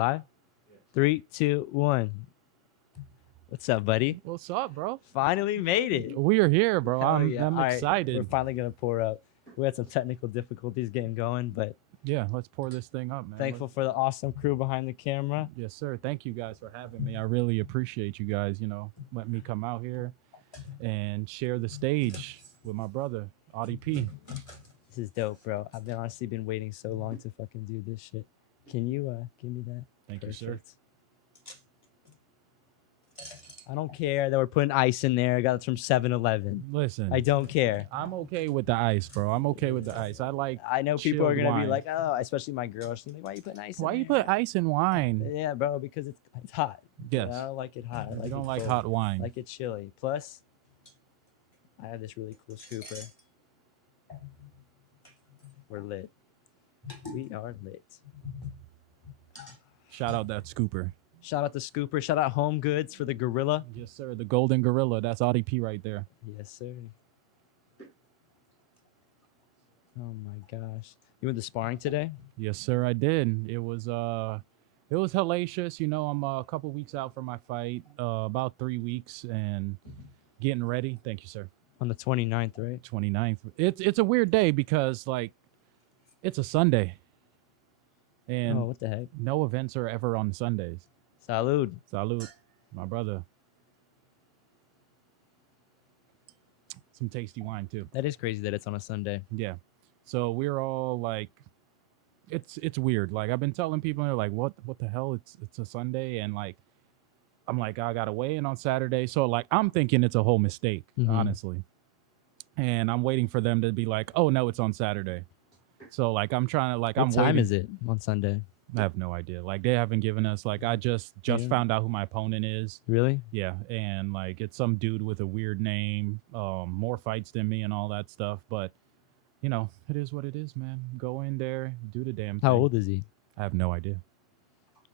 live? 3, 2, 1. What's up, buddy? What's up, bro? Finally made it. We are here, bro. Hell I'm yeah. All right, excited. we're finally gonna pour up. We had some technical difficulties getting going, but Yeah, let's pour this thing up, man. thankful for the awesome crew behind the camera. Yes, sir. Thank you guys for having me. I really appreciate you guys, letting me come out here and share the stage with my brother, Audie P. This is dope, bro. I've honestly been waiting so long to fucking do this shit. Can you give me that? Thank you, sir. Perfect. I don't care that we're putting ice in there. I got it from 7-Eleven. Listen, I don't care. I'm okay with the ice, bro. I'm okay with the ice. I know people are chilled gonna be wine. like, oh, especially my girl. She's like, why you putting ice in Why you there? put ice in wine? Yeah, bro, because it's hot. Yes. I don't like it hot. I You like don't it like cold. hot wine. I like it chilly. Plus, I have this really cool scooper. We're lit. We are lit. Shout out that scooper. Shout out the scooper. Shout out Home Goods for the gorilla. Yes, sir. The golden gorilla. That's Audie P right there. Yes, sir. Oh my gosh. You went to sparring today? Yes, sir, I did. It was hellacious. I'm a couple weeks out from my fight, about 3 weeks, and getting ready. Thank you, sir. On the 29th, right? 29th. It's a weird day because it's a Sunday, and Oh, what the heck? no events are ever on Sundays. Salud. Salute, my brother. Some tasty wine too. That is crazy that it's on a Sunday. Yeah. So we're all like, it's weird. Like I've been telling people, they're like, what the hell? It's a Sunday, and I'm like, I gotta weigh in on Saturday. So I'm thinking it's a whole mistake, honestly. And I'm waiting for them to be like, oh no, it's on Saturday. So I'm trying to What I'm time waiting. is it on Sunday? I have no idea. They haven't given us I just Yeah. found out who my opponent is. Really? Yeah, and it's some dude with a weird name, more fights than me and all that stuff. But it is what it is, man. Go in there, do the damn thing. How old is he? I have no idea.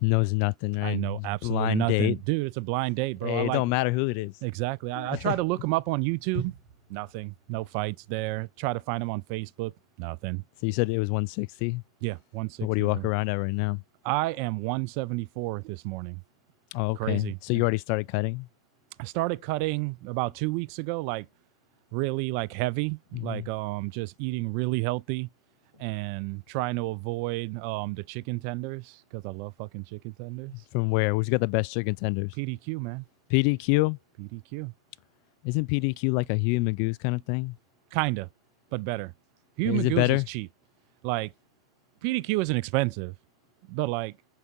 Knows nothing, right? I know absolutely Blind nothing. date. Dude, it's a blind date, bro. Hey, it don't matter who it is. Exactly. I tried to look him up on YouTube. Nothing. No fights there. Try to find him on Facebook. Nothing. So you said it was 160? Yeah, 160. What do you walk around at right now? I am 174 this morning. Oh, okay. Crazy. So you already started cutting? I started cutting about 2 weeks ago, really heavy, just eating really healthy and trying to avoid the chicken tenders because I love fucking chicken tenders. From where? Who's got the best chicken tenders? PDQ, man. PDQ? PDQ. Isn't PDQ like a Hugh Magoo's kind of thing? Kinda, but better. Hugh Is it Magoo's better? is cheap. PDQ isn't expensive, but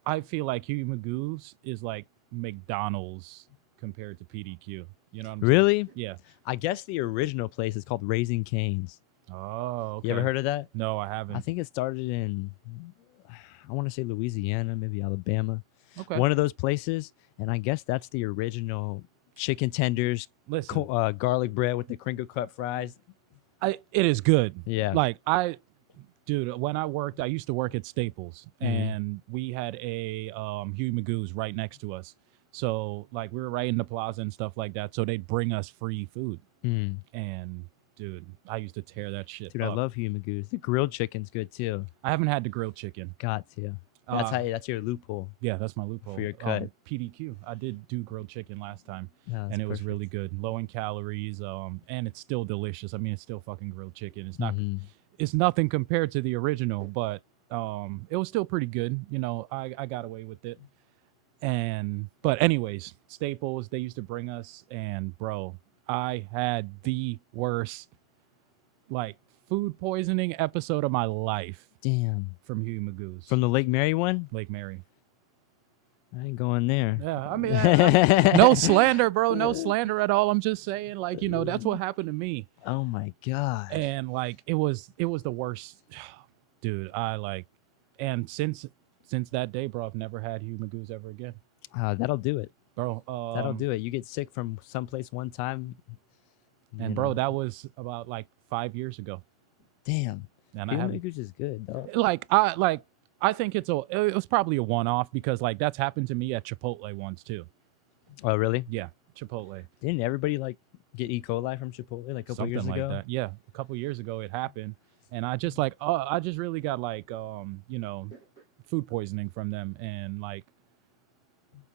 I feel like Hugh Magoo's is like McDonald's compared to PDQ. You know what I'm saying? Really? Yeah. I guess the original place is called Raising Cane's. Oh, okay. You ever heard of that? No, I haven't. I think it started in, I want to say Louisiana, maybe Alabama. Okay. One of those places. And I guess that's the original chicken tenders, Listen, garlic bread with the crinkle cut fries. it is good. Yeah. Dude, when I used to work at Staples, and we had a Hugh Magoo's right next to us. So we were right in the plaza and stuff like that. So they'd bring us free food. Mm. And dude, I used to tear that shit Dude, up. I love Hugh Magoo's. The grilled chicken's good too. I haven't had the grilled chicken. Got to. That's your loophole. Yeah, that's my loophole. For your cut. PDQ. I did do grilled chicken last time, Yeah, and it was really good. Low in calories, and it's still delicious. I mean, it's still fucking grilled chicken. It's not. It's nothing compared to the original, but it was still pretty good. I got away with it. But anyways, Staples, they used to bring us, and bro, I had the worst food poisoning episode of my life. Damn. From Hugh Magoo's. From the Lake Mary one? Lake Mary. I ain't going there. Yeah, I mean, no slander, bro. No slander at all. I'm just saying, that's what happened to me. Oh my god. And it was the worst, dude. And since that day, bro, I've never had Hugh Magoo's ever again, That'll do it, bro. that'll do it. You get sick from someplace one time, And bro, that was about 5 years ago. Damn. And Hugh I haven't, Magoo's is good, though. I think it was probably a one-off because that's happened to me at Chipotle once too. Oh really? Yeah, Chipotle. Didn't everybody get E. coli from Chipotle a couple years ago? That. Yeah, a couple years ago it happened, and I just really got food poisoning from them, and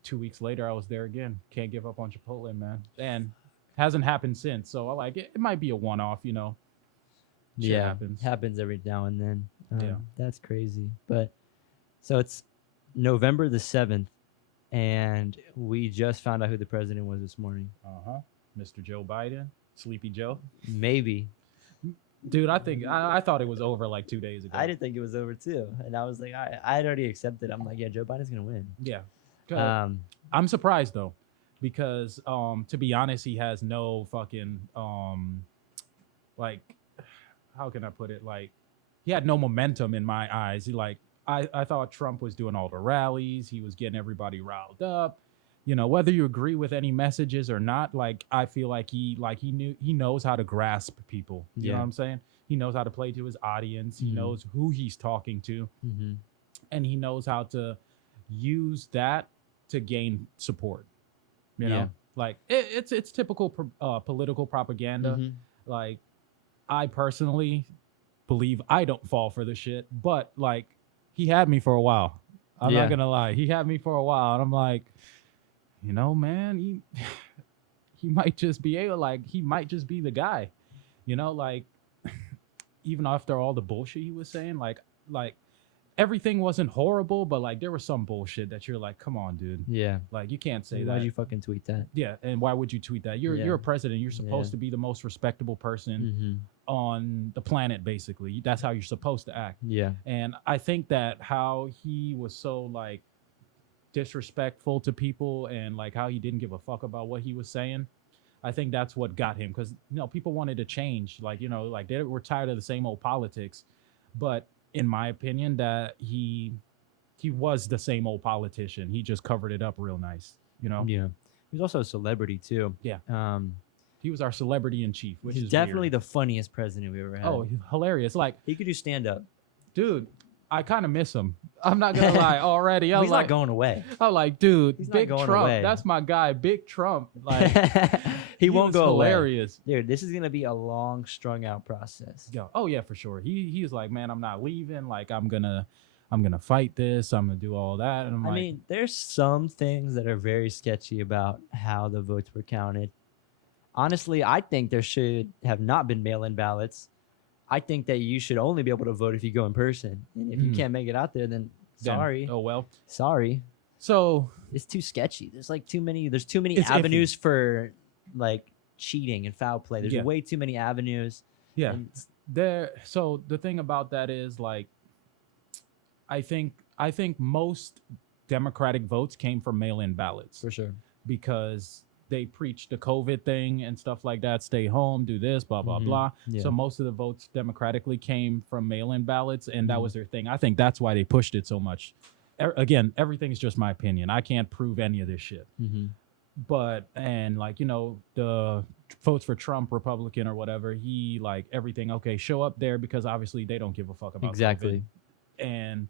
2 weeks later, I was there again. Can't give up on Chipotle, man. And hasn't happened since. So I like it. It might be a one-off, you know. Shit Yeah, happens. happens every now and then. Yeah. That's crazy. But so it's November the 7th, and we just found out who the president was this morning. Mr. Joe Biden, Sleepy Joe. Maybe. Dude, I thought it was over like 2 days ago. I didn't think it was over too, and I was like, I had already accepted. I'm like, yeah, Joe Biden's gonna win. Yeah. Um, I'm surprised though, because to be honest, he has no fucking like, how can I put it? Like, he had no momentum in my eyes. He like, I thought Trump was doing all the rallies. He was getting everybody riled up. You know, whether you agree with any messages or not, like, I feel like he knows how to grasp people. You know what I'm saying? He knows how to play to his audience. He knows who he's talking to, and he knows how to use that to gain support. You know, like it's typical political propaganda. Like, I personally believe I don't fall for the shit, but like, he had me for a while. I'm not gonna lie, he had me for a while, and I'm like, you know, man, he might just be he might just be the guy. You know, like, even after all the bullshit he was saying, like everything wasn't horrible, but like there was some bullshit that you're like, come on, dude. Yeah. Like, you can't say that. Why'd you fucking tweet that? Yeah, and why would you tweet that? You're a president. You're supposed to be the most respectable person on the planet, basically. That's how you're supposed to act. Yeah. And I think that how he was so like disrespectful to people, and like how he didn't give a fuck about what he was saying, I think that's what got him, because, you know, people wanted to change, like, you know, like they were tired of the same old politics. But in my opinion, that he was the same old politician. He just covered it up real nice, you know. Yeah, he's also a celebrity too. Yeah. He was our celebrity in chief, which is definitely weird. The funniest president we ever had. Oh, hilarious! Like, he could do stand up, dude. I kind of miss him. I'm not gonna lie. Already, he's not going away. I'm like, dude, he's Big Trump. Away. That's my guy, Big Trump. Like, he won't go hilarious. Away. Dude, this is gonna be a long, strung out process. Yeah. Oh yeah, for sure. He's like, man, I'm not leaving. Like, I'm gonna fight this. I'm gonna do all that. And I mean, there's some things that are very sketchy about how the votes were counted. Honestly, I think there should have not been mail-in ballots. I think that you should only be able to vote if you go in person. And if you can't make it out there, then sorry. Oh, well. Sorry. So it's too sketchy. There's too many avenues for like cheating and foul play. There's way too many avenues. Yeah. So the thing about that is, like, I think most Democratic votes came from mail-in ballots. For sure. Because they preach the COVID thing and stuff like that. Stay home, do this, blah, blah, blah. Yeah. So most of the votes democratically came from mail-in ballots, and that was their thing. I think that's why they pushed it so much. Again, everything's just my opinion. I can't prove any of this shit. But, and like, you know, the votes for Trump, Republican or whatever, he like everything, okay, show up there, because obviously they don't give a fuck about COVID. And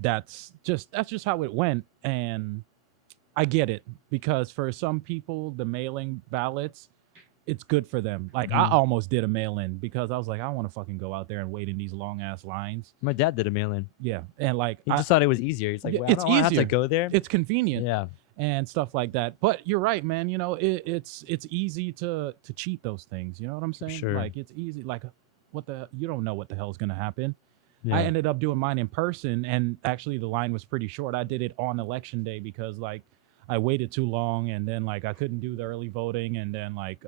that's just how it went. And I get it, because for some people, the mailing ballots, it's good for them. Like, I almost did a mail-in because I was like, I don't want to fucking go out there and wait in these long-ass lines. My dad did a mail-in. Yeah, and like, he just thought it was easier. He's like, well, it's easier. I don't have to go there. It's convenient. Yeah, and stuff like that. But you're right, man. You know, it's easy to cheat those things. You know what I'm saying? Sure. Like, it's easy. Like, you don't know what the hell's gonna happen. Yeah. I ended up doing mine in person, and actually the line was pretty short. I did it on election day because like I waited too long, and then like I couldn't do the early voting, and then like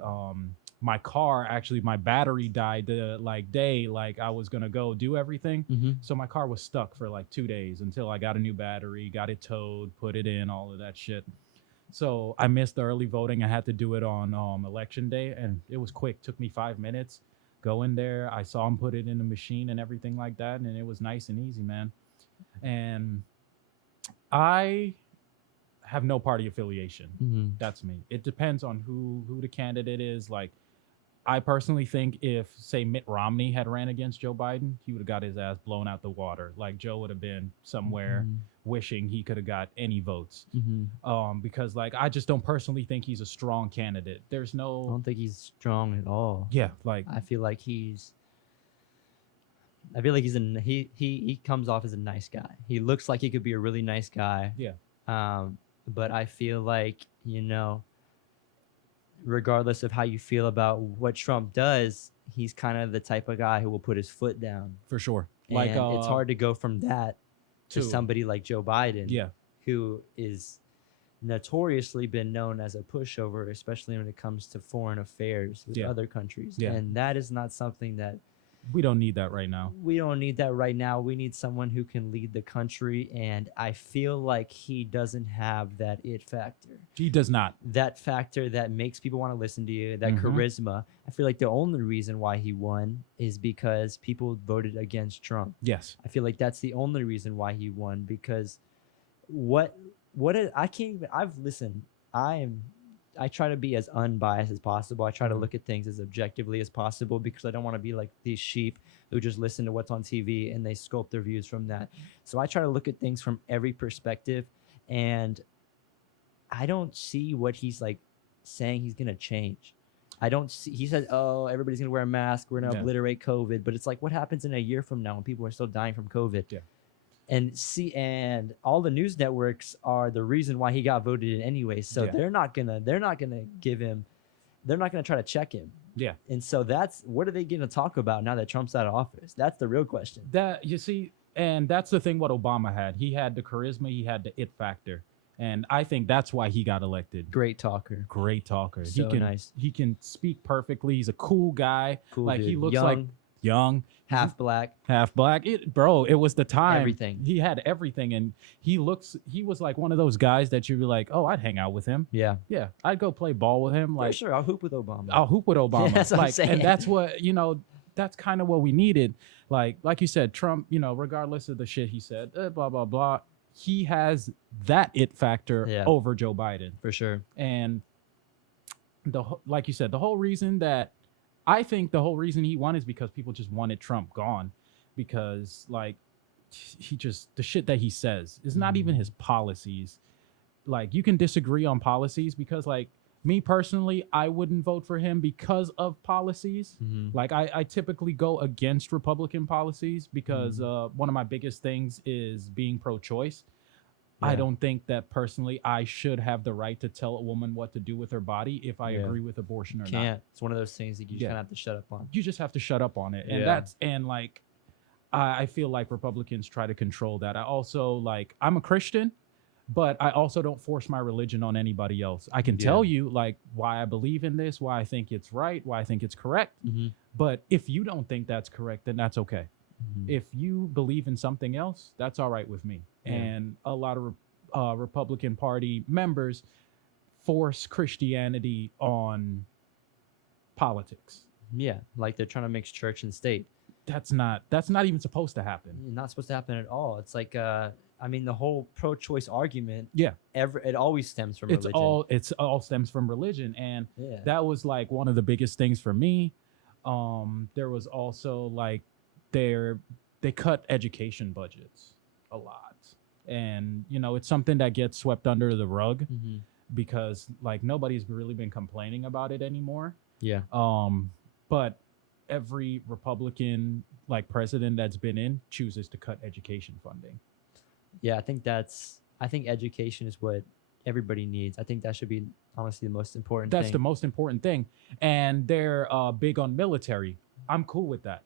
my car, actually my battery died the like day like I was gonna go do everything. So my car was stuck for like 2 days until I got a new battery, got it towed, put it in, all of that shit. So I missed the early voting. I had to do it on election day, and it was quick. Took me 5 minutes. Go in there. I saw him put it in the machine and everything like that, and it was nice and easy, man. And I have no party affiliation. That's me. It depends on who the candidate is. Like, I personally think if, say, Mitt Romney had ran against Joe Biden, he would have got his ass blown out the water. Like, Joe would have been somewhere wishing he could have got any votes. Because, like, I just don't personally think he's a strong candidate. I don't think he's strong at all. Yeah, like, I feel like he comes off as a nice guy. He looks like he could be a really nice guy. Yeah. but I feel like, regardless of how you feel about what Trump does, he's kind of the type of guy who will put his foot down. For sure. And it's hard to go from that to somebody like Joe Biden, Yeah. who is notoriously been known as a pushover, especially when it comes to foreign affairs with other countries. Yeah. And that is not something that We don't need that right now. we don't need that right now. We need someone who can lead the country. And I feel like he doesn't have that it factor. He does not. That factor that makes people want to listen to you, that charisma. I feel like the only reason why he won is because people voted against Trump. Yes. I feel like that's the only reason why he won, because I can't even, I try to be as unbiased as possible. I try to look at things as objectively as possible, because I don't want to be like these sheep who just listen to what's on TV and they sculpt their views from that. So I try to look at things from every perspective, and I don't see what he's like saying he's going to change. I don't see, he said, oh, everybody's going to wear a mask. We're going to obliterate COVID. But it's like, what happens in a year from now when people are still dying from COVID? Yeah. And all the news networks are the reason why he got voted in anyway. So they're not gonna give him, they're not gonna try to check him. Yeah. And so that's, what are they gonna talk about now that Trump's out of office? That's the real question. That, you see, and that's the thing what Obama had. He had the charisma, he had the it factor. And I think that's why he got elected. Great talker. Great talker. So nice. He can speak perfectly. He's a cool guy. Cool like dude. he looks like young, half black. It was the time. Everything. He had everything, and he was like one of those guys that you'd be like, oh, I'd hang out with him. Yeah. Yeah. I'd go play ball with him. Like, for sure, I'll hoop with Obama. That's what I'm saying. And that's what, that's kind of what we needed. Like you said, Trump, regardless of the shit he said, blah, blah, blah, he has that it factor over Joe Biden. For sure. And like you said, the whole reason he won is because people just wanted Trump gone, because like the shit that he says is not even his policies. Like, you can disagree on policies, because like me personally, I wouldn't vote for him because of policies. Like I typically go against Republican policies because one of my biggest things is being pro-choice. I don't think that personally I should have the right to tell a woman what to do with her body if I agree with abortion or not. Can't. It's one of those things that you just kind of have to shut up on. You just have to shut up on it. And I feel like Republicans try to control that. I also I'm a Christian, but I also don't force my religion on anybody else. I can tell you like why I believe in this, why I think it's right, why I think it's correct. But if you don't think that's correct, then that's okay. If you believe in something else, that's all right with me. And a lot of Republican Party members force Christianity on politics. Yeah, like they're trying to mix church and state. That's not even supposed to happen. Not supposed to happen at all. It's like the whole pro-choice argument. Yeah, it always stems from religion. It's all stems from religion, and that was like one of the biggest things for me. There was also like they cut education budgets a lot, and it's something that gets swept under the rug because like nobody's really been complaining about it anymore. Yeah. But every Republican like president that's been in chooses to cut education funding. Yeah, I think education is what everybody needs. I think that should be honestly the most important thing. That's the most important thing. And they're big on military. I'm cool with that.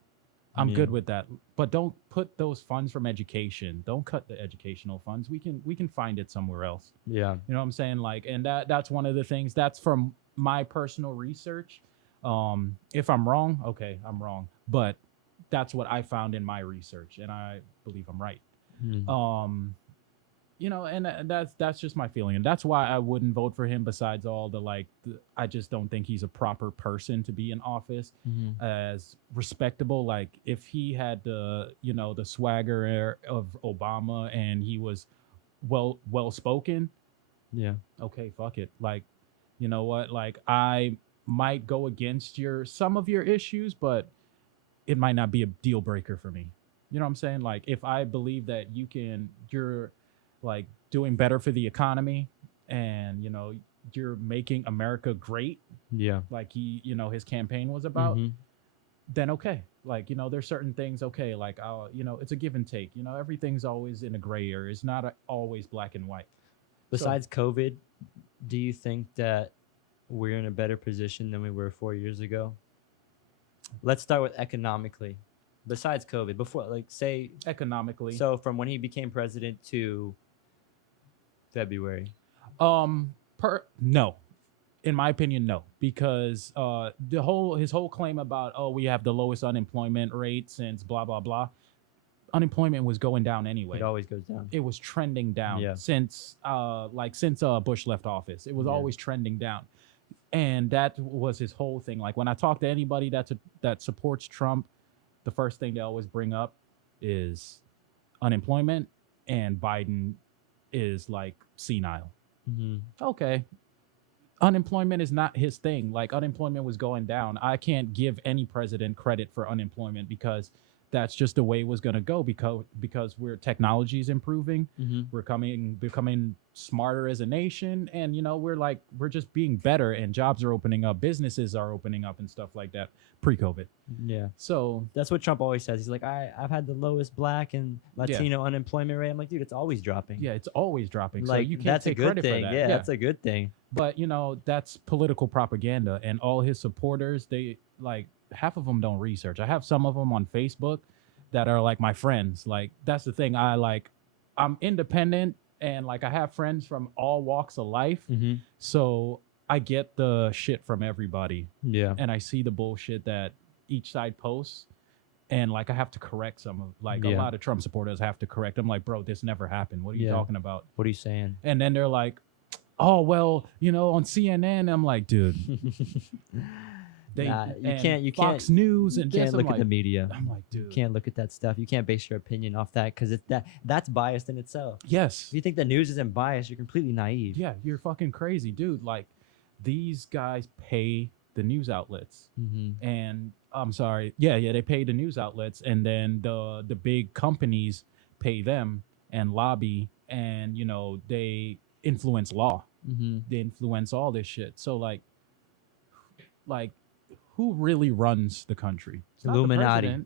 I'm good with that. But don't put those funds from education. Don't cut the educational funds. We can find it somewhere else. Yeah. You know what I'm saying? Like, and that's one of the things. That's from my personal research. If I'm wrong, okay, I'm wrong. But that's what I found in my research, and I believe I'm right. And that's just my feeling, and that's why I wouldn't vote for him. Besides all I just don't think he's a proper person to be in office, as respectable. Like if he had the swagger of Obama and he was well spoken, okay, fuck it. Like, you know what? Like I might go against some of your issues, but it might not be a deal breaker for me. You know what I'm saying? Like if I believe that you're like doing better for the economy and you're making America great, like his campaign was about, then okay. Like there's certain things, okay, like I'll it's a give and take. Everything's always in a gray area. It's not always black and white. Besides COVID, do you think that we're in a better position than we were 4 years ago? Let's start with economically. Besides COVID, before, like, say, economically. so from when he became president to February. No. In my opinion, no, because his whole claim about we have the lowest unemployment rate since blah blah blah, unemployment was going down anyway. It always goes down. It was trending down Yeah. since Bush left office. It was always trending down, and that was his whole thing. Like when I talk to anybody that supports Trump, the first thing they always bring up is unemployment, and Biden is like senile. Okay. Unemployment is not his thing. Like unemployment was going down. I can't give any president credit for unemployment because that's just the way it was going to go because technology is improving. We're becoming smarter as a nation, and we're just being better, and jobs are opening up, businesses are opening up and stuff like that pre-COVID. Yeah. So that's what Trump always says. He's like, I've had the lowest Black and Latino unemployment rate. I'm like, dude, it's always dropping. Yeah, it's always dropping. Like, so you can't that's take a good credit thing. for that. Yeah, that's a good thing. But that's political propaganda, and all his supporters, they like half of them don't research. I have some of them on Facebook that are like my friends. Like that's the thing. I'm independent, and like I have friends from all walks of life. So I get the shit from everybody. Yeah. And I see the bullshit that each side posts, and like I have to correct some of a lot of Trump supporters have to correct. I'm like, bro, this never happened. What are you talking about? What are you saying? And then they're like, oh well, on CNN. I'm like, dude. You can't Fox News and you can't look at the media. I'm like, dude, you can't look at that stuff. You can't base your opinion off that because that's biased in itself. Yes. If you think the news isn't biased, you're completely naive. Yeah, you're fucking crazy, dude. Like these guys pay the news outlets, and I'm sorry, they pay the news outlets, and then the big companies pay them and lobby, and they influence law. They influence all this shit. So like who really runs the country? It's not Illuminati.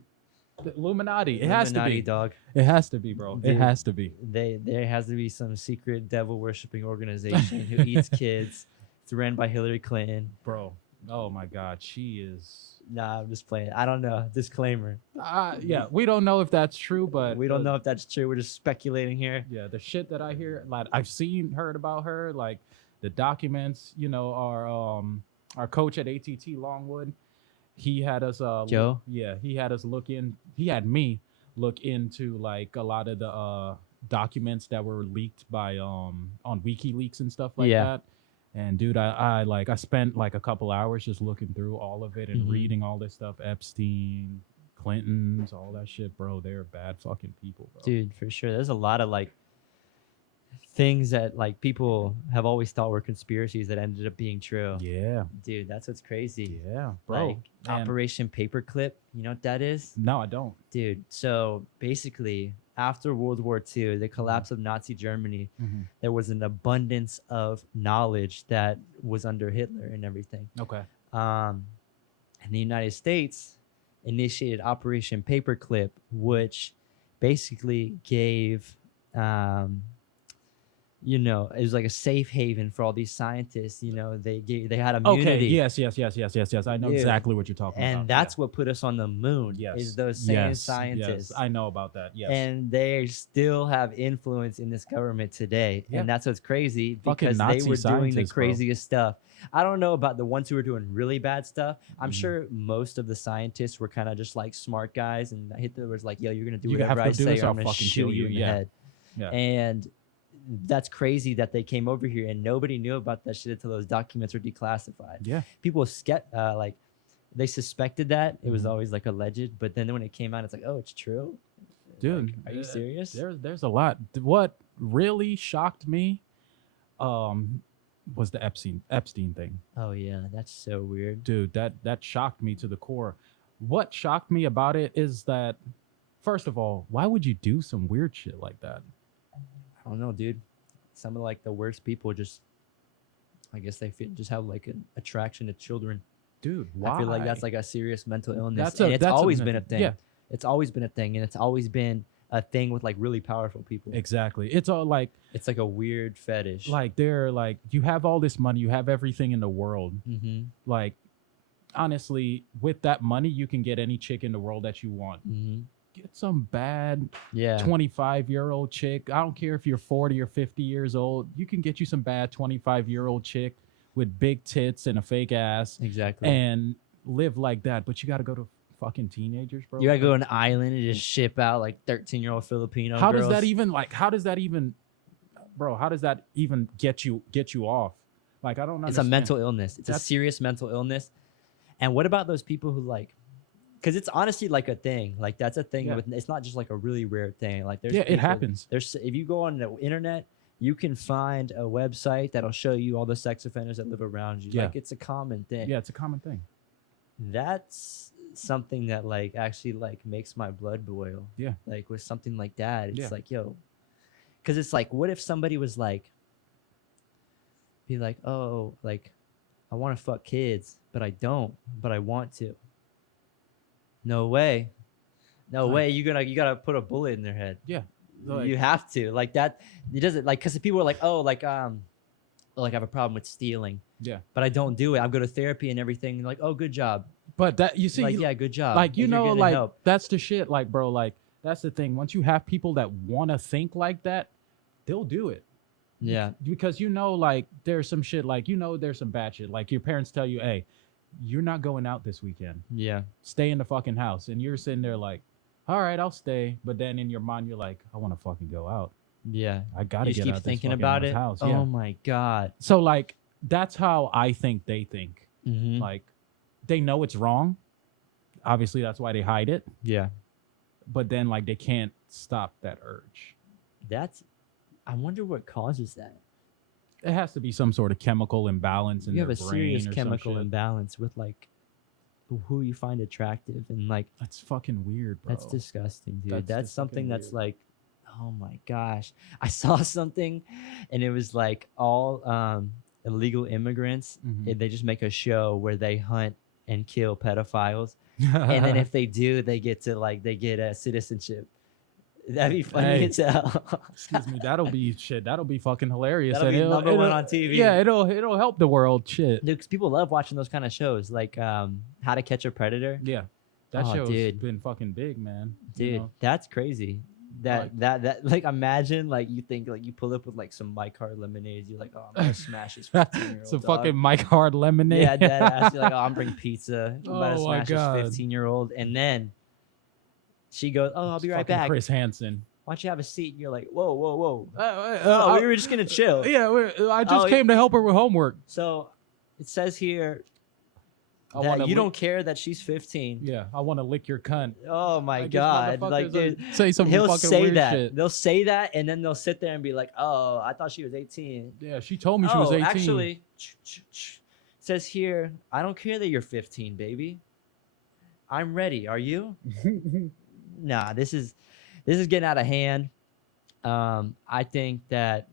The Illuminati. It has to be, dog. It has to be, bro. Dude, it has to be. There has to be some secret devil worshipping organization who eats kids. It's ran by Hillary Clinton, bro. Oh my God, she is. Nah, I'm just playing. I don't know. Disclaimer. Yeah, we don't know if that's true, but we don't know if that's true. We're just speculating here. Yeah, the shit that I hear, like I've heard about her, like the documents. Our coach at ATT Longwood, he had us Joe. He had us he had me look into like a lot of the documents that were leaked by on WikiLeaks and stuff like that. And dude, I spent like a couple hours just looking through all of it and reading all this stuff. Epstein, Clintons, all that shit, bro. They're bad fucking people, bro. Dude, for sure. There's a lot of like things that like people have always thought were conspiracies that ended up being true. Yeah. Dude, that's what's crazy. Yeah, bro. Like Operation Paperclip, you know what that is? No, I don't. Dude, so basically after World War II, the collapse of Nazi Germany, there was an abundance of knowledge that was under Hitler and everything. Okay. And the United States initiated Operation Paperclip, which basically gave it was like a safe haven for all these scientists. They had immunity. Okay. Yes. I know exactly what you're talking about. And that's what put us on the moon. Yes. Is those same scientists. Yes, I know about that. Yes. And they still have influence in this government today. Yeah. And that's what's crazy because they were doing the craziest stuff. I don't know about the ones who were doing really bad stuff. I'm sure most of the scientists were kind of just like smart guys, and Hitler was like, yo, you're going to do whatever I say or I'm going to shoot you in the head. Yeah. And that's crazy that they came over here and nobody knew about that shit until those documents were declassified. Yeah. People they suspected that. It was always like alleged, but then when it came out, it's like, oh, it's true. Dude, like, are you serious? There's a lot. What really shocked me was the Epstein thing. Oh yeah, that's so weird. Dude, that shocked me to the core. What shocked me about it is that, first of all, why would you do some weird shit like that? I don't know, dude. Some of like the worst people I guess they just have like an attraction to children. Dude, why? I feel like that's like a serious mental illness. It's always been a thing. Yeah. It's always been a thing, and it's always been a thing with like really powerful people. Exactly. It's all like It's like a weird fetish. like they're like you have all this money, you have everything in the world. Mm-hmm. Like honestly, with that money, you can get any chick in the world that you want. Mm-hmm. Get some bad Yeah. 25-year-old chick. I don't care if you're 40 or 50 years old. You can get you some bad 25-year-old chick with big tits and a fake ass Exactly. and live like that. But you got to go to fucking teenagers, bro. You gotta go to an island and just ship out like 13-year-old Filipino How girls. does that even bro, how does that even get you off? Like, I don't It's understand. a mental illness. It's a That's- serious mental illness. And what about those people who like, because it's honestly like a thing. Like that's a thing. Yeah. With it's not just like a really rare thing. Like there's Yeah, it people- happens. There's if you go on the internet, you can find a website that'll show you all the sex offenders that live around you. Yeah. Like it's a common thing. Yeah, it's a common thing. That's something that like actually like makes my blood boil. Yeah. Like with something like that, it's Yeah. like, yo, because it's like, what if somebody was like, be like, oh, like, I want to fuck kids, but I don't, but I want to. No way. No Like- way. You gotta put a bullet in their head. Yeah. Like, You have to like that. It doesn't like because people are like, oh, like I have a problem with stealing. Yeah. But I don't do it. I go to therapy and everything. And like, oh, good job. but that you see, Like, yeah, good job. like you you're know, gonna like help. that's the shit. Like, bro, like that's the thing. Once you have people that want to think like that, they'll do it. Yeah. Because you know, like there's some shit. Like you know, there's some bad shit. Like your parents tell you, hey, you're not going out this weekend. Yeah. Stay in the fucking house, and you're sitting there like, all right, I'll stay. But then in your mind, you're like, I want to fucking go out. Yeah. I gotta You just get keep out thinking this fucking about it. house. Oh Yeah. my God. So like that's how I think they think. Mm-hmm. Like they know it's wrong. Obviously, that's why they hide it. Yeah. But then like they can't stop that urge. I wonder what causes that. It has to be some sort of chemical imbalance in You their have a brain serious or some chemical shit. imbalance with like who you find attractive and like That's fucking weird, bro. that's disgusting, dude. That's That's just something fucking that's weird. like, oh my gosh. I saw something and it was like all illegal immigrants Mhm. and they just make a show where they hunt and kill pedophiles. And then if they do, they get a citizenship. That'd be funny Hey. as hell. Excuse me, that'll be shit. That'll be fucking hilarious. That'll and be it'll- number one it'll- on TV. Yeah, it'll help the world. Shit. Dude, 'cause people love watching those kind of shows, like How to Catch a Predator. Yeah, that Oh, show's dude. been fucking big, man. You Dude, know? that's crazy. That like imagine like you think like you pull up with like some My Card lemonade. You're like, oh, I'm gonna smash this 15-year-old. Some fucking Mike Hard lemonade. Yeah, dead ass. You're like, oh, I'm bringing pizza. I'm about to Oh my smash God. this 15-year-old, and then she goes, oh, I'll be right Fucking back. Chris Hansen. Why don't you have a seat? And you're like, whoa, whoa, whoa. Oh, we were just gonna chill. Yeah, I just Oh, came to help her with homework. So it says here I that wanna you lick- don't care that she's 15. Yeah, I want to lick your cunt. Oh my Like, this God! Like, motherfucker's dude, say some he'll fucking say weird that. shit. They'll say that, and then they'll sit there and be like, "Oh, I thought she was 18." Yeah, she told me she was 18. Actually, it says here, I don't care that you're 15, baby. I'm ready. Are you? Nah, this is getting out of hand. I think that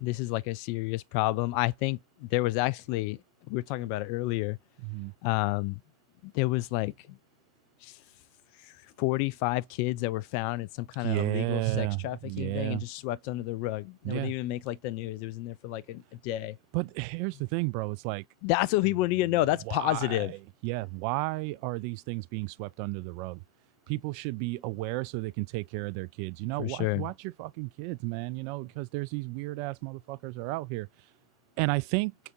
this is like a serious problem. I think there was actually, we were talking about it earlier. There was like 45 kids that were found in some kind of illegal sex Yeah, trafficking thing yeah. and just swept under the rug. They Yeah. wouldn't even make like the news. It was in there for like a day. But here's the thing, bro. It's like That's what people need to know. That's positive. why? Yeah, why are these things being swept under the rug? People should be aware so they can take care of their kids. You know, For sure. watch your fucking kids, man. You know, because there's these weird ass motherfuckers are out here, and I think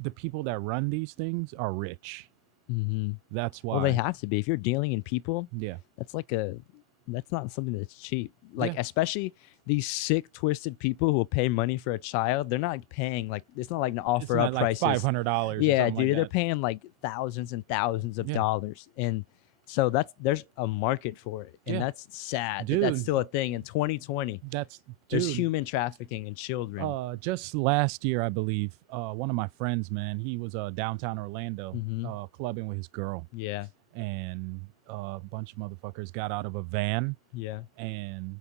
the people that run these things are rich. Mm-hmm. That's why. Well, they have to be. If you're dealing in people, Yeah, that's not something that's cheap. Like, Yeah. especially these sick, twisted people who will pay money for a child. They're not paying like it's not like an offer up like prices. $500. Yeah, or dude, something they're like that. paying like thousands and thousands of Yeah. dollars, and so there's a market for it, and Yeah. that's sad. That That's Dude. still a thing in 2020. That's There's dude, human trafficking in children. Just last year, I believe, one of my friends, man, he was downtown Orlando, Mhm. clubbing with his girl, Yeah, and a bunch of motherfuckers got out of a van yeah. and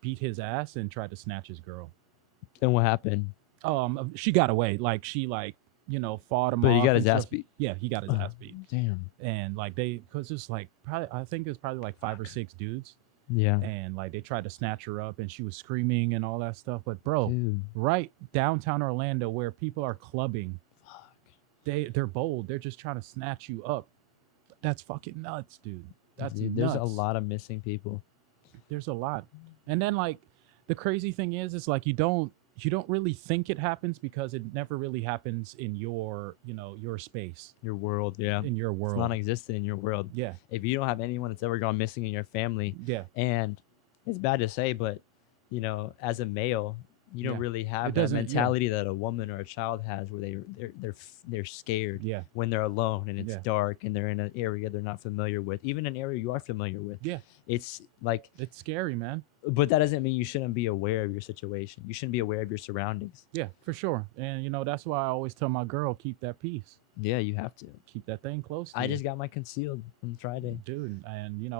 beat his ass and tried to snatch his girl. And what happened? She got away. Like she fought him. But he off got his and ass stuff. beat. Yeah, he got his ass beat. Damn. And like because it's like probably I think it was probably like 5 or 6 dudes, Yeah. And like they tried to snatch her up and she was screaming and all that stuff. But bro, Dude. right downtown Orlando where people are clubbing, they're bold. They're just trying to snatch you up. That's fucking nuts, dude. That's Dude, nuts. there's a lot of missing people. There's a lot. And then like the crazy thing is like you don't really think it happens because it never really happens in your, your space, Your world, yeah. in your world. It's non-existent in your world. Yeah. If you don't have anyone that's ever gone missing in your family, Yeah. and it's bad to say, but as a male, you don't Yeah. really have It that doesn't- yeah. mentality that a woman or a child has, where they're scared Yeah. when they're alone and it's Yeah. dark and they're in an area they're not familiar with, even an area you are familiar with. Yeah. It's like, It's scary, man. but that doesn't mean you shouldn't be aware of your situation. You shouldn't be aware of your surroundings. Yeah, for sure. And that's why I always tell my girl, keep that peace. Yeah, you have to. Keep that thing close to I you. just got my concealed on Friday. Dude, and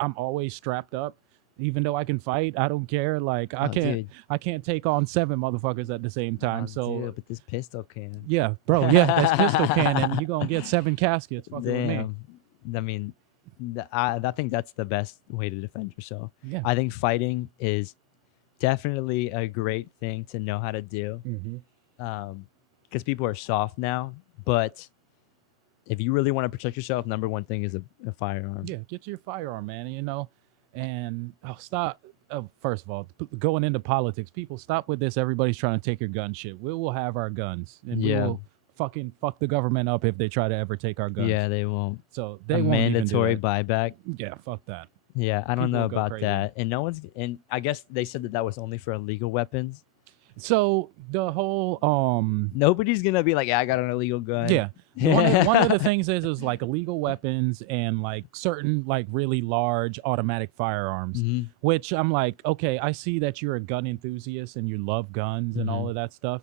I'm always strapped up. Even though I can fight, I don't care. Like I Oh, can't dude. I can't take on 7 motherfuckers at the same time. Oh, So dude, but this pistol can. yeah, bro, yeah, that's pistol cannon. You're gonna get 7 caskets fucking with me. Damn. I mean, I think that's the best way to defend yourself. Yeah. I think fighting is definitely a great thing to know how to do, because people are soft now. But if you really want to protect yourself, number one thing is a firearm. Yeah, get your firearm, man. And stop. First of all, going into politics, people stop with this. Everybody's trying to take your gun shit. We will have our guns, and we Yeah. will fucking fuck the government up if they try to ever take our guns. Yeah, they won't. So they A won't even do mandatory it. buyback. Yeah, fuck that. Yeah, I don't People know go about crazy. that. And I guess they said that was only for illegal weapons. So the whole Nobody's gonna be like, yeah, I got an illegal gun. yeah. One of the things is like illegal weapons and like certain like really large automatic firearms, Mhm. which I'm like, okay, I see that you're a gun enthusiast and you love guns and all of that stuff,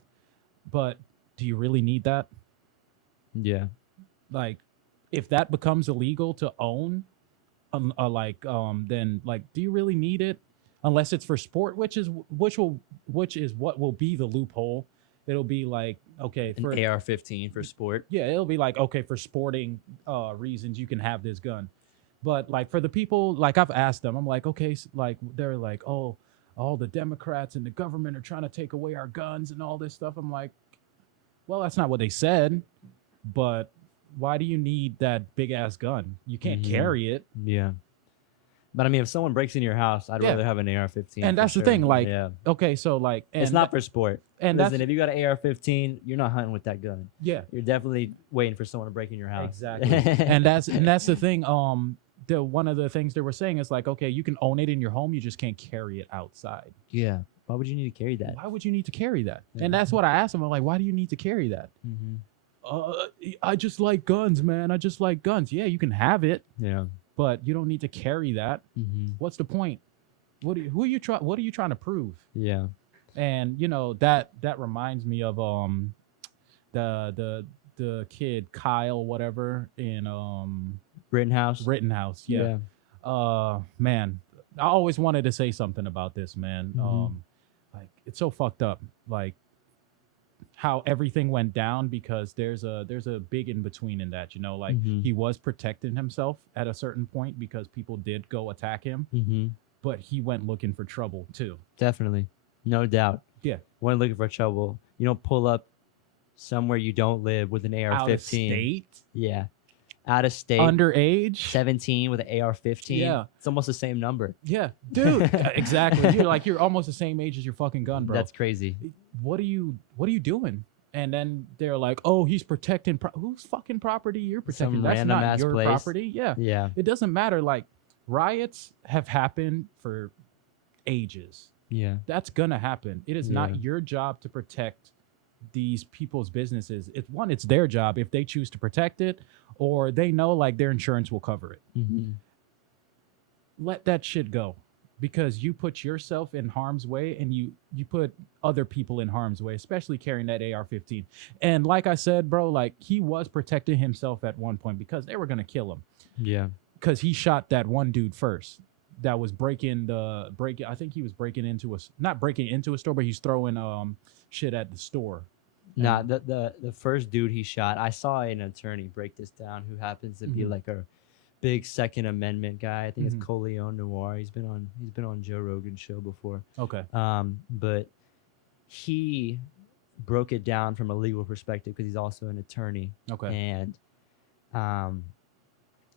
but do you really need that? Yeah. Like, if that becomes illegal to own, then like, do you really need it? Unless it's for sport, which is what will be the loophole. It'll be like, okay, An for AR-15 for sport. yeah, it'll be like, okay, for sporting reasons, you can have this gun. But like for the people, like I've asked them, I'm like, okay, like they're like, oh, all the Democrats and the government are trying to take away our guns and all this stuff. I'm like, well, that's not what they said, but why do you need that big ass gun? You can't carry it. Yeah. But I mean, if someone breaks into your house, I'd Yeah. rather have an AR-15. And for that's the sure. thing, like, yeah. Okay, so like, It's not for sport. and Listen, that's if you got an AR-15, you're not hunting with that gun. yeah, You're definitely waiting for someone to break in your house. exactly. and that's the thing. The one of the things they were saying is like, okay, you can own it in your home, you just can't carry it outside. Yeah. Why would you need to carry that? Why would you need to carry that? Yeah. And that's what I asked them. I'm like, why do you need to carry that? I just like guns, man. I just like guns. Yeah, you can have it, Yeah. but you don't need to carry that. What's the point? What are you trying to prove? Yeah. And that reminds me of the kid Kyle whatever in Rittenhouse. Rittenhouse. Yeah. Man, I always wanted to say something about this, man. Like it's so fucked up. Like how everything went down because there's a big in between in that, like he was protecting himself at a certain point because people did go attack him, but he went looking for trouble too. Definitely. No doubt. Yeah. When looking for trouble, you don't pull up somewhere you don't live with an AR-15. Out of state, Yeah. Out of state. underage. 17 with an AR-15. Yeah. It's almost the same number. Yeah, dude. Exactly. You're almost the same age as your fucking gun, bro. That's crazy. What are you doing? And then they're like, oh, he's protecting whose fucking property you're protecting? Some That's random not ass your place. property. Yeah. Yeah. It doesn't matter. Like riots have happened for ages. Yeah. That's gonna happen. It is Yeah. not your job to protect these people's businesses. It's their job if they choose to protect it or they know like their insurance will cover it. Let that shit go because you put yourself in harm's way and you put other people in harm's way, especially carrying that AR-15. And like I said, bro, like he was protecting himself at one point because they were going to kill him Yeah. because he shot that one dude first that was I think he was not breaking into a store, but he's throwing shit at the store. Nah, the first dude he shot, I saw an attorney break this down who happens to be like a big Second Amendment guy. I think Mhm. it's Coleon Noir. He's been on Joe Rogan's show before. Okay. But he broke it down from a legal perspective because he's also an attorney. Okay. And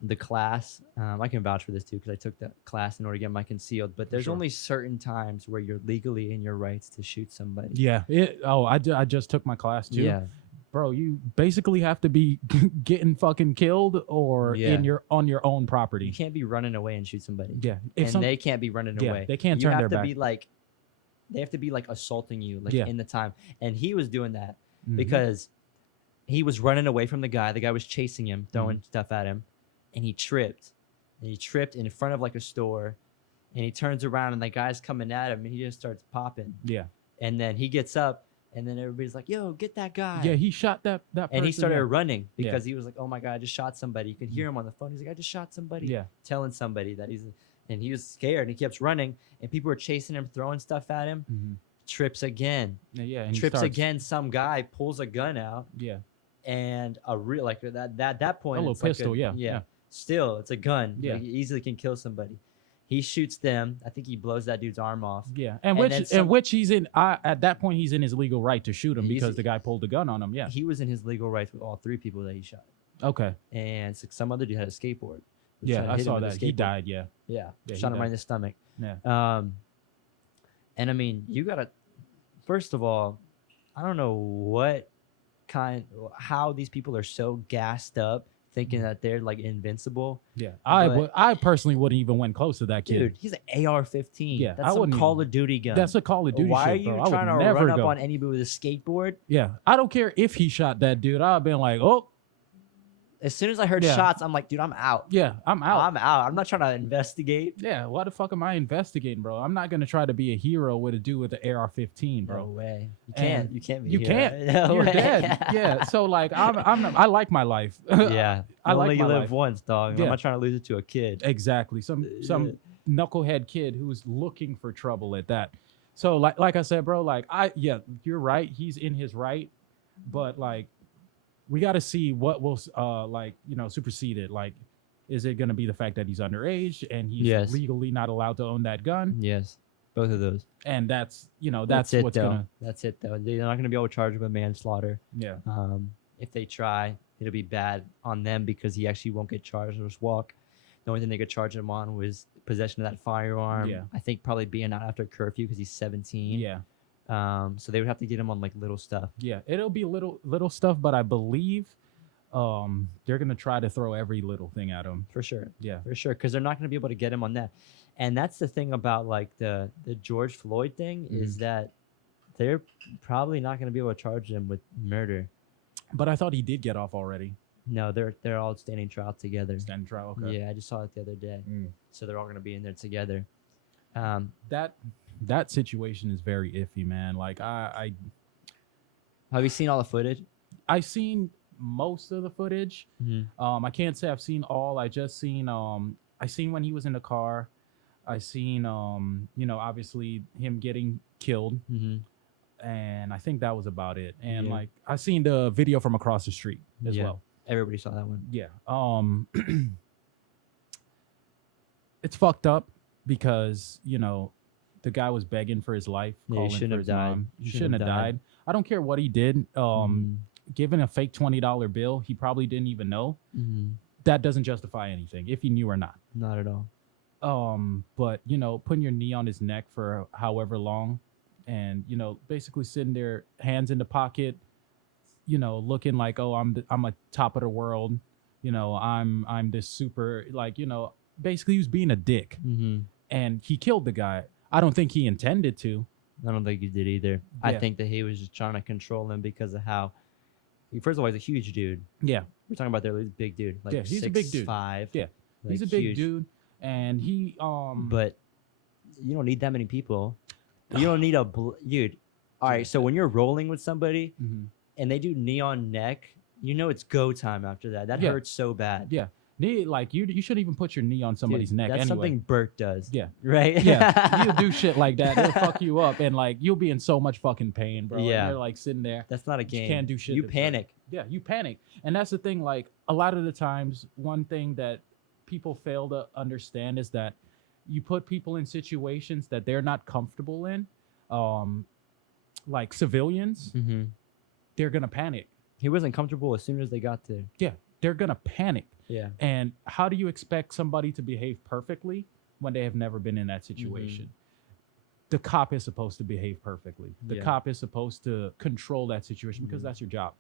the class, I can vouch for this too because I took that class in order to get my concealed. But there's Sure. only certain times where you're legally in your rights to shoot somebody. Yeah. I just took my class too. Yeah. Bro, you basically have to be getting fucking killed or Yeah. on your own You property. can't be running away and shoot somebody. Yeah. They can't be running away. They can't You turn have their to back. be like, they have to be like assaulting you like Yeah. in the time. And he was doing that Mhm. because he was running away from the guy. The guy was chasing him, throwing Mm-hmm. stuff at him, and he tripped. And he tripped in front of like a store, and he turns around and the guy's coming at him, and he just starts popping. Yeah. And then he gets up, and then everybody's like, "Yo, get that guy!" Yeah, he shot that person. and he started yeah. running Yeah. because he was like, "Oh my god, I just shot somebody." You can hear him on the phone. He's like, "I just shot somebody." Yeah. Telling somebody that and he was scared, and he keeps running, and people were chasing him, throwing stuff at him. Mhm. Trips again. Yeah. And he Trips starts- again. Some guy pulls a gun out, Yeah. and a real like that point. A little it's like pistol, yeah. yeah. Still, it's a gun. Yeah. Like, it easily can kill somebody. He shoots them. I think he blows that dude's arm off. Yeah, And then which he's in. At that point, he's in his legal right to shoot him He's- because the guy pulled the gun on him. Yeah. He was in his legal rights with all three people that he shot. Okay. And some other dude had a skateboard. Was trying Yeah, to I hit him saw with a that. He skateboard. died. Yeah. Yeah, Yeah, he shot him right died. in the stomach. Yeah. And I mean, you gotta. First of all, I don't know how these people are so gassed up thinking Mm-hmm. that they're like invincible. Yeah. But- I personally wouldn't even went close to that kid. Dude, he's an AR-15. Yeah, I That's some wouldn't Call even- of Duty gun. That's a Call of Duty Why shit, are you bro. I would trying to never run up go. on anybody with a skateboard? Yeah, I don't care if he shot that dude. I've been like, oh, As soon as I heard Yeah. shots, I'm like, dude, I'm out. yeah, I'm out. I'm out. I'm not trying to investigate. Yeah, why the fuck am I investigating, bro? I'm not gonna try to be a hero with a dude with an AR-15, No bro. way. You And can't. You can't be. You here. can't. No You're way. dead. Yeah. So like, I like my life. Yeah. I like Only my you live life. once, dog. Yeah. I'm not trying to lose it to a kid. Exactly. Some knucklehead kid who's looking for trouble at that. So like I said, bro, like you're right. He's in his right, but like we got to see what will supersede it. Like, is it going to be the fact that he's underage and he's Yes. legally not allowed to own that gun? Yes. Both of those. And that's it, what's though. gonna That's it, though. They're not going to be able to charge him with manslaughter. yeah. If they try, it'll be bad on them because he actually won't get charged or just walk. The only thing they could charge him on was possession of that firearm. Yeah. I think probably being out after curfew because he's 17. Yeah. So they would have to get him on like little stuff. Yeah, it'll be little stuff, but I believe they're gonna try to throw every little thing at him. For sure. Yeah, For sure. Because they're not going to be able to get him on that. And that's the thing about like the George Floyd thing is that they're probably not going to be able to charge him with murder. but I thought he did get off already. No, they're all standing trial together. Stand trial. Okay. Yeah, I just saw it the other day. Mm. So they're all going to be in there together. That situation is very iffy, man. Like I Have you seen all the footage? seen most of the footage. I can't say I've seen all. I just seen I seen when he was in the car. I seen obviously him getting killed, and I think that was about it. And Yeah. like I seen the video from across the street as Yeah. well. Everybody saw that one. Yeah. It's fucked up because the guy was begging for his life. Yeah, he calling shouldn't for have his died. mom. He shouldn't have died. I don't care what he did. Giving a fake $20 bill, he probably didn't even know. That doesn't justify anything, if he knew or not. Not at all. But putting your knee on his neck for however long, and basically sitting there, hands in the pocket, looking like, oh, I'm a top of the world. I'm this super, like, basically he was being a dick, and he killed the guy. I don't think he intended to. I don't think he did either. I Yeah. think that he was just trying to control him because of how. First of all, he's a huge dude. Yeah, We're talking about he's a big dude. Like Yeah, he's a big dude. 6'5". Yeah, like, he's a big huge. dude, and he But you don't need that many people. You don't need dude. All right, so when you're rolling with somebody Mhm. and they do knee on neck, it's go time after that. That Yeah. hurts so bad. Yeah, knee, like you shouldn't even put your knee on somebody's Dude, neck. That's anyway. something Bert does. Yeah. Right? Yeah, you do shit like that, it'll fuck you up, and like you'll be in so much fucking pain, bro. Yeah. And you're like sitting there. That's not a game. can't do shit You that's panic. Yeah, you panic, and that's the thing. Like a lot of the times, one thing that people fail to understand is that you put people in situations that they're not comfortable in, like civilians, Mm-hmm. they're gonna panic. He wasn't comfortable as soon as they got there. Yeah, they're gonna panic. Yeah. And how do you expect somebody to behave perfectly when they have never been in that situation? The cop is supposed to behave perfectly. The cop is supposed to control that situation because that's your job.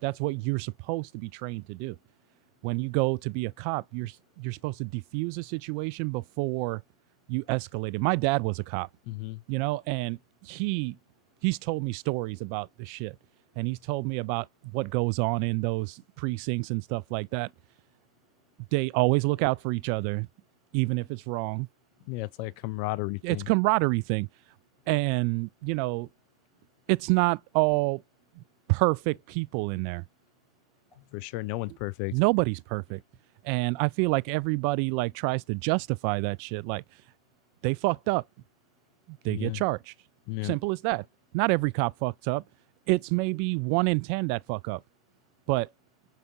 That's what you're supposed to be trained to do. When you go to be a cop, you're supposed to defuse a situation before you escalate it. My dad was a cop, you know, and he's told me stories about the shit. And he's told me about what goes on in those precincts and stuff like that. They always look out for each other, even if it's wrong. Yeah, it's like a camaraderie thing. It's camaraderie thing. And, you know, it's not all perfect people in there. For sure. No one's perfect. Nobody's perfect. And I feel like everybody like tries to justify that shit. Like they fucked up. They get charged. Yeah. Simple as that. Not every cop fucks up. It's maybe 1 in 10 that fuck up. But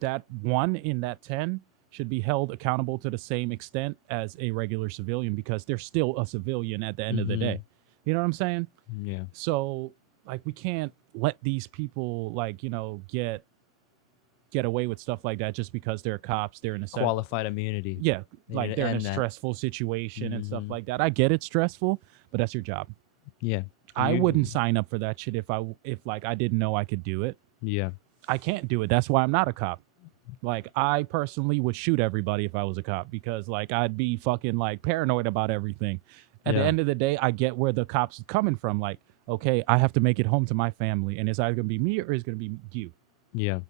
that 1 in that 10 should be held accountable to the same extent as a regular civilian because they're still a civilian at the end of the day. You know what I'm saying? Yeah. So like we can't let these people like, you know, get away with stuff like that just because they're cops. They're in a Qualified immunity. Yeah, They like need to they're in a end that. stressful situation and stuff like that. I get it's stressful, but that's your job. Yeah. I wouldn't sign up for that shit if like I didn't know I could do it. Yeah. I can't do it. That's why I'm not a cop. Like I personally would shoot everybody if I was a cop because like I'd be fucking like paranoid about everything. At the end of the day, I get where the cops is coming from. Like, okay, I have to make it home to my family, and it's either gonna be me or it's gonna be you. Yeah.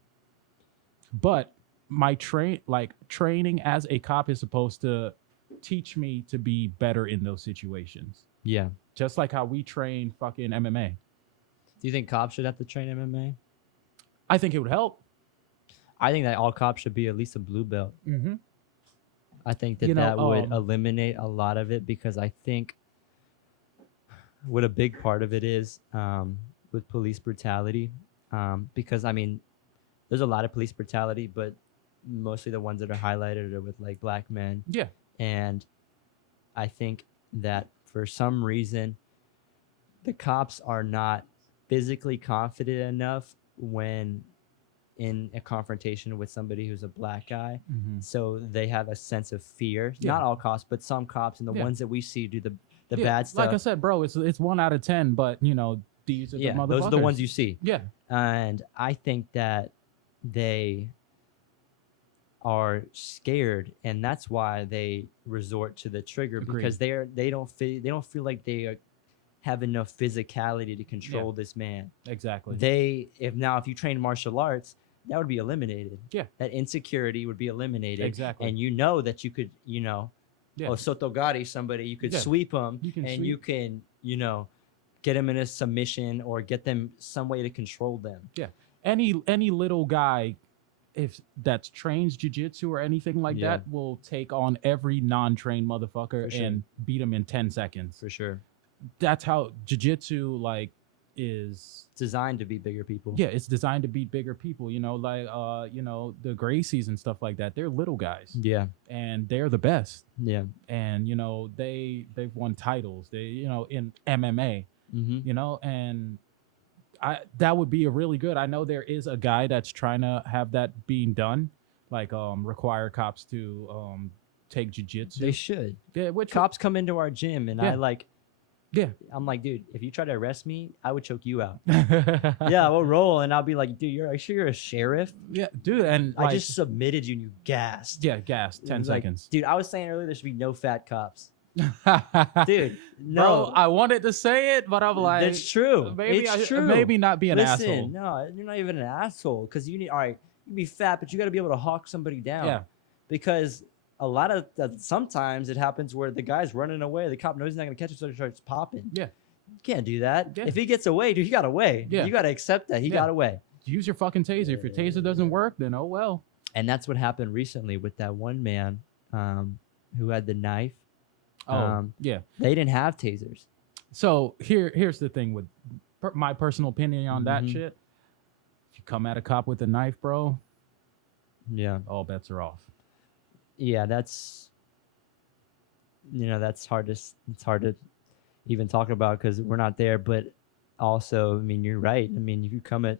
But my training as a cop is supposed to teach me to be better in those situations. Yeah. Just like how we train fucking MMA. Do you think cops should have to train MMA? I think it would help. I think that all cops should be at least a blue belt. Mm-hmm. I think that that would eliminate a lot of it because I think what a big part of it is with police brutality. Because, I mean, there's a lot of police brutality, but mostly the ones that are highlighted are with like black men. Yeah. And I think that for some reason, the cops are not physically confident enough when in a confrontation with somebody who's a black guy. So they have a sense of fear. Yeah. Not all cops, but some cops and the ones that we see do the bad stuff. Like I said, bro, it's 1 out of 10, but you know, these are the motherfuckers. Those are the ones you see. Yeah. And I think that they are scared, and that's why they resort to the trigger. Agreed. Because they don't feel like they have enough physicality to control this man. Exactly. If you train martial arts, that would be eliminated. Yeah. That insecurity would be eliminated. Exactly. And you know that you could, Sotogari somebody, you could sweep them, you can, get them in a submission or get them some way to control them. Yeah. Any little guy, if that's trains jiu-jitsu or anything like that, will take on every non-trained motherfucker and beat him in 10 seconds. For sure. That's how jiu-jitsu is designed to beat bigger people. Yeah, it's designed to beat bigger people. The Gracies and stuff like that. They're little guys. Yeah. And they're the best. Yeah. And they've won titles. They in MMA. And that would be a really good. I know there is a guy that's trying to have that being done, require cops to take jiu-jitsu. They should. Yeah, cops come into our gym and Yeah. I'm like, dude, if you try to arrest me, I would choke you out. Yeah, we'll roll, and I'll be like, dude, are you sure you're a sheriff? Yeah, dude, and I just submitted you and you gassed. Yeah, gassed. 10 seconds. Dude, I was saying earlier there should be no fat cops. Dude, no. Bro, I wanted to say it, but I'm like, it's true. Maybe it's true. Maybe not be an asshole. No, you're not even an asshole because you be fat, but you got to be able to hawk somebody down. Yeah. Because a lot of sometimes it happens where the guy's running away, the cop knows he's not gonna catch him, so he starts popping. Yeah, you can't do that. Yeah. If he gets away, dude, he got away. Yeah, you got to accept that he got away. Use your fucking taser. If your taser doesn't work, then oh well. And that's what happened recently with that one man who had the knife. Yeah, they didn't have tasers. So here's the thing with my personal opinion on that shit. If you come at a cop with a knife, bro, yeah, all bets are off. yeah, that's that's hard to it's hard to even talk about because we're not there. But also, I mean, you're right. I mean, if you come at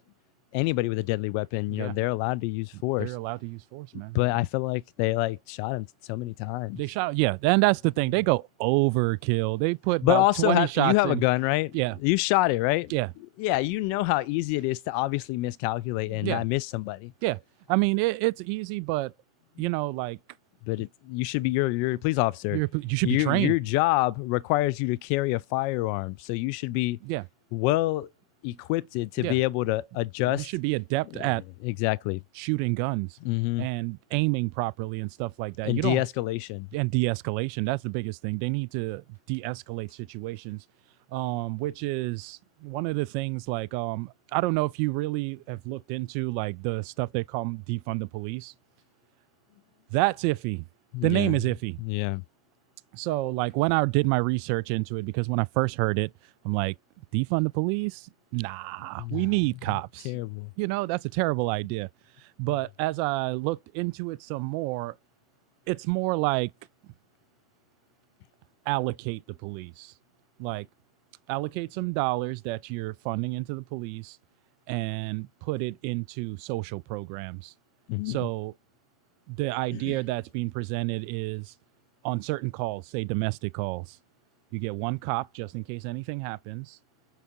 anybody with a deadly weapon, Yeah. they're allowed to use force. They're allowed to use force, man. But I feel like they like shot him so many times. They shot, yeah, and that's the thing. They go overkill. They put But about also, 20 you shots have a in. gun, right? Yeah. You shot it, right? Yeah. Yeah, you know how easy it is to obviously miscalculate and Yeah. not miss somebody. Yeah. I mean, it's easy, but like But you should be you're a police officer. you should be trained. Your job requires you to carry a firearm, so you should be Yeah. well equipped to Yeah. be able to You adjust. should be adept at Exactly. shooting guns Mm-hmm. and aiming properly and stuff like that. And You don't de-escalation. and de-escalation, that's the biggest thing. They need to de-escalate situations, which is one of the things. Like I don't know if you really have looked into like the stuff they call defund the police. That's iffy. The name is iffy. Yeah. So like when I did my research into it, because when I first heard it, I'm like, defund the police? Nah, we need cops. Terrible. That's a terrible idea. But as I looked into it some more, it's more like allocate the police. Like allocate some dollars that you're funding into the police and put it into social programs. Mhm. So the idea that's being presented is on certain calls, say domestic calls, you get one cop just in case anything happens,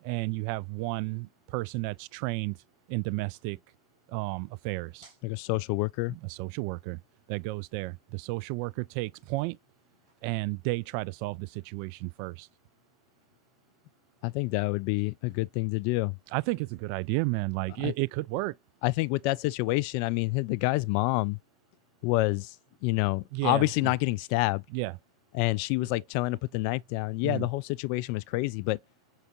and you have one person that's trained in domestic affairs, Like a social worker. a social worker that goes there. The social worker takes point, and they try to solve the situation first. I think that would be a good thing to do. I think it's a good idea, man. Like it could work. I think with that situation, I mean, the guy's mom was, Yeah. obviously not getting stabbed. Yeah. And she was like telling him to put the knife down. Yeah, Mhm. the whole situation was crazy, but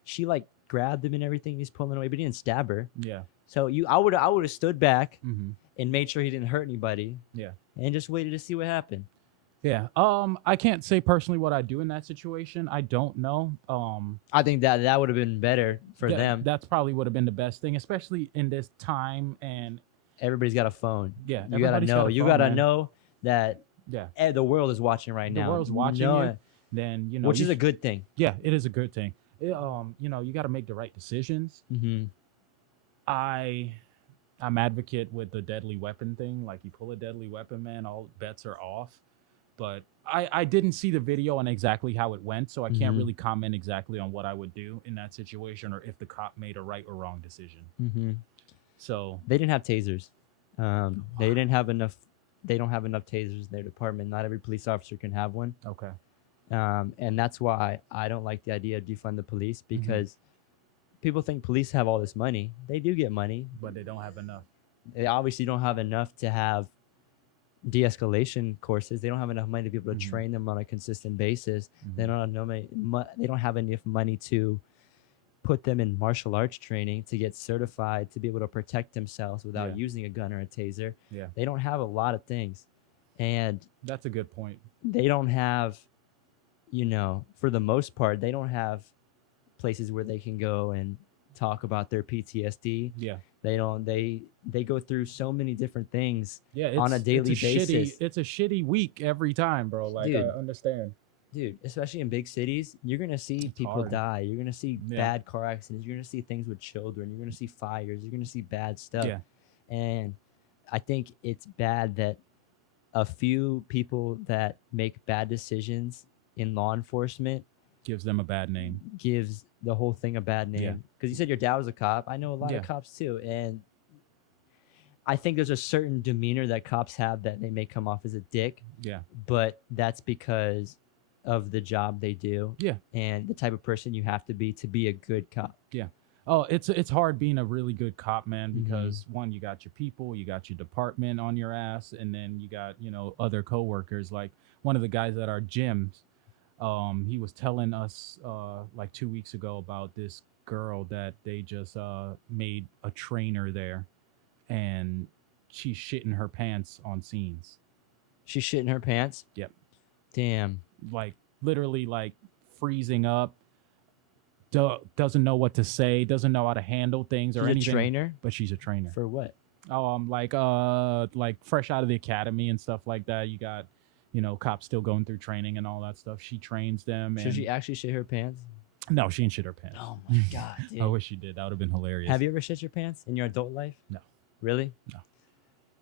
she like grabbed him and everything. He's pulling away, but he didn't stab her. Yeah. So I would have stood back Mm-hmm. and made sure he didn't hurt anybody. Yeah. And just waited to see what happened. Yeah. I can't say personally what I'd do in that situation. I don't know. I think that would have been better for them. That's probably would have been the best thing, especially in this time. And Everybody's got a phone. yeah, You gotta everybody's know. got a You phone, gotta man. know that Yeah. the world is watching right The now. world's watching Know you. it, Then which you is a good thing. yeah, it is a good thing. You got to make the right decisions. Mm-hmm. I'm advocate with the deadly weapon thing. Like you pull a deadly weapon, man, all bets are off. But I didn't see the video on exactly how it went, so I can't Mhm. really comment exactly on what I would do in that situation or if the cop made a right or wrong decision. Mm-hmm. So They didn't have tasers. They didn't have enough. They don't have enough tasers in their department. Not every police officer can have one. okay, And that's why I don't like the idea of defund the police Mm-hmm. because people think police have all this money. They do get money. but they don't have enough. They obviously don't have enough to have de-escalation courses. They don't have enough money to be able to Mhm. train them on a consistent basis. They Mhm. don't have no money. They don't have enough money to put them in martial arts training to get certified to be able to protect themselves without Yeah. using a gun or a taser. Yeah, They don't have a lot of things, and that's a good point. they don't have, for the most part, they don't have places where they can go and talk about their PTSD. Yeah, They don't. They go through so many different things. yeah. On a daily basis. It's a shitty week every time, bro. Like Dude. I understand. Dude, especially in big cities, you're gonna see people hard. die. You're gonna see Yeah. bad car accidents. You're gonna see things with children. You're gonna see fires. You're gonna see bad stuff. Yeah. And I think it's bad that a few people that make bad decisions in law enforcement Gives them a bad name. gives the whole thing a bad Yeah. name. Because you said your dad was a cop. I know a lot Yeah. of cops too, and I think there's a certain demeanor that cops have that they may come off as a dick, Yeah, but that's because of the job they do. Yeah. And the type of person you have to be a good cop. Oh, it's hard being a really good cop, man, Mhm. because one, you got your people, you got your department on your ass, and then you got, other coworkers. Like one of the guys at our gyms, he was telling us like 2 weeks ago about this girl that they just made a trainer there, and she's shitting her pants on scenes. She's shitting her pants. Yep. Damn. Like literally like freezing up, doesn't know what to say, doesn't know how to handle things or She's anything. a trainer But she's a trainer. for what? Like fresh out of the academy and stuff like that. You got cops still going through training and all that stuff. She trains them. Should And she actually shit her pants? no, she didn't shit her pants. Oh my god, dude. I wish she did. That would have been hilarious. Have you ever shit your pants in your adult life? No. Really? No.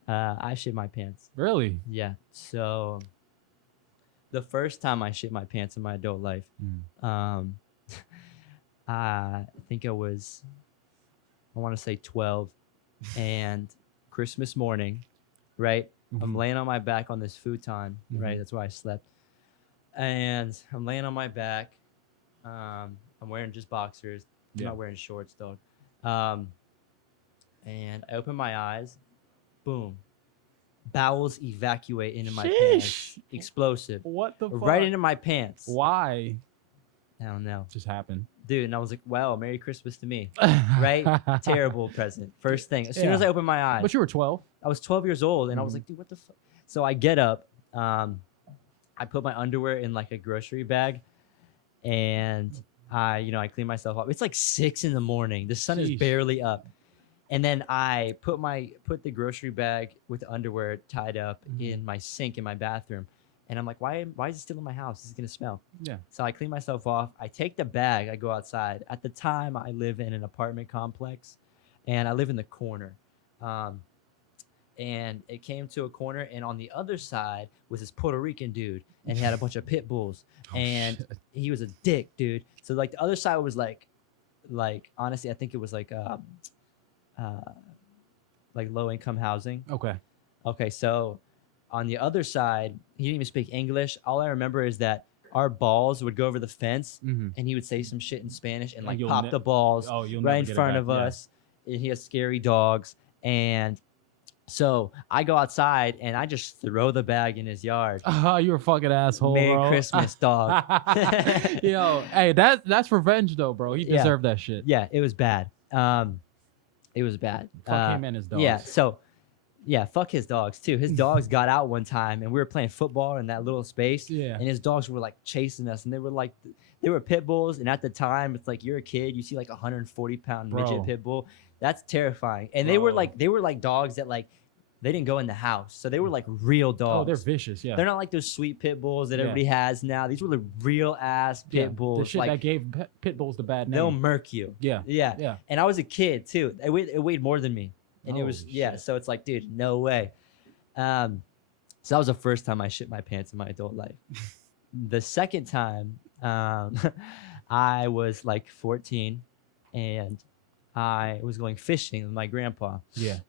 I shit my pants. Really? Yeah. So the first time I shit my pants in my adult life, I think I want to say 12, and Christmas morning, right? I'm laying on my back on this futon, right? That's where I slept. And I'm laying on my back. I'm wearing just boxers. I'm not wearing shorts, dog. And I open my eyes. Boom. Bowels evacuate into my pants. Explosive. What the fuck? Right into my pants. Why? I don't know. Just happened. Dude, and I was like, wow, Merry Christmas to me. Right? Terrible present. First thing. As soon as I opened my eyes. But you were 12. I was 12 years old, and I was like, dude, what the fuck? So I get up. I put my underwear in like a grocery bag, and I clean myself up. It's like 6 in the morning. The sun is barely up. And then I put the grocery bag with the underwear tied up in my sink in my bathroom. And I'm like, why is it still in my house? This is going to smell. Yeah. So I clean myself off. I take the bag. I go outside. At the time, I live in an apartment complex, and I live in the corner. And it came to a corner, and on the other side was this Puerto Rican dude, and he had a bunch of pit bulls. And he was a dick, dude. So like the other side was like honestly, I think it was like low income housing. Okay, so on the other side, he didn't even speak English. All I remember is that our balls would go over the fence, and he would say some shit in Spanish and like pop the balls right in front of us. And he has scary dogs. And so I go outside and I just throw the bag in his yard. Oh, you're a fucking asshole, Merry bro. Christmas, dog. Yo, hey, that's revenge though, bro. He deserved that shit. Yeah, it was bad. It was bad. Fuck him and his dogs. Yeah, so fuck his dogs too. His dogs got out one time, and we were playing football in that little space. Yeah. And his dogs were like chasing us, and they were pit bulls. And at the time, it's like you're a kid, you see like 140-pound midget pit bull. That's terrifying. And they were like dogs that like they didn't go in the house, so they were like real dogs. Oh, they're vicious. Yeah. They're not like those sweet pit bulls that everybody has now. These were the real ass pit bulls. The shit like, that gave pit bulls the bad name. They'll murk you. Yeah. And I was a kid too. It weighed more than me. And it was shit. So it's like, dude, no way. So that was the first time I shit my pants in my adult life. The second time, I was like 14, and I was going fishing with my grandpa. Yeah.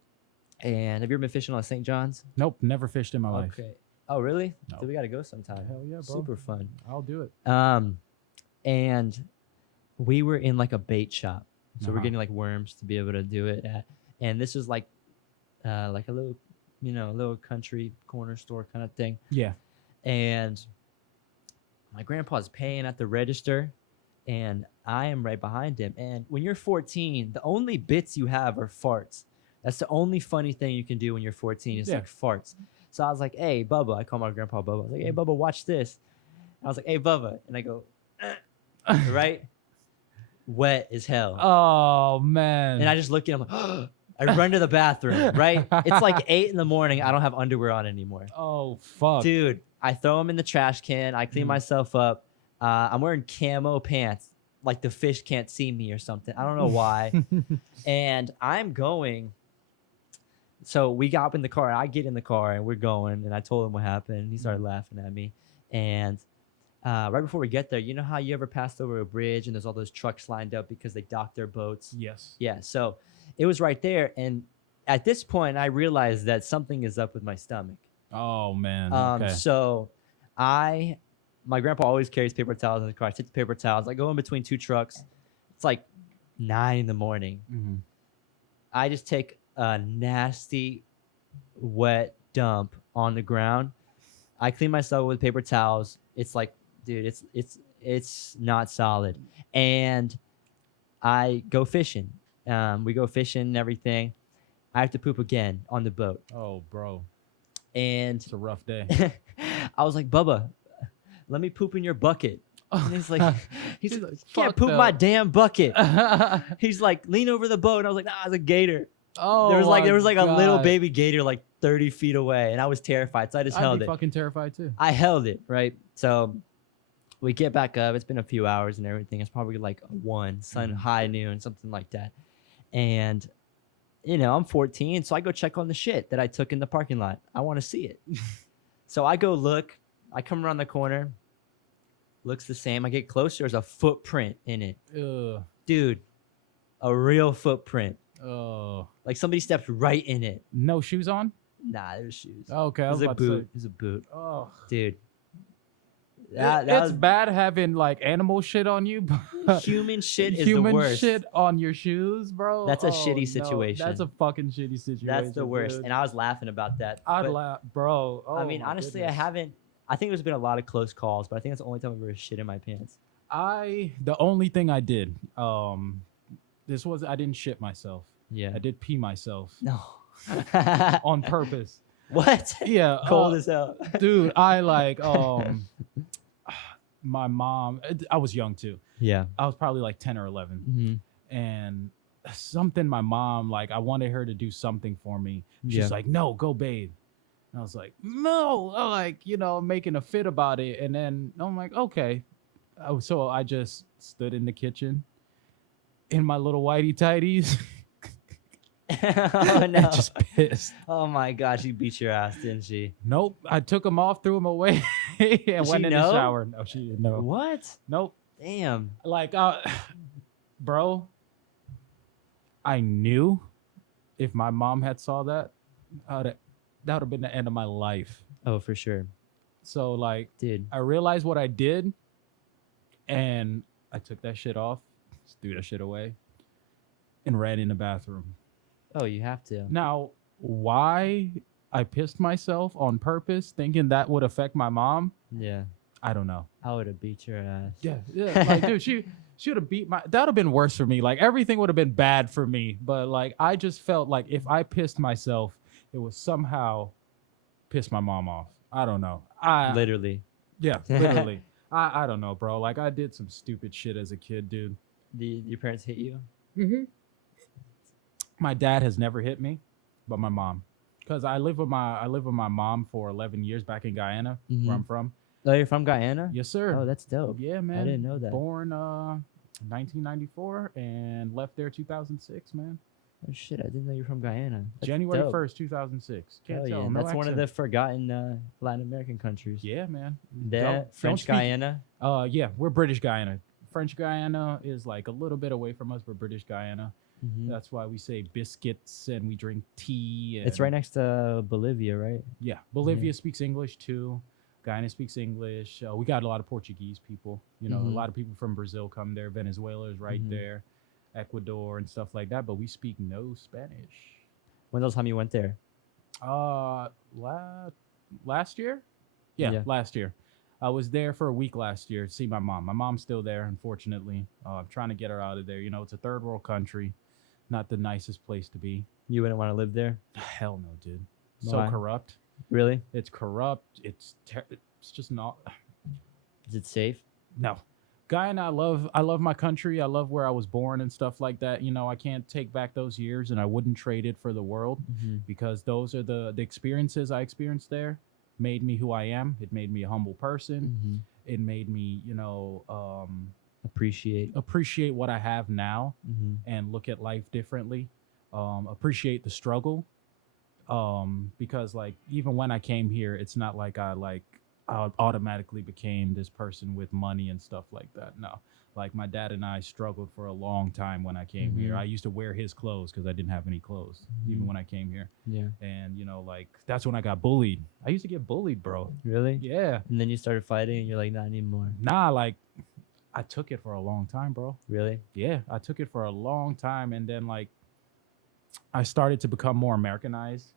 And have you ever been fishing on St. John's? Nope, never fished in my life. Okay. Oh, really? No. So we got to go sometime. Hell yeah, bro. Super fun. I'll do it. And we were in like a bait shop. So we're getting like worms to be able to do it at. And this was like a little, little country corner store kind of thing. Yeah. And my grandpa's paying at the register, and I am right behind him. And when you're 14, the only bits you have are farts. That's the only funny thing you can do when you're 14 is like farts. So I was like, hey, Bubba. I call my grandpa Bubba. I was like, hey, Bubba, watch this. I was like, hey, Bubba. And I go, right? Wet as hell. Oh, man. And I just look at him like, I run to the bathroom, right? It's like 8 in the morning. I don't have underwear on anymore. Oh, fuck. Dude, I throw them in the trash can. I clean myself up. I'm wearing camo pants. Like the fish can't see me or something. I don't know why. And I'm going. So we got up in the car. I get in the car and we're going. And I told him what happened. And he started laughing at me. And right before we get there, you know how you ever passed over a bridge and there's all those trucks lined up because they docked their boats? Yes. Yeah. So it was right there. And at this point, I realized that something is up with my stomach. Oh, man. Okay. So my grandpa always carries paper towels in the car. I take the paper towels. I go in between two trucks. It's like 9 in the morning. Mm-hmm. I just take a nasty, wet dump on the ground. I clean myself with paper towels. It's like, dude, it's not solid. And I go fishing. We go fishing and everything. I have to poop again on the boat. Oh, bro. And it's a rough day. I was like, Bubba, let me poop in your bucket. And he's like, can't poop though. my damn bucket. He's like, lean over the boat. And I was like, nah, it's a gator. Oh, there was my like a little God. baby gator like 30 feet away, and I was terrified, so I just I'd held be it. fucking terrified too. I held it, right? So we get back up. It's been a few hours and everything. It's probably like 1, high noon, something like that. And, I'm 14, so I go check on the shit that I took in the parking lot. I want to see it. So I go look. I come around the corner. Looks the same. I get closer. There's a footprint in it. Ugh. Dude, a real footprint. Oh. Like somebody stepped right in it. No shoes on? Nah, there's shoes. Okay, I It was was a about to say. boot. It was a boot. Oh. Dude. It's was bad having like animal shit on you, but human shit is the human worst. shit on your shoes, bro. That's a Oh, shitty no. situation. That's a fucking shitty situation. That's the worst. dude. And I was laughing about that. I'd But, laugh, bro. Oh, I mean, my honestly, goodness. I think there's been a lot of close calls, but I think that's the only time I've ever shit in my pants. The only thing I did, I didn't shit myself. Yeah. I did pee myself No. on purpose. What? Yeah, Cold as hell. dude. I like my mom. I was young too. Yeah. I was probably like 10 or 11, Mm-hmm. and something my mom, like, I wanted her to do something for me. She's Yeah. like, no, go bathe. And I was like, no, like, making a fit about it. And then I'm like, okay. So I just stood in the kitchen in my little whitey tighties. Oh, no. And just pissed. Oh, my gosh. She beat your ass, didn't she? Nope. I took them off, threw them away, and Did went she in know? the shower. No, she didn't know. What? Nope. Damn. Like, bro, I knew if my mom had saw that, that would have been the end of my life. Oh, for sure. So, like, Dude. I realized what I did, and I took that shit off, threw that shit away, and ran in the bathroom. Oh, you have to. Now, why I pissed myself on purpose, thinking that would affect my mom, Yeah. I don't know. I would have beat your ass. Yeah. Like, dude, she would have beat that would have been worse for me. Like, everything would have been bad for me. But, like, I just felt like if I pissed myself, it would somehow piss my mom off. I don't know. Literally. Yeah, literally. I don't know, bro. Like, I did some stupid shit as a kid, dude. Your parents hit you? Mm-hmm. My dad has never hit me, but my mom. Because I live with my mom for 11 years back in Guyana, where I'm from. Oh, you're from Guyana? Yes, sir. Oh, that's dope. Yeah, man. I didn't know that. Born 1994 and left there 2006, man. Oh, shit. I didn't know you're from Guyana. That's January dope. 1st, 2006. Can't Hell tell. yeah. No That's one of accent. the forgotten Latin American countries. Yeah, man. That French speak- Guyana. Yeah, we're British Guyana. French Guyana is like a little bit away from us. We're British Guyana. Mhm. That's why we say biscuits and we drink tea. And It's right next to Bolivia, right? Yeah, Bolivia speaks English too. Guyana speaks English. We got a lot of Portuguese people. A lot of people from Brazil come there. Venezuela is right there. Ecuador and stuff like that. But we speak no Spanish. When was the time you went there? Last year? Yeah, last year. I was there for a week last year to see my mom. My mom's still there, unfortunately. I'm trying to get her out of there. It's a third world country. Not the nicest place to be. You wouldn't want to live there? Hell no, dude. Why? So corrupt. Really? It's corrupt. It's just not. Is it safe? No. Guyana, I love my country. I love where I was born and stuff like that. I can't take back those years, and I wouldn't trade it for the world because those are the experiences I experienced there. Made me who I am. It made me a humble person. It made me, appreciate what I have now and look at life differently. Appreciate the struggle. Because like even when I came here, it's not like I automatically became this person with money and stuff like that. No, like my dad and I struggled for a long time when I came here. I used to wear his clothes because I didn't have any clothes even when I came here. Yeah. And like that's when I got bullied. I used to get bullied, bro. Really? Yeah. And then you started fighting and you're like, not anymore. Nah, like I took it for a long time, bro. Really? Yeah, I took it for a long time, and then like I started to become more Americanized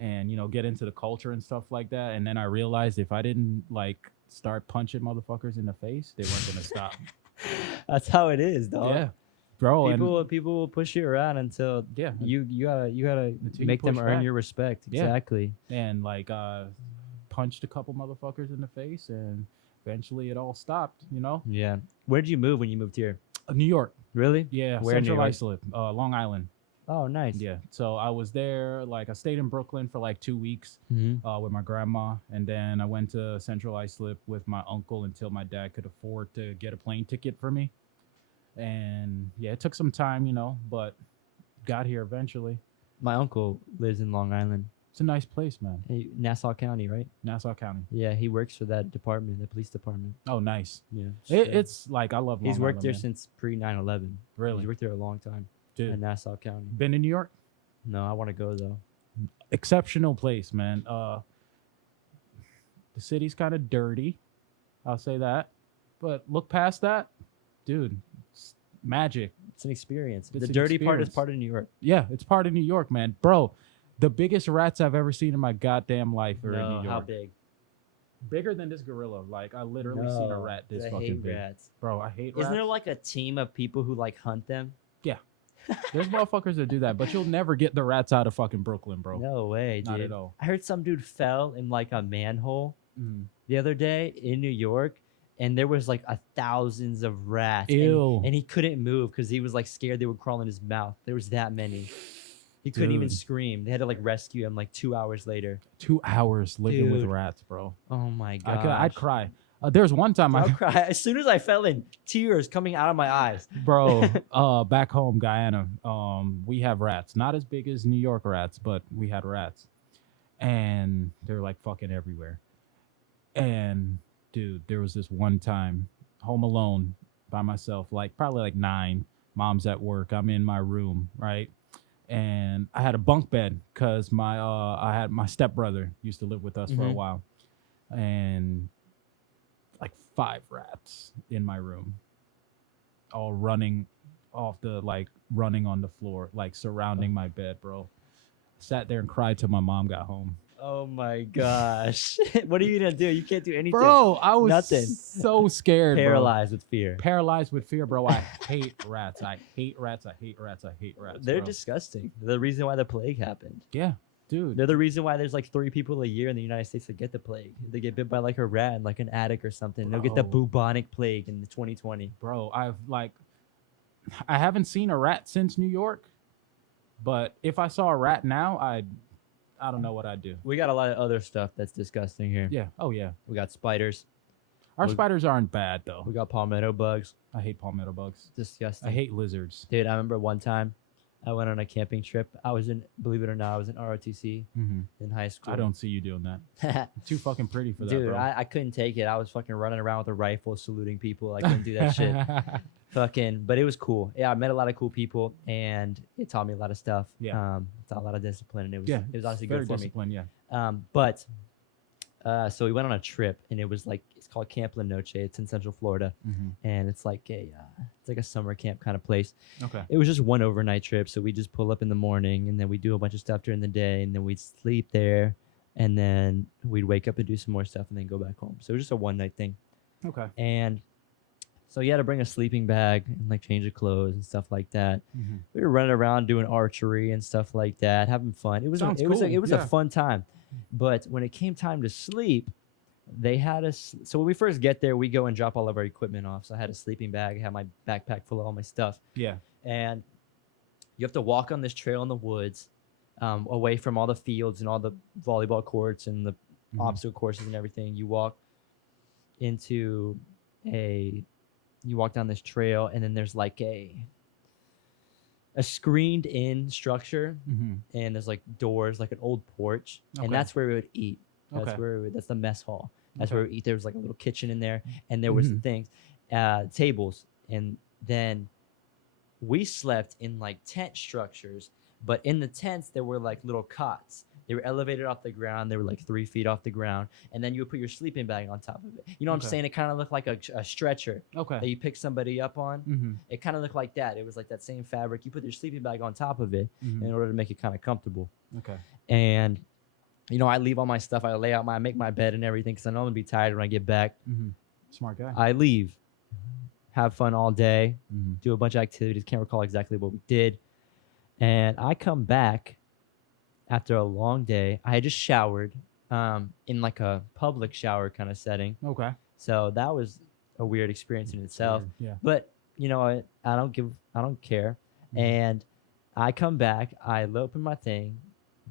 and get into the culture and stuff like that. And then I realized if I didn't like start punching motherfuckers in the face, they weren't gonna stop. That's how it is, dog. Yeah, bro. People will push you around until Yeah. you gotta Until you make them push earn back. your respect. Yeah. Exactly. And like punched a couple motherfuckers in the face, and eventually it all stopped. Yeah. Where did you move when you moved here? New York. Really? Yeah, Where in New Central York? Isolate, Long Island. Oh, nice. Yeah. So I was there, like, I stayed in Brooklyn for like 2 weeks with my grandma. And then I went to Central Islip with my uncle until my dad could afford to get a plane ticket for me. And yeah, it took some time, but got here eventually. My uncle lives in Long Island. It's a nice place, man. Hey, Nassau County, right? Nassau County. Yeah, he works for that department, the police department. Oh, nice. Yeah. It's like, I love Long He's worked Island, there man. since pre 9/11. Really? He's worked there a long time. Dude. In Nassau County. Been to New York? No, I want to go though. Exceptional place, man. The city's kind of dirty. I'll say that. But look past that, dude, it's magic. It's an experience. It's The an dirty part is experience. part of New York. Yeah, it's part of New York, man. Bro, the biggest rats I've ever seen in my goddamn life are in No, New York. how big? Bigger than this gorilla. Like, I literally seen a rat this I fucking hate big. rats. Bro, I hate rats. Isn't there like a team of people who like hunt them? There's motherfuckers that do that, but you'll never get the rats out of fucking Brooklyn, bro. No way, dude. Not at all. I heard some dude fell in like a manhole Mhm. the other day in New York, and there was like thousands of rats. Ew. And he couldn't move because he was like scared they would crawl in his mouth. There was that many. He couldn't even Dude. scream. They had to like rescue him like 2 hours later. 2 hours living with Dude. rats, bro. Oh my god! I'd cry. There's one time I'll cry as soon as I fell in. Tears coming out of my eyes. bro, back home, Guyana, we have rats. Not as big as New York rats, but we had rats. And they're like fucking everywhere. And dude, there was this one time, home alone by myself, like probably like 9. Mom's at work. I'm in my room, right? And I had a bunk bed because I had my stepbrother used to live with us for a Mhm. while. And like 5 rats in my room, all running running on the floor, like surrounding my bed, bro. Sat there and cried till my mom got home. Oh my gosh! What are you gonna do? You can't do anything. Bro, I was Nothing. so scared, Paralyzed with fear. Paralyzed with fear, bro. I hate rats. I hate rats. I hate rats. I hate rats. They're bro. disgusting. They're the reason why the plague happened. Yeah, dude. They're the reason why there's like 3 people a year in the United States that get the plague. They get bit by like a rat in like an attic or something. They'll get the Bro. bubonic plague in 2020. Bro, I haven't seen a rat since New York, but if I saw a rat now, I don't know what I'd do. We got a lot of other stuff that's disgusting here. Yeah. Oh yeah. We got spiders. Our We- spiders aren't bad though. We got palmetto bugs. I hate palmetto bugs. Disgusting. I hate lizards. Dude, I remember one time I went on a camping trip. Believe it or not, I was in ROTC Mm-hmm. in high school. I don't see you doing that. don't. Too fucking pretty for that, Dude, bro. I couldn't take it. I was fucking running around with a rifle, saluting people. I couldn't do that shit. But it was cool. Yeah, I met a lot of cool people, and it taught me a lot of stuff. Yeah. Taught a lot of discipline, and Yeah, it was honestly very good for me. disciplined. Yeah. So we went on a trip, and it was like it's called Camp La Noche. It's in Central Florida, Mm-hmm. and it's like a summer camp kind of place. Okay. It was just one overnight trip, so we just pull up in the morning, and then we do a bunch of stuff during the day, and then we'd sleep there, and then we'd wake up and do some more stuff, and then go back home. So it was just a one night thing, Okay. and so you had to bring a sleeping bag and like change of clothes and stuff like that. Mm-hmm. We were running around doing archery and stuff like that, having fun. It was Sounds it was cool, it was yeah. a fun time. But when it came time to sleep, they had us. So when we first get there, we go and drop all of our equipment off. So I had a sleeping bag, I had my backpack full of all my stuff, Yeah. and you have to walk on this trail in the woods, away from all the fields and all the volleyball courts and the Mhm. obstacle courses and everything. You walk down this trail, and then there's like a screened in structure, Mm-hmm. and there's like doors, like an old porch, Okay. and that's where we would eat. Okay. That's the mess hall. That's Okay. where we eat. There was like a little kitchen in there, and there was Mhm. things, tables, and then we slept in like tent structures, but in the tents there were like little cots. They were elevated off the ground. They were like 3 feet off the ground, and then you would put your sleeping bag on top of it. You know what Okay. I'm saying? It kind of looked like a stretcher that Okay. you pick somebody up on. Mm-hmm. It kind of looked like that. It was like that same fabric. You put your sleeping bag on top of it Mm-hmm. in order to make it kind of comfortable. Okay. And I leave all my stuff. I make my bed and everything because I know I'm gonna be tired when I get back. Mm-hmm. Smart guy. I leave, have fun all day, Mm-hmm. do a bunch of activities. Can't recall exactly what we did, and I come back after a long day. I had just showered, in like a public shower kind of setting. Okay. So that was a weird experience in itself. Weird. Yeah. But you know what? I don't care. Mhm. And I come back, I open my thing,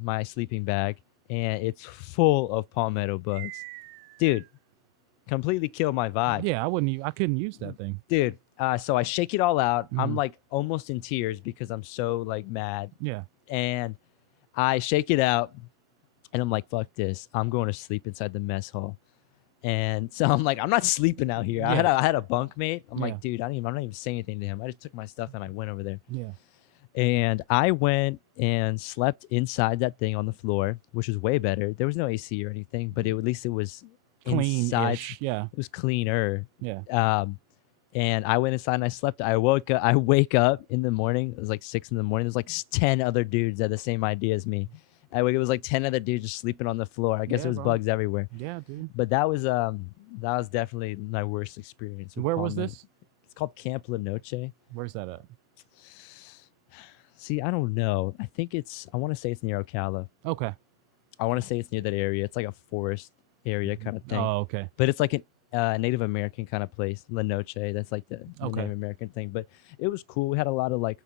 my sleeping bag, and it's full of palmetto bugs. Dude, completely killed my vibe. Yeah, I couldn't use that thing. Dude, so I shake it all out. I'm Mhm. like almost in tears because I'm so like mad. Yeah. And I shake it out and I'm like, fuck this. I'm going to sleep inside the mess hall. And so I'm like, I'm not sleeping out here. Yeah. I had a bunkmate. I'm Yeah. like, dude, I'm not even saying anything to him. I just took my stuff and I went over there. Yeah. And I went and slept inside that thing on the floor, which was way better. There was no AC or anything, but at least it was inside. Clean-ish. Yeah. It was cleaner. Yeah. And I went inside and I slept. I wake up in the morning. It was like 6 in the morning. There's like 10 other dudes that had the same idea as me. It was like 10 other dudes just sleeping on the floor. I guess Yeah, there was bro. bugs everywhere. Yeah, dude. But that was definitely my worst experience. with Where was Palmetto. this? It's called Camp La Noche. Where's that at? See, I don't know. I want to say it's near Ocala. Okay. I want to say it's near that area. It's like a forest area kind of thing. Oh, okay. But it's like a Native American kind of place, La Noche. That's like the Okay. Native American thing. But it was cool. We had a lot of like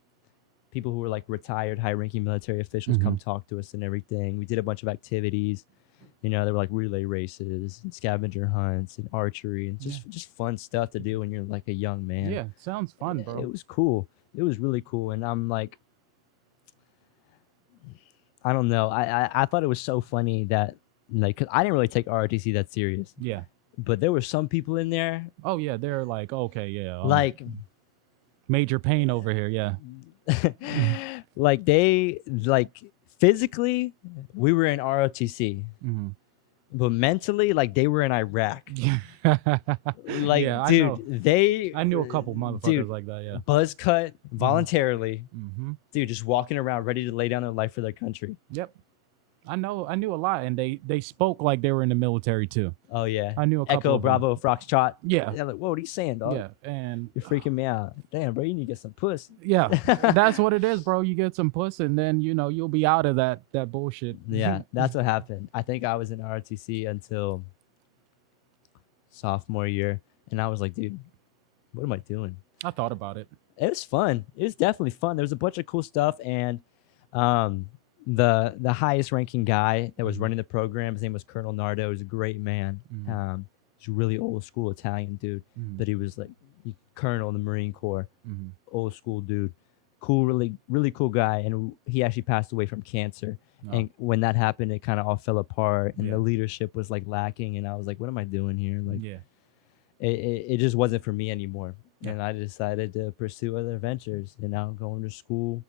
people who were like retired, high-ranking military officials come talk to us and everything. We did a bunch of activities. You know, there were like relay races and scavenger hunts and archery and just fun stuff to do when you're like a young man. Yeah, sounds fun, bro. It was cool. It was really cool. And I'm like, I don't know. I thought it was so funny that like, 'cause I didn't really take ROTC that serious, Yeah. but there were some people in there Oh yeah, they're like, okay, yeah. like major pain over here. Yeah. like they like physically we were in ROTC, Mm-hmm. but mentally like they were in Iraq. Like, yeah, dude, I knew a couple motherfuckers dude, like that. Yeah. buzz cut voluntarily, Mm-hmm. dude, just walking around ready to lay down their life for their country. Yep. I knew a lot, and they spoke like they were in the military too. Oh yeah, I knew a couple. Echo of them. Bravo Foxtrot. Yeah. Yeah, like, whoa, what are you saying, dog? Yeah, and You're freaking me out. Damn, bro, you need to get some puss. yeah, that's what it is, bro. You get some puss, and then you'll be out of that bullshit. Yeah, that's what happened. I think I was in ROTC until sophomore year, and I was like, dude, what am I doing? I thought about it. It was fun. It was definitely fun. There was a bunch of cool stuff, and the highest ranking guy that was running the program, his name was Colonel Nardo. He was a great man. Mhm. He's a really old school Italian dude, Mhm. but he was like colonel in the Marine Corps. Mhm. Old school dude, cool, really cool guy, and he actually passed away from cancer. Oh. And when that happened, it kind of all fell apart, and Yeah. the leadership was like lacking, and I was like, what am I doing here? Like, Yeah. it just wasn't for me anymore. Yeah. And I decided to pursue other ventures, and now going to school.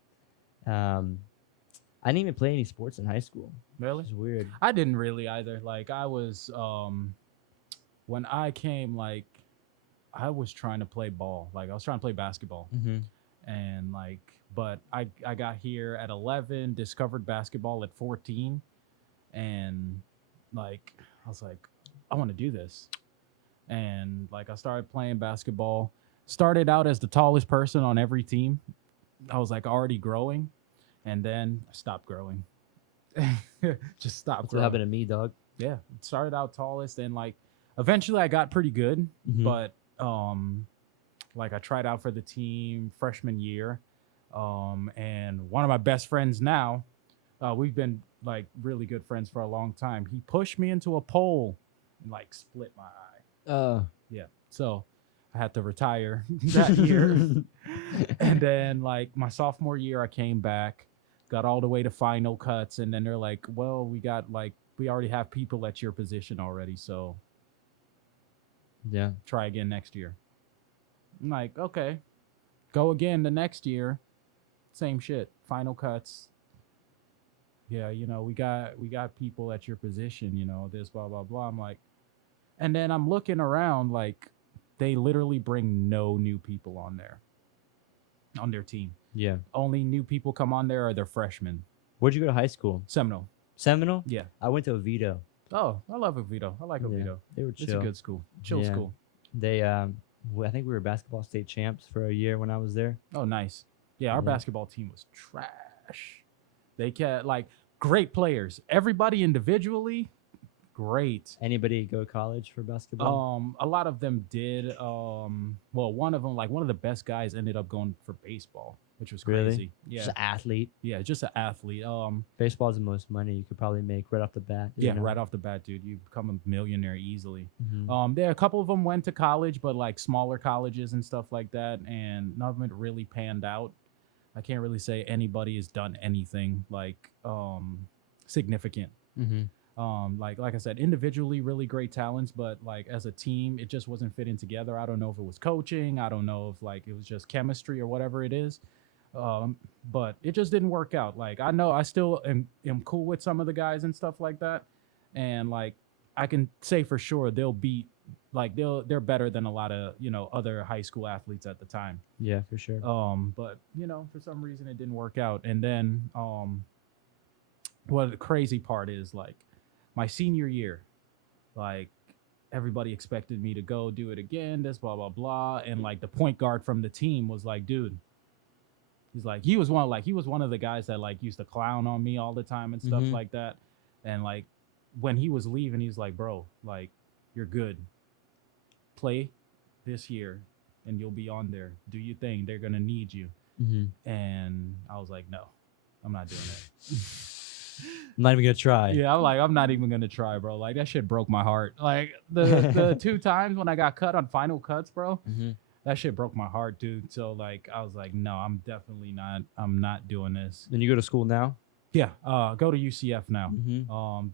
I didn't even play any sports in high school. Really? It's weird. I didn't really either. Like I was when I came, like I was trying to play ball. Like I was trying to play basketball. Mm-hmm. And like but I got here at 11, discovered basketball at 14, and like I was like, I want to do this. And like I started playing basketball. Started out as the tallest person on every team. I was like already growing, and then I stopped growing. Just stopped That's what growing. happened to me, dog. Yeah, started out tallest, and like eventually I got pretty good, Mhm. but like I tried out for the team freshman year, and one of my best friends now, we've been like really good friends for a long time. He pushed me into a pole and like split my eye. Yeah, so I had to retire that year. And then like my sophomore year, I came back, got all the way to final cuts, and then they're like, well, we already have people at your position already, so Yeah. try again next year. I'm like, okay, go again the next year, same shit, final cuts. Yeah, we got people at your position, this blah blah blah. I'm like, and then I'm looking around, like they literally bring no new people on their team. Yeah. Only new people come on there are their freshmen. Where'd you go to high school? Seminole. Seminole? Yeah. I went to Oviedo. Oh, I love Oviedo. I like Yeah, Oviedo. they were It's a chill. good school. Chill Yeah. school. They I think we were basketball state champs for a year when I was there. Oh, nice. Yeah, our Yeah. basketball team was trash. They kept like great players. Everybody individually, great. Anybody go to college for basketball? A lot of them did. Well, one of them, like one of the best guys, ended up going for baseball. which was Really? crazy. Yeah, Just an athlete. yeah, just an athlete. Baseball's the most money you could probably make right off the bat. Yeah, right off the bat, dude, you become a millionaire easily. Mhm. There, a couple of them went to college, but like smaller colleges and stuff like that, and none of it really panned out. I can't really say anybody has done anything like significant. Mhm. Like I said, individually really great talents, but like as a team, it just wasn't fitting together. I don't know if it was coaching. I don't know if like it was just chemistry or whatever it is. But it just didn't work out. Like I know I still am cool with some of the guys and stuff like that, and like I can say for sure they'll beat like they're better than a lot of other high school athletes at the time. Yeah, for sure. But for some reason it didn't work out. And then what the crazy part is, like my senior year, like everybody expected me to go do it again, this blah blah blah, and like the point guard from the team was like, dude, he's like he was one of the guys that like used to clown on me all the time and stuff like that. And like when he was leaving, he was like, bro, like you're good, play this year and you'll be on there, do you think they're gonna need you? And I was like, no, I'm not doing that. I'm not even gonna try. Yeah, I'm not even gonna try, bro. Like that shit broke my heart. Like the 2 times when I got cut on final cuts, bro, that shit broke my heart, dude. So like I was like, no, I'm not doing this. Then you go to school now? Yeah, go to UCF now.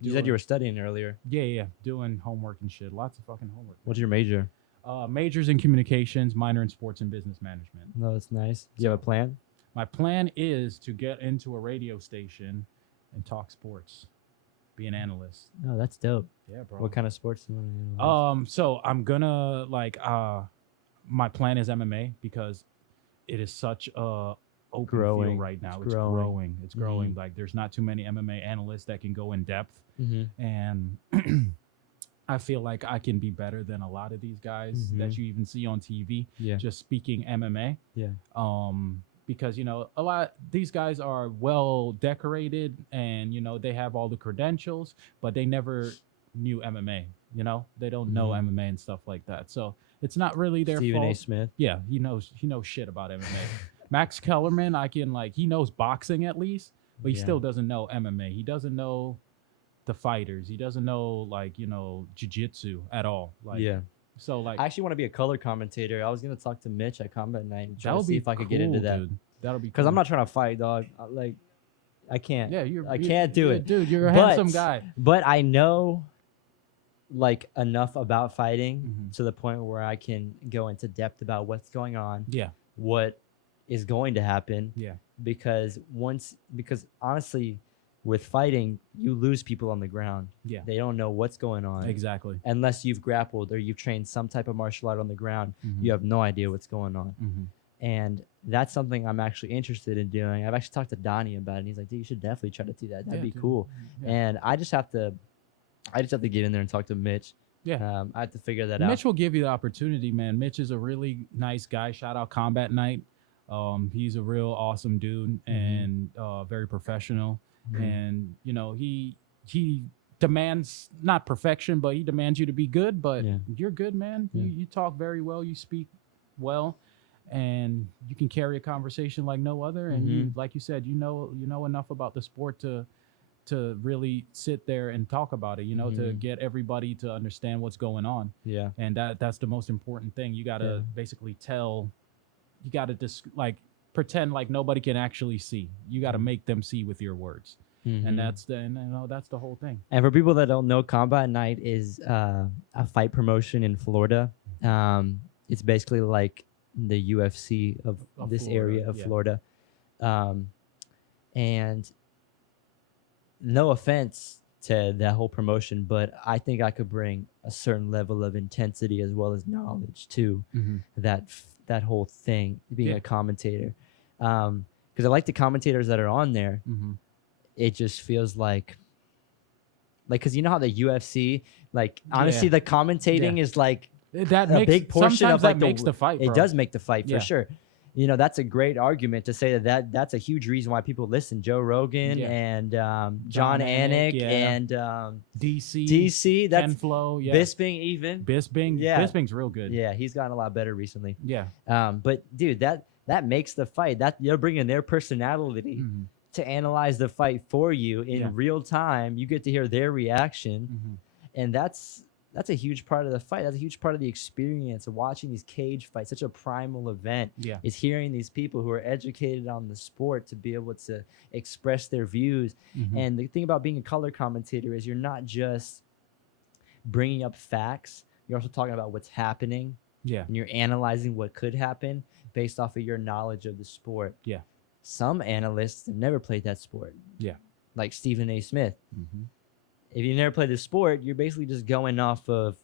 You said you were studying earlier. Yeah, doing homework and shit. Lots of fucking homework. What's your major? Majors in communications, minor in sports and business management. No, that's nice. Do you have a plan? My plan is to get into a radio station and talk sports, be an analyst. Oh, that's dope. Yeah, bro. What kind of sports do you want to analyze? So I'm gonna my plan is MMA because it is such a open field right now. It's growing. Like there's not too many MMA analysts that can go in depth, and I feel like I can be better than a lot of these guys that you even see on TV. Yeah. Just speaking MMA. Yeah. Because a lot these guys are well decorated and they have all the credentials, but they never knew MMA. They don't know MMA and stuff like that. So it's not really their Stephen fault. A. Smith. Yeah, he knows shit about MMA. Max Kellerman, he knows boxing at least, but he still doesn't know MMA. He doesn't know the fighters. He doesn't know jiu-jitsu at all. So like, I actually want to be a color commentator. I was gonna talk to Mitch at Combat Night and try that to would see be if I could get into that. Dude. That'll be Because cool. I'm not trying to fight, dog. I can't. Yeah, I can't do it, dude. You're a handsome guy. But I know enough about fighting to the point where I can go into depth about what's going on. Yeah. What is going to happen. Yeah. Because honestly, with fighting, you lose people on the ground. Yeah. They don't know what's going on. Exactly. Unless you've grappled or you've trained some type of martial art on the ground, you have no idea what's going on. And that's something I'm actually interested in doing. I've actually talked to Donnie about it. And he's like, dude, you should definitely try to do that. That'd be cool. Yeah. And I just have to get in there and talk to Mitch. Yeah. I have to figure that out. Mitch will give you the opportunity, man. Mitch is a really nice guy. Shout out Combat Night. He's a real awesome dude and very professional. And he demands not perfection, but he demands you to be good. But you're good, man. You talk very well. You speak well, and you can carry a conversation like no other. And you, like you said, you know enough about the sport to really sit there and talk about it. To get everybody to understand what's going on. Yeah, and that's the most important thing. You gotta basically tell. You gotta pretend like nobody can actually see. You got to make them see with your words. And that's the whole thing. And for people that don't know, Combat Night is a fight promotion in Florida. It's basically like the UFC of this Florida, area of Florida. And no offense to that whole promotion, but I think I could bring a certain level of intensity as well as knowledge to that whole thing, being a commentator. Because I like the commentators that are on there. It just feels like because you know how the UFC, honestly, the commentating is that a big portion of that makes the fight. Bro. It does make the fight for sure. That's a great argument to say that's a huge reason why people listen. Joe Rogan and John Anik and DC. That's Ken Flo, Bisping even. Bisping's real good. Yeah, he's gotten a lot better recently. Yeah. But dude, that makes the fight. That they're bringing their personality to analyze the fight for you in real time. You get to hear their reaction, and that's a huge part of the fight. That's a huge part of the experience of watching these cage fights. Such a primal event is hearing these people who are educated on the sport to be able to express their views. And the thing about being a color commentator is you're not just bringing up facts. You're also talking about what's happening. Yeah. And you're analyzing what could happen based off of your knowledge of the sport. Yeah. Some analysts have never played that sport. Yeah. Like Stephen A. Smith. If you never played the sport, you're basically just going off of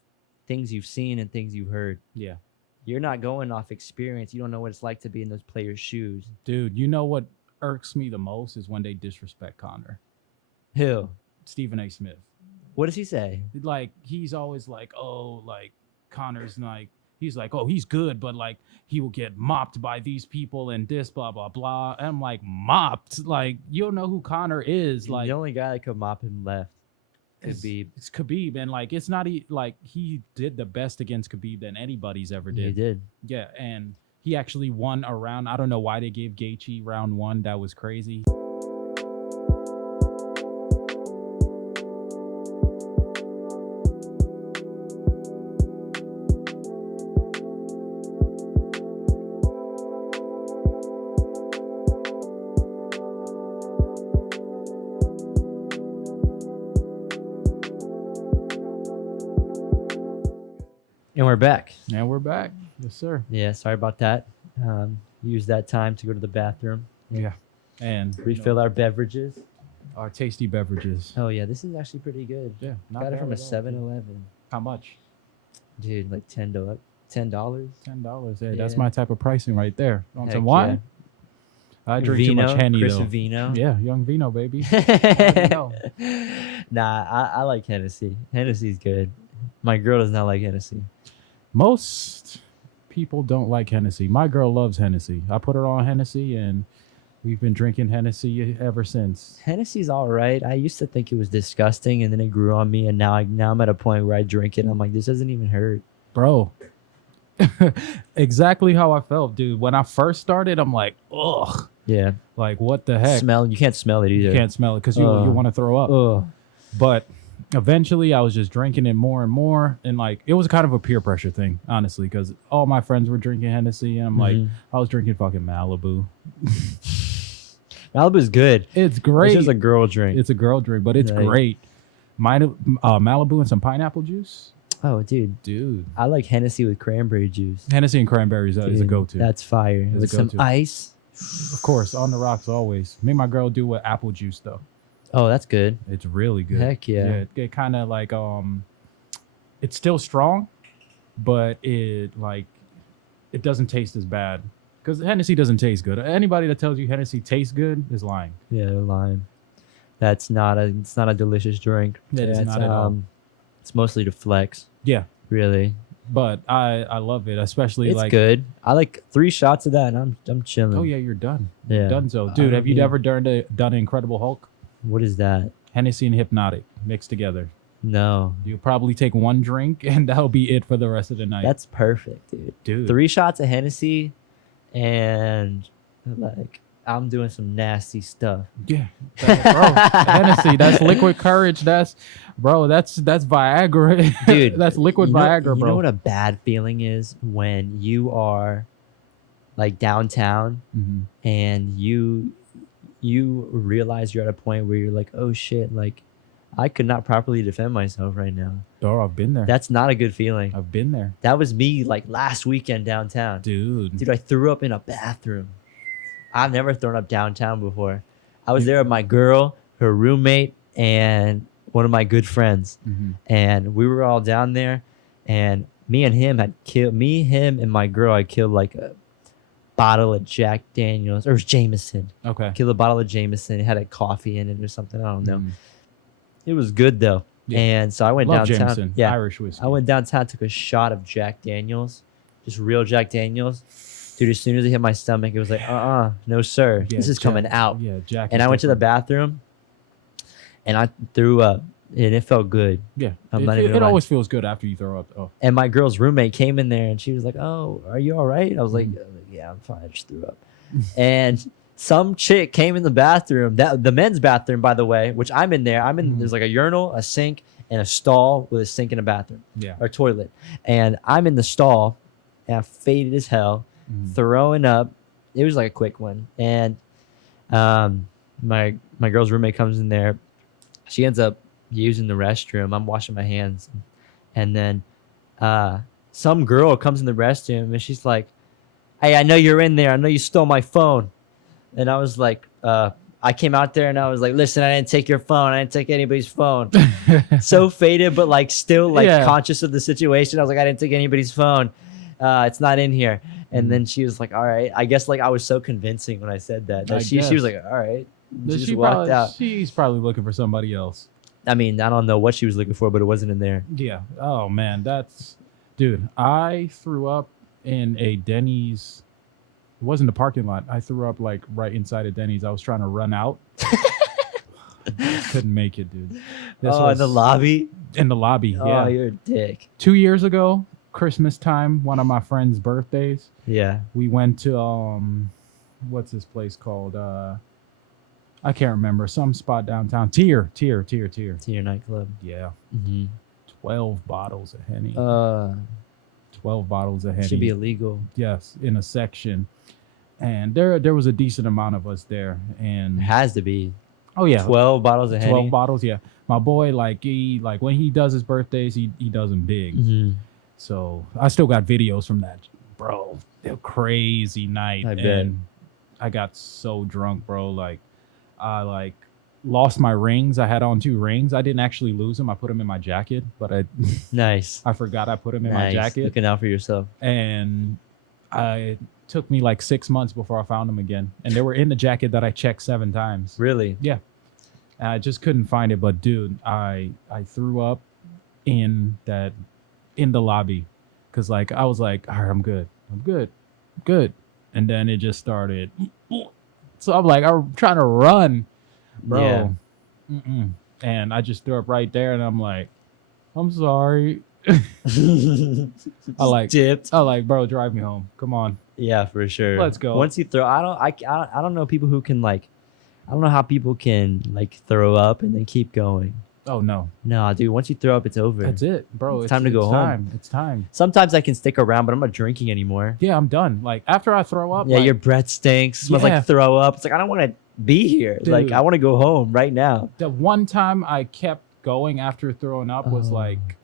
things you've seen and things you've heard. Yeah. You're not going off experience. You don't know what it's like to be in those players' shoes. Dude, you know what irks me the most is when they disrespect Conor. Who? Stephen A. Smith. What does he say? Like, he's always like, oh, like, Conor's like, he's like, oh, he's good, but like, he will get mopped by these people and this, blah, blah, blah. And I'm like, mopped? Like, you don't know who Conor is. Like, the only guy that could mop him left. Khabib. It's Khabib, and like it's not like he did the best against Khabib than anybody's ever did. He did. Yeah, and he actually won a round. I don't know why they gave Gaethje round 1. That was crazy. And we're back. And we're back. Yes, sir. Yeah, sorry about that. Use that time to go to the bathroom. Yeah. And refill our beverages. Our tasty beverages. Oh, yeah. This is actually pretty good. Yeah. Got it from a 7-Eleven. How much? Dude, like $10. $10. Yeah, that's my type of pricing right there. Want some wine? Yeah. I drink Vino, too much Henny, Chris though. Vino. Yeah, young Vino, baby. Nah, I like Hennessy. Hennessy's good. My girl does not like Hennessy. Most people don't like Hennessy. My girl loves Hennessy. I put her on Hennessy, and we've been drinking Hennessy ever since. Hennessy's all right. I used to think it was disgusting, and then it grew on me, and now I'm at a point where I drink it, and I'm like, this doesn't even hurt. Bro, exactly how I felt, dude. When I first started, I'm like, ugh. Yeah. Like, what the heck? You can't smell it either. You can't smell it because you want to throw up. But eventually I was just drinking it more and more, and like it was kind of a peer pressure thing, honestly, because all my friends were drinking Hennessy, and I'm like, I was drinking fucking Malibu. Malibu's good. It's great. It's just a girl drink. It's a girl drink, but it's great. Malibu and some pineapple juice. Oh, dude. I like Hennessy with cranberry juice. Hennessy and cranberries is a go-to. That's fire. With some ice. Of course, on the rocks always. Me and my girl do with apple juice though. Oh, that's good. It's really good. Heck yeah. It kind of like it's still strong, but it doesn't taste as bad because Hennessy doesn't taste good. Anybody that tells you Hennessy tastes good is lying. Yeah, they're lying. It's not a delicious drink. It's not at all. It's mostly to flex. Yeah, really. But I love it, especially it's good. I like 3 shots of that, and I'm chilling. Oh yeah, you're done. Yeah, done. So, dude, have you ever done Incredible Hulk? What is that? Hennessy and Hypnotic mixed together. No. You'll probably take 1 drink, and that'll be it for the rest of the night. That's perfect, dude. 3 shots of Hennessy, and like I'm doing some nasty stuff. Yeah, bro. Hennessy, that's liquid courage. That's Viagra, dude. That's liquid Viagra, bro. You know what a bad feeling is when you are like downtown and you realize you're at a point where you're like, oh shit, like I could not properly defend myself right now. Oh, I've been there. That's not a good feeling. I've been there. That was me like last weekend downtown. Dude, I threw up in a bathroom. I've never thrown up downtown before. I was there with my girl, her roommate, and one of my good friends. And we were all down there, and him and my girl had killed like a bottle of Jack Daniels, or it was Jameson. Okay. Killed a bottle of Jameson. It had a coffee in it or something. I don't know. It was good though. Yeah. And so I went downtown. Jameson, yeah. Irish whiskey. I went downtown, took a shot of Jack Daniels, just real Jack Daniels. Dude, as soon as it hit my stomach, it was like, no sir. Yeah, this is coming out. Yeah, Jack. And I went to the bathroom and I threw up. And it felt good. Yeah. It always feels good after you throw up. Oh. And my girl's roommate came in there and she was like, oh, are you all right? I was like, yeah, yeah, I'm fine. I just threw up. And some chick came in the bathroom, the men's bathroom, by the way, which I'm in there. There's like a urinal, a sink, and a stall with a sink and a bathroom, or toilet. And I'm in the stall, and I'm faded as hell, throwing up. It was like a quick one. And my girl's roommate comes in there. She ends up using the restroom. I'm washing my hands. And then some girl comes in the restroom, and she's like, hey, I know you're in there. I know you stole my phone. And I was like, I came out there and I was like, listen, I didn't take your phone. I didn't take anybody's phone. So faded, but like still like conscious of the situation. I was like, I didn't take anybody's phone. It's not in here. And then she was like, all right. I guess like I was so convincing when I said that she was like, all right. She just walked out. She's probably looking for somebody else. I mean, I don't know what she was looking for, but it wasn't in there. Yeah. Oh man, dude, I threw up in a Denny's. It wasn't a parking lot. I threw up like right inside of Denny's. I was trying to run out. Couldn't make it, dude. In the lobby? In the lobby, yeah. Oh, you're a dick. 2 years ago, Christmas time, one of my friends' birthdays. Yeah. We went to, what's this place called? I can't remember. Some spot downtown. Tier nightclub. Yeah. 12 bottles of Henny. 12 bottles of Henny. Should be illegal. Yes, in a section. And there was a decent amount of us there. And it has to be. Oh, yeah. 12 bottles of Henny. 12 bottles, yeah. My boy, like when he does his birthdays, he does them big. So I still got videos from that. Bro, they're crazy night. I bet. I got so drunk, bro. Like, I lost my rings. I had on 2 rings. I didn't actually lose them. I put them in my jacket, but nice. I forgot I put them in my jacket. Looking out for yourself. And it took me like 6 months before I found them again. And they were in the jacket that I checked 7 times. Really? Yeah. And I just couldn't find it. But dude, I threw up in the lobby. Cause like I was like, all right, I'm good. And then it just started. So I'm like, I'm trying to run, bro. Yeah. And I just threw up right there, and I'm like, I'm sorry. I dipped. Bro, drive me home. Come on. Yeah, for sure. Let's go. Once you throw, I don't know people who can like, I don't know how people can like throw up and then keep going. Oh no, dude. Once you throw up, it's over. That's it, bro. It's time to go home. It's time. Sometimes I can stick around, but I'm not drinking anymore. Yeah, I'm done. Like after I throw up. Yeah, your breath stinks. Smells like throw up. It's like I don't want to be here. Dude, like I want to go home right now. The one time I kept going after throwing up was like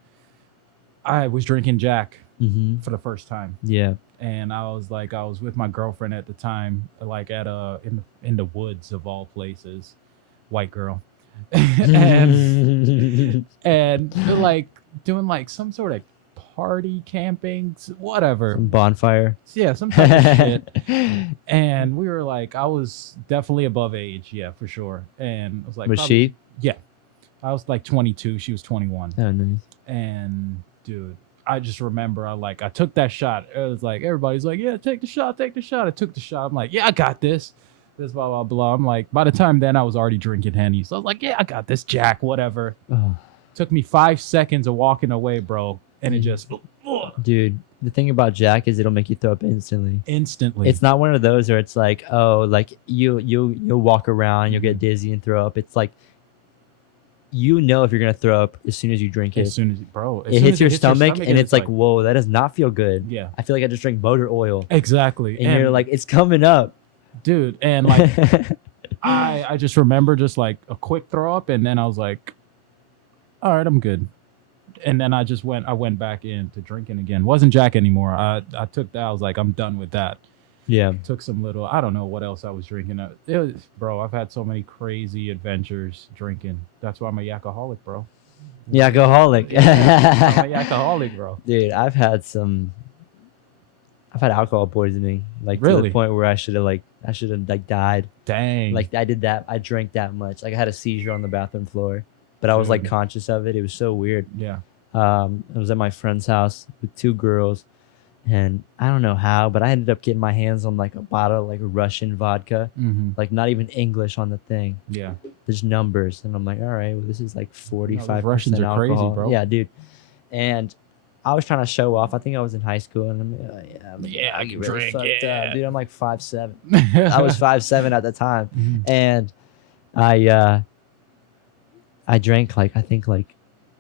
I was drinking Jack for the first time. Yeah. And I was with my girlfriend at the time, like at in the woods of all places, white girl. and like doing like some sort of party camping, whatever, some bonfire, some type of shit. And we were like, I was definitely above age, yeah, for sure. And I was like, she? Yeah, I was like 22, she was 21. Oh, nice. And dude, I just remember I took that shot. It was like everybody's like, yeah, take the shot. I took the shot. I'm like, yeah, I got this. This blah blah blah. I'm like, by the time then I was already drinking Henny, so I was like, yeah, I got this, Jack, whatever. Took me 5 seconds of walking away, bro, and it just. Dude, the thing about Jack is it'll make you throw up instantly. It's not one of those where it's like, oh, like you'll walk around, you'll get dizzy and throw up. It's like, you know, if you're gonna throw up as soon as you drink it. As soon as it hits your stomach, and it's like, whoa, that does not feel good. Yeah, I feel like I just drank motor oil. Exactly, and you're like, it's coming up. Dude, and like I just remember just like a quick throw up, and then I was like, all right, I'm good. And then I went back into drinking again. Wasn't Jack anymore. I took that. I was like, I'm done with that. Yeah. Took some little, I don't know what else I was drinking. It was, bro, I've had so many crazy adventures drinking. That's why I'm a Yakaholic, bro. Yakaholic. I'm a Yakaholic, bro. Dude, I've had alcohol poisoning, like really? To the point where I should have died. Dang. Like I did that. I drank that much. Like I had a seizure on the bathroom floor, but I was like conscious of it. It was so weird. Yeah. I was at my friend's house with 2 girls, and I don't know how, but I ended up getting my hands on like a bottle of like Russian vodka, like not even English on the thing. Yeah. There's numbers, and I'm like, all right, well, this is like 45% Russians are alcohol. crazy, bro. Yeah, dude. And I was trying to show off. I think I was in high school, and I'm like, Yeah, I get can really drink, fucked yeah. up, dude. I'm like 5'7". I was 5'7" at the time, and I drank like I think like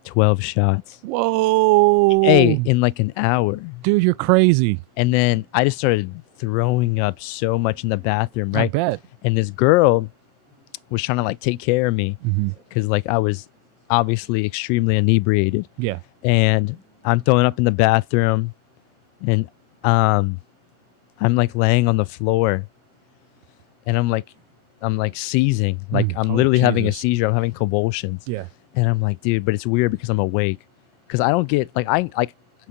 12 shots. Whoa. Hey, in like an hour. Dude, you're crazy. And then I just started throwing up so much in the bathroom, I right? bet. And this girl was trying to like take care of me because like I was obviously extremely inebriated. Yeah. And I'm throwing up in the bathroom, and I'm like laying on the floor, and I'm like seizing, like I'm literally having a seizure. I'm having convulsions. Yeah. And I'm like, dude, but it's weird because I'm awake, because I don't get like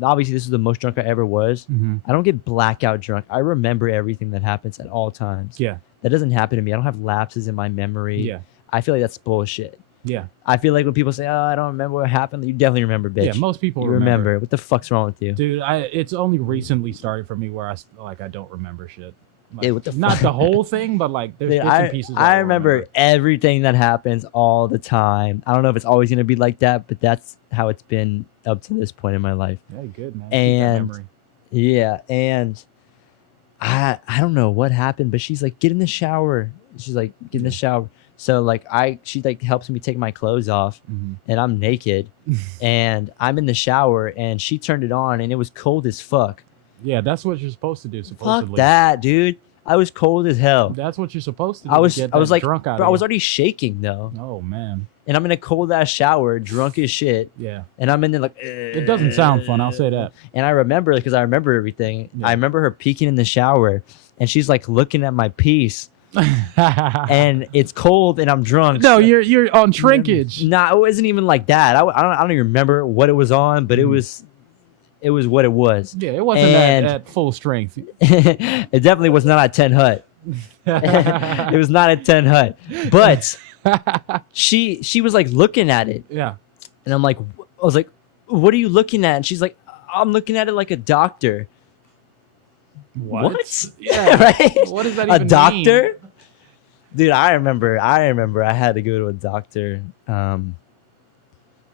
obviously this is the most drunk I ever was. I don't get blackout drunk. I remember everything that happens at all times. Yeah. That doesn't happen to me. I don't have lapses in my memory. Yeah. I feel like that's bullshit. Yeah. I feel like when people say, "Oh, I don't remember what happened," you definitely remember, bitch. Yeah, most people you remember. What the fuck's wrong with you? Dude, it's only recently started for me where I don't remember shit. Like, what the not fuck? the whole thing, but like there's Dude, bits and pieces. I remember everything that happens all the time. I don't know if it's always gonna be like that, but that's how it's bin up to this point in my life. Hey, good man. And Keep that memory. yeah, and I don't know what happened, but she's like, "Get in the shower." She's like, "Get in the shower." So like she like helps me take my clothes off, and I'm naked, and I'm in the shower, and she turned it on, and it was cold as fuck. Yeah, that's what you're supposed to do. Supposedly. Fuck that, dude. I was cold as hell. That's what you're supposed to do. I was like, drunk out bro, of I was you. already shaking though, Oh man. and I'm in a cold ass shower, drunk as shit, Yeah. and I'm in there like. It doesn't sound fun. I'll say that. And I remember because I remember everything. Yeah. I remember her peeking in the shower, and she's like looking at my piece. And it's cold and I'm drunk. No, you're on shrinkage. Nah, it wasn't even like that. I don't even remember what it was on, but it was what it was. Yeah, it wasn't at full strength. It definitely was not at 10 Hut. It was not at 10 Hut. But she was like looking at it. Yeah. And I was like, "What are you looking at?" And she's like, "I'm looking at it like a doctor." What? Yeah. Right? What does that even A doctor? mean? Dude, I remember I had to go to a doctor.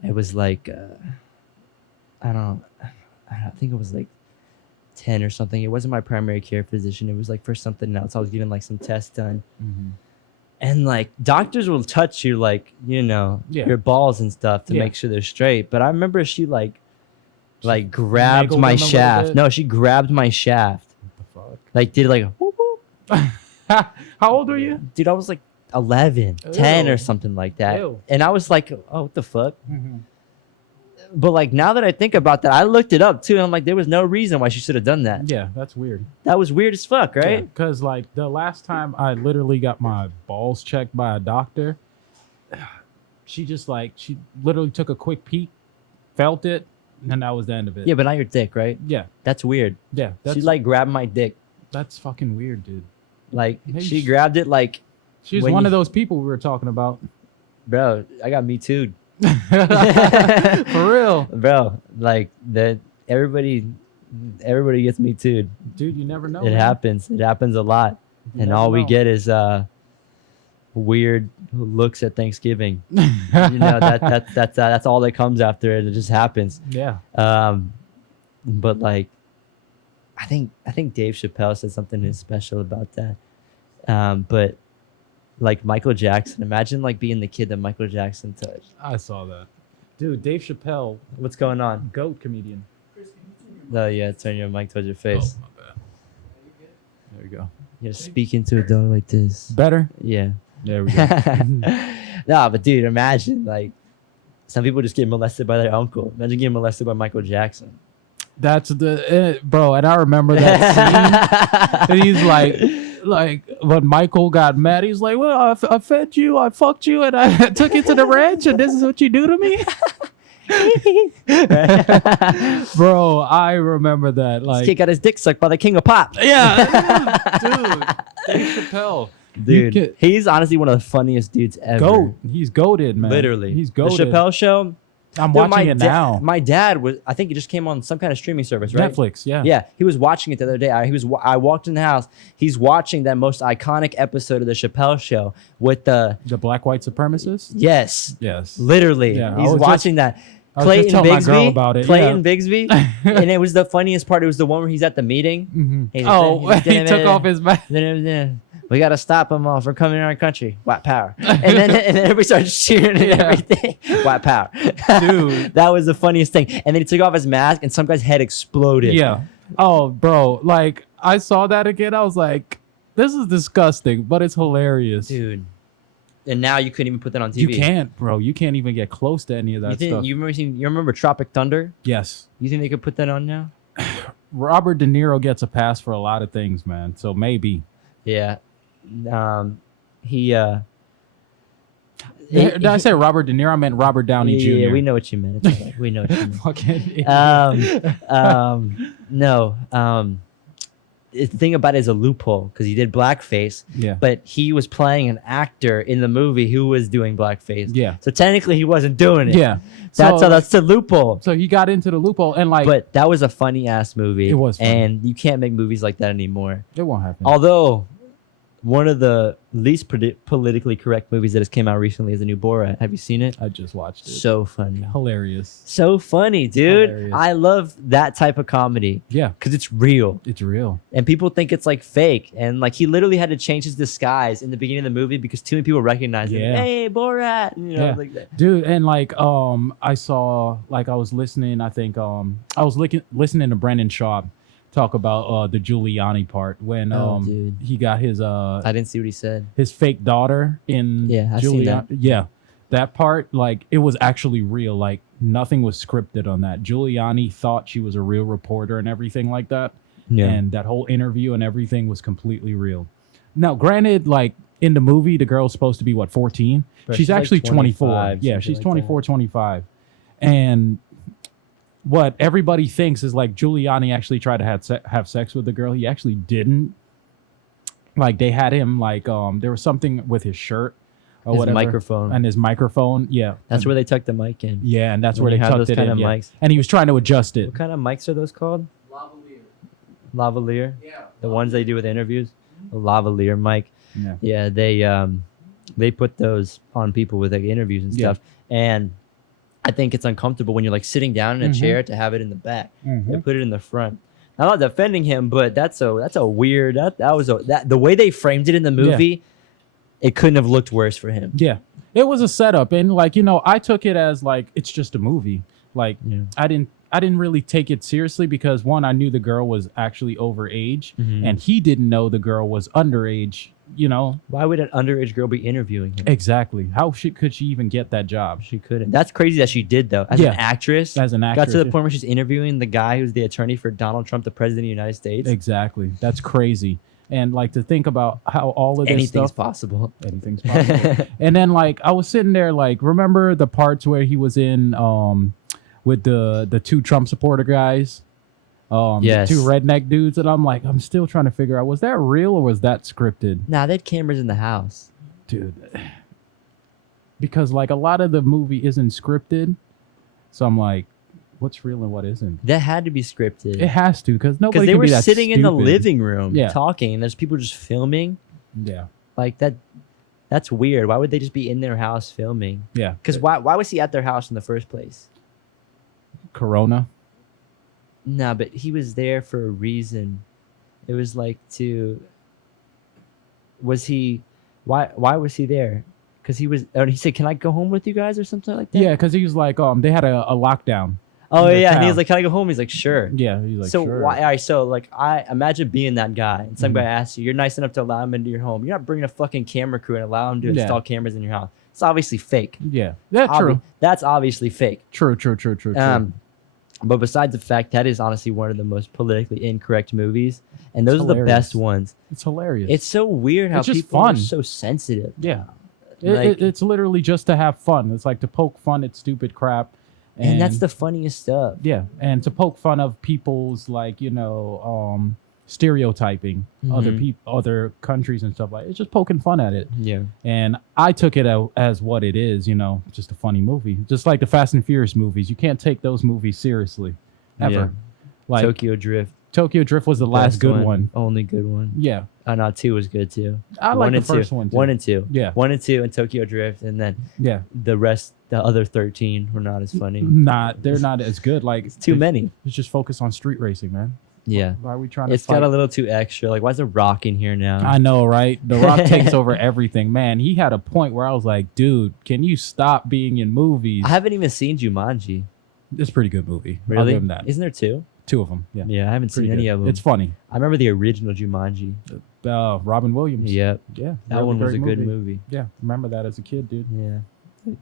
It was like I think it was like 10 or something. It wasn't my primary care physician. It was like for something else. I was getting like some tests done. And like doctors will touch you like, your balls and stuff to make sure they're straight. But I remember she like grabbed my shaft. No, she grabbed my shaft. What the fuck? Like did like a whoop whoop. How old were you? Dude, I was like 11, 10 or something like that. Ew. And I was like, "Oh, what the fuck?" But like now that I think about that, I looked it up too, and I'm like, there was no reason why she should have done that. Yeah, that's weird. That was weird as fuck, right? Because like the last time I literally got my balls checked by a doctor, she literally took a quick peek, felt it, and that was the end of it. Yeah, but not your dick, right? Yeah. That's weird. Yeah. She like grabbed my dick. That's fucking weird, dude. Like Maybe she grabbed it like, She's one of those people we were talking about. bro, I got me too. For real. Bro, like that everybody gets me too. Dude, you never know. It man. happens. It happens a lot. You And never all we know. get is weird looks at Thanksgiving. That's all that comes after it. It just happens. Yeah. But like I think Dave Chappelle said something special about that. But like Michael Jackson, imagine like being the kid that Michael Jackson touched. I saw that. Dude, Dave Chappelle, What's going on? GOAT comedian. Oh yeah, turn your mic towards your face. Oh, my bad. There you go. You're speaking to a dog like this. Better? Yeah. There we go. Nah, but dude, imagine like some people just get molested by their uncle. Imagine getting molested by Michael Jackson. That's bro, and I remember that scene. And he's like when Michael got mad, he's like, "Well, I fed you, I fucked you, and I took you to the ranch, and this is what you do to me." Bro, I remember that. Like, This kid got his dick sucked by the king of pop. yeah, dude, Dave Chappelle, Dude, he's honestly one of the funniest dudes ever. GOAT. He's goated, man. Literally. he's goated. The Chappelle Show. I'm Dude, watching it now. My dad was, I think it just came on some kind of streaming service, right? Netflix, yeah. Yeah, he was watching it the other day. I walked in the house. He's watching that most iconic episode of the Chappelle Show with the The black white supremacist. yes, Yes. literally. Yeah, I He's was watching that. I was just telling my girl Bigsby. about it. Clayton Bigsby. And it was the funniest part. It was the one where he's at the meeting. Mm-hmm. He's Oh, he took off his mask. We got to stop them all from coming in our country. White power. And then everybody started cheering and everything. White power. Dude. That was the funniest thing. And then he took off his mask and some guy's head exploded. Yeah. Oh, bro. Like, I saw that again. I was like, this is disgusting, but it's hilarious. Dude. And now you couldn't even put that on TV. You can't, bro. You can't even get close to any of that stuff. You remember Tropic Thunder? Yes. You think they could put that on now? Robert De Niro gets a pass for a lot of things, man. So maybe. Yeah. Did I say Robert De Niro? I meant Robert Downey Jr. Yeah, we know what you meant. It's okay. We know what you meant. Fucking No. The thing about it is a loophole because he did blackface. Yeah. But he was playing an actor in the movie who was doing blackface. Yeah. So technically he wasn't doing it. Yeah. That's the loophole. So he got into the loophole and like. But that was a funny ass movie. It was funny. And you can't make movies like that anymore. It won't happen. Although one of the least politically correct movies that has came out recently is the new Borat. Have you seen it? I just watched it. So funny. Hilarious. So funny, dude. Hilarious. I love that type of comedy. Yeah. Because it's real. It's real. And people think it's like fake. And like he literally had to change his disguise in the beginning of the movie because too many people recognized him. Hey, Borat. You know, like that. Dude, and like I saw like I was listening, I think I was listening to Brendan Schaub talk about the Giuliani part when dude. he got his I didn't see what he said. his fake daughter in I've seen that. Yeah. That part, like it was actually real. Like nothing was scripted on that. Giuliani thought she was a real reporter and everything like that. Yeah. And that whole interview and everything was completely real. Now, granted, like in the movie, the girl's supposed to be what, 14? But she's actually like 24. Yeah, she's like 24, 25. And what everybody thinks is like Giuliani actually tried to have sex with the girl. He actually didn't. Like they had him like there was something with his shirt or His whatever. microphone. And his microphone. Yeah. That's where they tuck the mic in. Yeah, and that's When where you they have tucked those it kind in. of Yeah. mics. And he was trying to adjust it. What kind of mics are those called? Lavalier. Lavalier? Yeah. The ones they do with interviews? A lavalier mic. Yeah. Yeah, they put those on people with like interviews and stuff. And I think it's uncomfortable when you're like sitting down in a chair to have it in the back. They put it in the front. I'm not defending him, but that's a weird the way they framed it in the movie, it couldn't have looked worse for him. Yeah. It was a setup, and like, you know, I took it as like it's just a movie. Like I didn't really take it seriously because one, I knew the girl was actually over age and he didn't know the girl was underage, you know. Why would an underage girl be interviewing him? Exactly. How could she even get that job? She couldn't. That's crazy that she did though. As an actress. As an Got actress. to the point where she's interviewing the guy who's the attorney for Donald Trump, the president of the United States. Exactly. That's crazy. And like to think about how all of this Anything's stuff, possible. Anything's possible. And then like I was sitting there like, remember the parts where he was in with the two Trump supporter guys? Yes. Two redneck dudes, and I'm like, I'm still trying to figure out, was that real or was that scripted? Nah, they had cameras in the house. Dude. Because like a lot of the movie isn't scripted. So I'm like, what's real and what isn't? That had to be scripted. It has to, because nobody they can were be that sitting in the stupid. living room Yeah. talking, and there's people just filming. Yeah. Like that's weird. Why would they just be in their house filming? Yeah. Because why was he at their house in the first place? Corona. Nah, but he was there for a reason. It was like why was he there? Because he said, "Can I go home with you guys?" or something like that. Yeah, because he was like, they had a lockdown. Oh in their yeah, and he was town. like, "Can I go home?" He's like, "Sure." Yeah, he's like, So sure. why? All right, so like, I imagine being that guy, and some guy asks you, "You're nice enough to allow him into your home. You're not bringing a fucking camera crew and allow him to Yeah. install cameras in your house. It's obviously fake. Yeah, that's true. That's obviously fake. True. But besides the fact that is honestly one of the most politically incorrect movies, and those It's are the hilarious. best ones. It's hilarious. It's so weird how It's just people are fun. so sensitive. Yeah. Like- It's literally just to have fun. It's like to poke fun at stupid crap. And that's the funniest stuff. Yeah, and to poke fun of people's like, you know, stereotyping other countries and stuff like it's just poking fun at it. Yeah. And I took it as what it is, you know, just a funny movie. Just like the Fast and Furious movies. You can't take those movies seriously. Ever. Yeah. Like Tokyo Drift. Tokyo Drift was the last Best good one. Only good one. Yeah. No, 2 was good too. I like the first one too. 1 and 2. Yeah. 1 and 2 and Tokyo Drift, and then the rest, the other 13 were not as funny. They're not as good. Like it's too many. It's just focus on street racing, man. Yeah. Why are we trying to It's fight? got a little too extra. Like, why is The Rock in here now? I know, right? The Rock takes over everything. Man, he had a point where I was like, dude, can you stop being in movies? I haven't even seen Jumanji. It's a pretty good movie. I'll Really? give him that. Isn't there 2? 2 of them. Yeah. Yeah, I haven't Pretty seen any good. of them. It's funny. I remember the original Jumanji. Robin Williams. Yep. Yeah. That really one was a great good movie. Yeah. Remember that as a kid, dude. Yeah.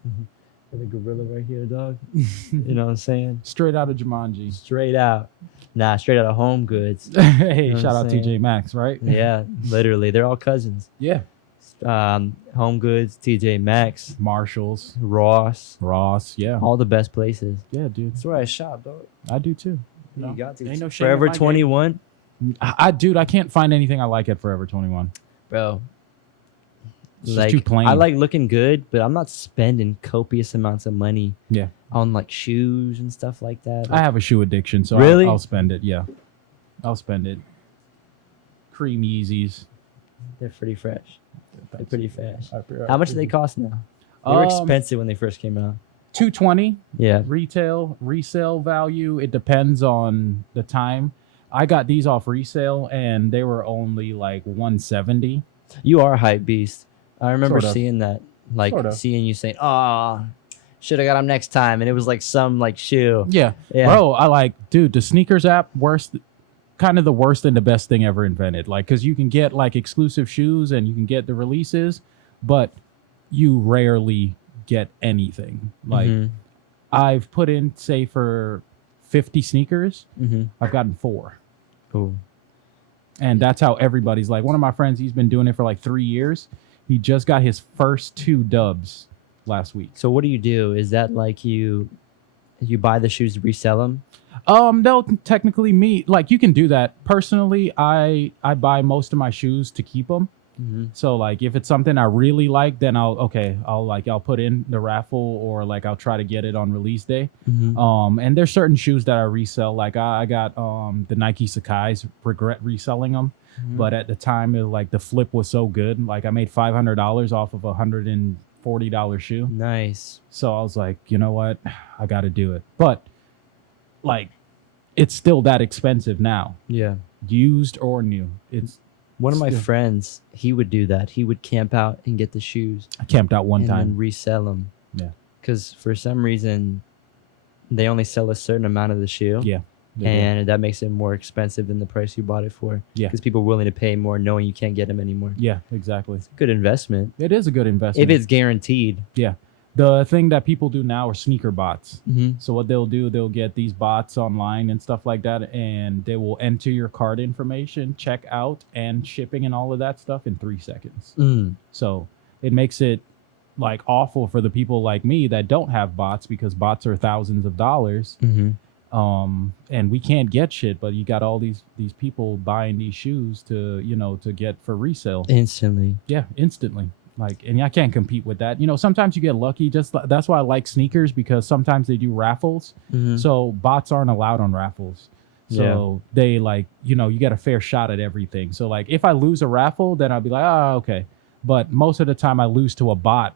The gorilla right here, dog. You know what I'm saying? Straight out of Jumanji. Straight out. Nah, straight out of Home Goods. Hey, You know shout what I'm out saying? TJ Maxx, right? Yeah, literally. They're all cousins. Yeah. Home Goods, TJ Maxx, Marshalls, Ross, yeah. all the best places. Yeah, dude. That's where I shop, dog. I do too. You got to. Ain't no shame in Forever my game. 21, Dude, I can't find anything I like at Forever 21. bro. It's just too plain. I like looking good, but I'm not spending copious amounts of money. Yeah. On like shoes and stuff like that. I have a shoe addiction, so Really? I'll spend it. Yeah, I'll spend it. Cream Yeezys. They're pretty fresh. They're pretty fresh. I How much do they cost now? They were expensive when they first came out. $220 Yeah. retail. Resale value, it depends on the time. I got these off resale and they were only like $170. You are a hype beast. I remember Sort of. seeing that, like Sort of. seeing you saying, "Oh, should have got them next time," and it was like some like shoe. Yeah. Bro, I like, dude, the sneakers app, kind of the worst and the best thing ever invented. Like, because you can get like exclusive shoes and you can get the releases, but you rarely get anything. Like, Mhm. I've put in, say, for 50 sneakers, I've gotten 4. Cool. And that's how everybody's like. One of my friends, he's been doing it for like 3 years. He just got his first 2 dubs last week. So what do you do? Is that like you buy the shoes to resell them? They'll technically like you can do that. Personally, I buy most of my shoes to keep them. So like if it's something I really like, then I'll put in the raffle, or like I'll try to get it on release day. And there's certain shoes that I resell. Like I got the Nike Sakai's, regret reselling them. But at the time, the flip was so good. Like I made $500 off of a $140 shoe. Nice. So I was like, you know what? I got to do it. But like, it's still that expensive now. Yeah. Used or new. It's One of my still- friends, he would do that. He would camp out and get the shoes I camped out one and time. then resell them. Yeah. Because for some reason, they only sell a certain amount of the shoe. Yeah. And that makes it more expensive than the price you bought it for. Yeah. Because people are willing to pay more knowing you can't get them anymore. Yeah, exactly. Good investment. It is a good investment. If it's guaranteed. Yeah. The thing that people do now are sneaker bots. Mm-hmm. So what they'll do, they'll get these bots online and stuff like that, and they will enter your card information, check out, and shipping and all of that stuff in 3 seconds. So it makes it like awful for the people like me that don't have bots, because bots are thousands of dollars. And we can't get shit, but you got all these people buying these shoes to get for resale Instantly. Yeah, instantly. Like, and I can't compete with that. Sometimes you get lucky. That's why I like sneakers, because sometimes they do raffles. So bots aren't allowed on raffles. So they you get a fair shot at everything. So like if I lose a raffle, then I'll be like, oh, okay. But most of the time I lose to a bot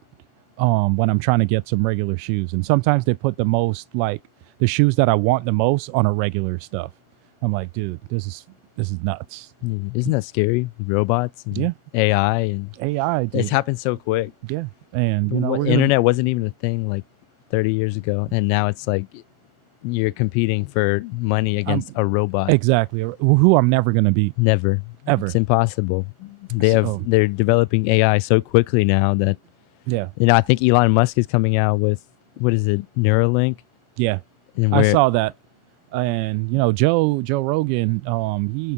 when I'm trying to get some regular shoes. And sometimes they put the shoes that I want the most on a regular stuff. I'm like, dude, this is nuts. Isn't that scary? Robots and AI and AI. Dude. It's happened so quick. Yeah. And internet wasn't even a thing like 30 years ago, and now it's like you're competing for money against a robot. Exactly. Who I'm never gonna beat. Never. Ever. It's impossible. They're developing AI so quickly now that I think Elon Musk is coming out with, what is it, Neuralink? Yeah. And I saw that. And Joe Rogan,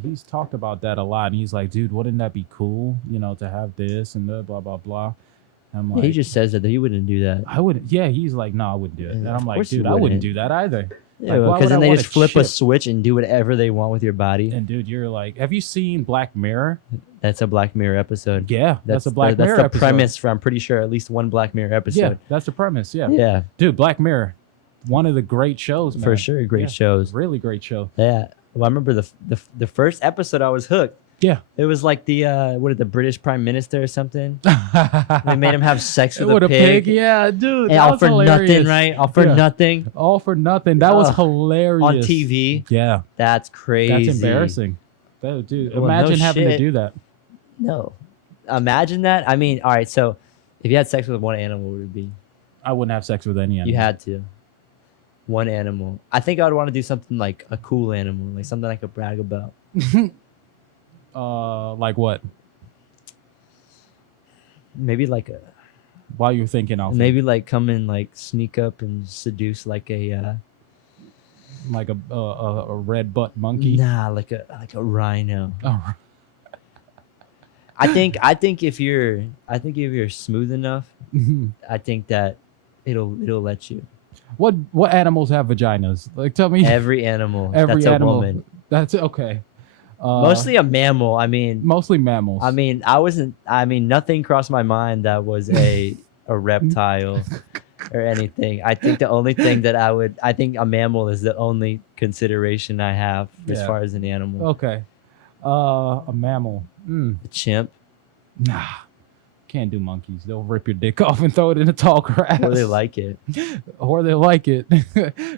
he's talked about that a lot, and he's like, dude, wouldn't that be cool, to have this and the blah blah blah. I'm like, he just says that he wouldn't do that. I wouldn't. Yeah, he's like, no, I wouldn't do it. And I'm like, dude, I wouldn't do that either. Yeah, why because would then I they want just a flip a chip? switch and do whatever they want with your body. And dude, you're like, have you seen Black Mirror? That's a Black Mirror episode. Yeah, that's a Black Mirror That's the episode. premise for, I'm pretty sure, at least one Black Mirror episode. Yeah, that's the premise. Yeah. Yeah. Dude, Black Mirror, one of the great shows, man. For sure, great shows. Really great show. Yeah. Well, I remember the first episode. I was hooked. Yeah. It was like the British Prime Minister or something. They made him have sex with a pig. pig. Yeah, dude. And That all was for hilarious. nothing, right? All for Yeah. nothing All for nothing. That was Ugh. hilarious. on TV. Yeah. That's crazy. That's embarrassing. Dude, Well, no imagine having to shit. do that. No, imagine that. I mean, all right. So, if you had sex with one animal, what would it be? I wouldn't have sex with any animal. You had to. One animal. I think I would want to do something like a cool animal, like something I could brag about. Like what? Maybe like While you're thinking, I'll maybe like come and like sneak up and seduce like a like a red butt monkey. nah, like a rhino. Oh, I think if you're smooth enough, I think that it'll let you. what animals have vaginas? Like, tell me. Every animal. Every that's animal. a woman. That's okay. Mostly a mammal. I mean, mostly mammals. I mean, nothing crossed my mind that was a reptile or anything. I think the only thing that I think a mammal is the only consideration I have as Yeah. far as an animal. Okay. A mammal. A chimp. Nah. Can't do monkeys. They'll rip your dick off and throw it in the tall grass. Or they like it. Or they like it.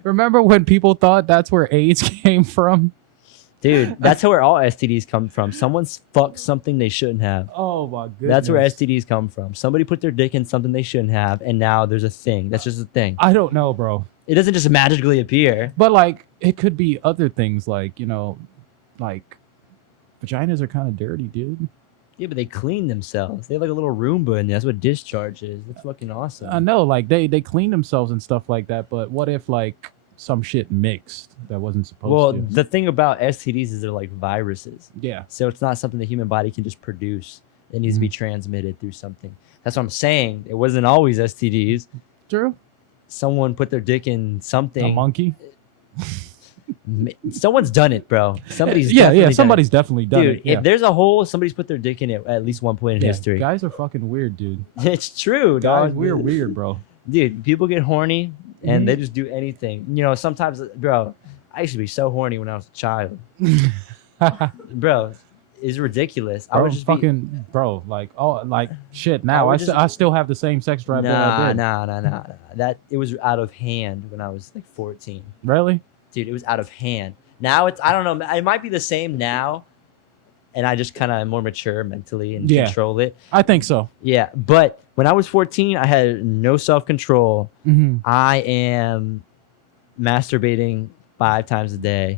Remember when people thought that's where AIDS came from? Dude, that's where all STDs come from. Someone's fucked something they shouldn't have. Oh my goodness. That's where STDs come from. Somebody put their dick in something they shouldn't have, and now there's a thing. That's just a thing. I don't know, bro. It doesn't just magically appear. But like, it could be other things, like, like vaginas are kind of dirty, dude. Yeah, but they clean themselves. They have like a little Roomba in there. That's what discharge is. That's fucking awesome. I know, like they clean themselves and stuff like that. But what if like some shit mixed that wasn't supposed Well, to? the thing about STDs is they're like viruses. Yeah. So it's not something the human body can just produce. It needs to be transmitted through something. That's what I'm saying. It wasn't always STDs. True. Someone put their dick in something. A monkey. Someone's done it, bro. Somebody's Yeah. definitely done Somebody's definitely it. done Dude, it. Yeah. if there's a hole, somebody's put their dick in it at least one point in Yeah, history. Guys are fucking weird, dude. It's true, Guys, dog. we're weird, bro. Dude, people get horny and Mhm. they just do anything. Sometimes, bro, I used to be so horny when I was a child. Bro, it's ridiculous. I Bro, would just fucking bro, like shit. Now would I still have the same sex drive that I nah, did. nah. That it was out of hand when I was like 14. Really? Dude, it was out of hand. Now I don't know. It might be the same now, and I just kind of am more mature mentally and Yeah. control it. I think so. Yeah, but when I was 14, I had no self-control. Mm-hmm. I am masturbating 5 times a day.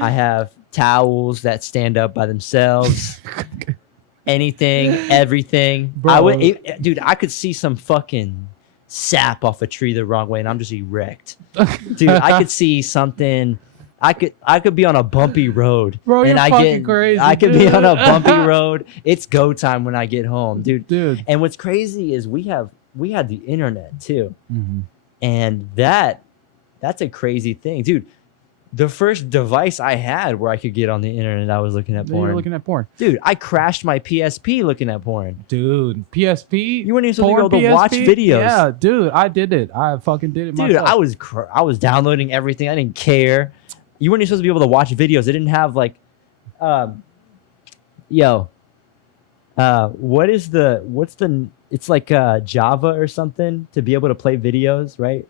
I have towels that stand up by themselves. Anything, everything. Bro. Dude, I could see some fucking sap off a tree the wrong way, and I'm just erect. Dude, I could see something. I could be on a bumpy road, Bro, and you're I fucking get crazy, I could be on a dude. bumpy road. It's go time when I get home, dude. Dude. And what's crazy is we had the internet too, Mm-hmm. and that's a crazy thing, dude. The first device I had where I could get on the internet, I was looking at porn. You're looking at porn. Dude, I crashed my PSP looking at porn. Dude, PSP? You weren't even supposed to Porn be able to watch PSP? videos. Yeah, dude, I did it. I fucking did it Dude, myself. I was downloading everything. I didn't care. You weren't even supposed to be able to watch videos. They didn't have like, it's like Java or something to be able to play videos, right?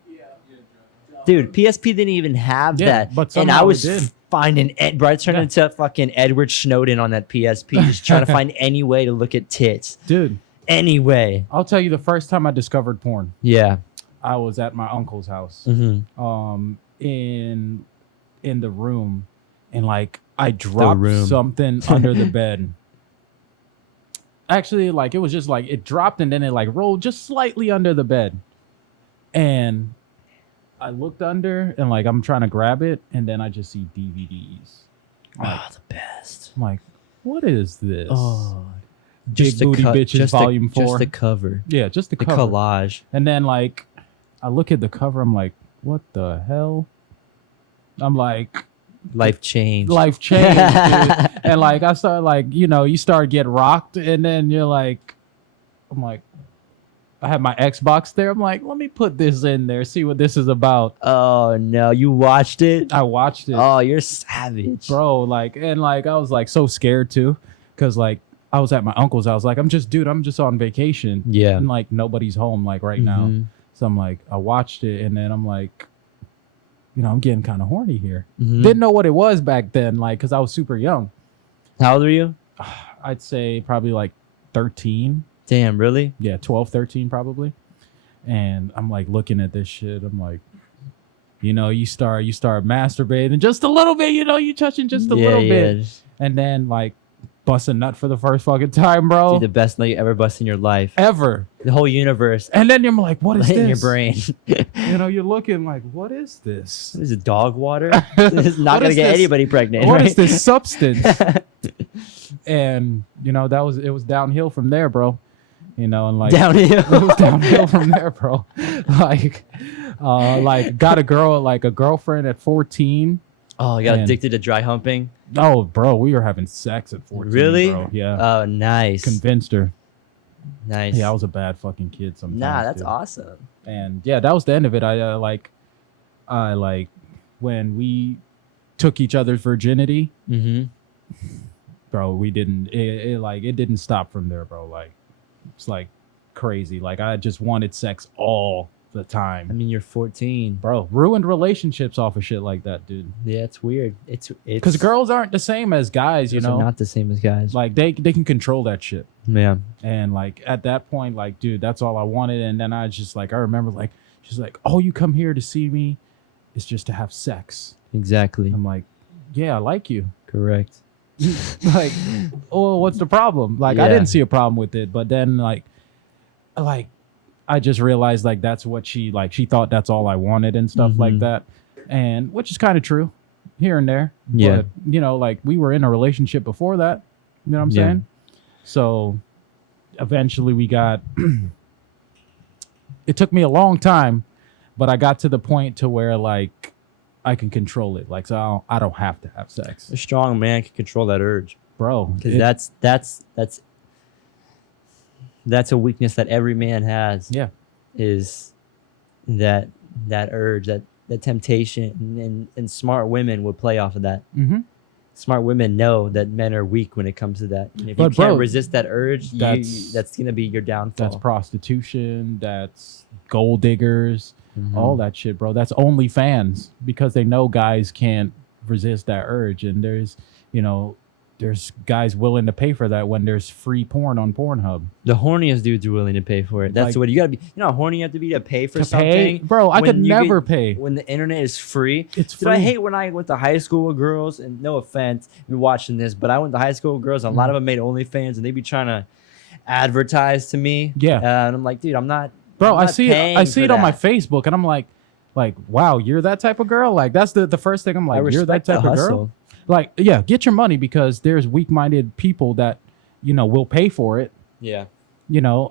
Dude, PSP didn't even have Yeah, that. but and somehow I it was did. finding bro, I turned Yeah. into fucking Edward Snowden on that PSP, just trying to find any way to look at tits. Dude, Any way. I'll tell you the first time I discovered porn. Yeah. I was at my uncle's house. Mm-hmm. In the room, and like I dropped room. something under the bed. Actually, like it was just like it dropped and then it like rolled just slightly under the bed. And I looked under and like I'm trying to grab it and then I just see DVDs. Like, The best. I'm like, what is this? Oh. Big Booty Bitches Volume 4. Just the cover. Yeah, just the The cover. collage. And then like I look at the cover, I'm like, what the hell? I'm like, Life changed. life changed, dude. And like I started like, you start get rocked and then you're like, I'm like, I had my Xbox there. I'm like, let me put this in there, see what this is about. Oh no, you watched it? I watched it. Oh, you're savage, bro. Like, and like, I was like so scared too, because like I was at my uncle's. I was like, I'm just on vacation. Yeah. And like nobody's home like right now. So I'm like, I watched it, and then I'm like, I'm getting kind of horny here. Didn't know what it was back then, like, because I was super young. How old are you? I'd say probably like 13. Damn, really? Yeah, 12, 13 probably. And I'm like looking at this shit. I'm like, you start masturbating just a little bit, you touching just a little bit. And then like bust a nut for the first fucking time, bro. Dude, the best nut you ever bust in your life. Ever. The whole universe. And then you're like, what is this? In your brain. You're looking like, what is this? This is dog water. This is not going to get anybody pregnant. What right? is this substance? And, it was downhill from there, bro. And like downhill. It was downhill from there, bro. Like got a girlfriend at 14. Oh, you got addicted to dry humping? Oh, bro, we were having sex at 14. Really? Bro. Yeah. Oh, nice. Convinced her. Nice. Yeah, I was a bad fucking kid sometimes. Nah, that's awesome. And yeah, that was the end of it. I like when we took each other's virginity. Bro, we didn't. It didn't stop from there, bro. Like, it's like crazy. Like, I just wanted sex all the time. I mean, you're 14, bro. Ruined relationships off of shit like that, dude. Yeah, it's weird. It's because girls aren't the same as guys. They're not the same as guys. Like they can control that shit. Yeah. And like at that point, like, dude, that's all I wanted. And then I just like, I remember like she's like, oh, you come here to see me, it's just to have sex. Exactly. I'm like, yeah, I like you. Correct. Like, oh, what's the problem? Like, I didn't see a problem with it, but then like I just realized like that's what she thought that's all I wanted and stuff like that, and which is kind of true here and there. Yeah. But like we were in a relationship before that. You know what I'm saying? So eventually we got. It took me a long time, but I got to the point to where like I can control it. Like, so I don't have to have sex. A strong man can control that urge, bro. Because that's a weakness that every man has. Yeah. Is that urge, that temptation, and smart women would play off of that. Smart women know that men are weak when it comes to that. And if you can't resist that urge, that's going to be your downfall. That's prostitution. That's gold diggers. All that shit, bro. That's OnlyFans, because they know guys can't resist that urge. And there's guys willing to pay for that when there's free porn on Pornhub. The horniest dudes are willing to pay for it. That's like, what you gotta be. You know how horny you have to be to pay for something? Bro, I could never pay. When the internet is free. It's free. Dude, I hate when I went to high school with girls, and no offense, you're watching this, but I went to high school with girls, and a lot of them made OnlyFans, and they be trying to advertise to me. Yeah. And I'm like, dude, I'm not. Bro, I see it on my Facebook, and I'm like, wow, you're that type of girl? Like, that's the first thing I'm like, you're that type of girl? Like, yeah, get your money, because there's weak-minded people that, will pay for it. Yeah.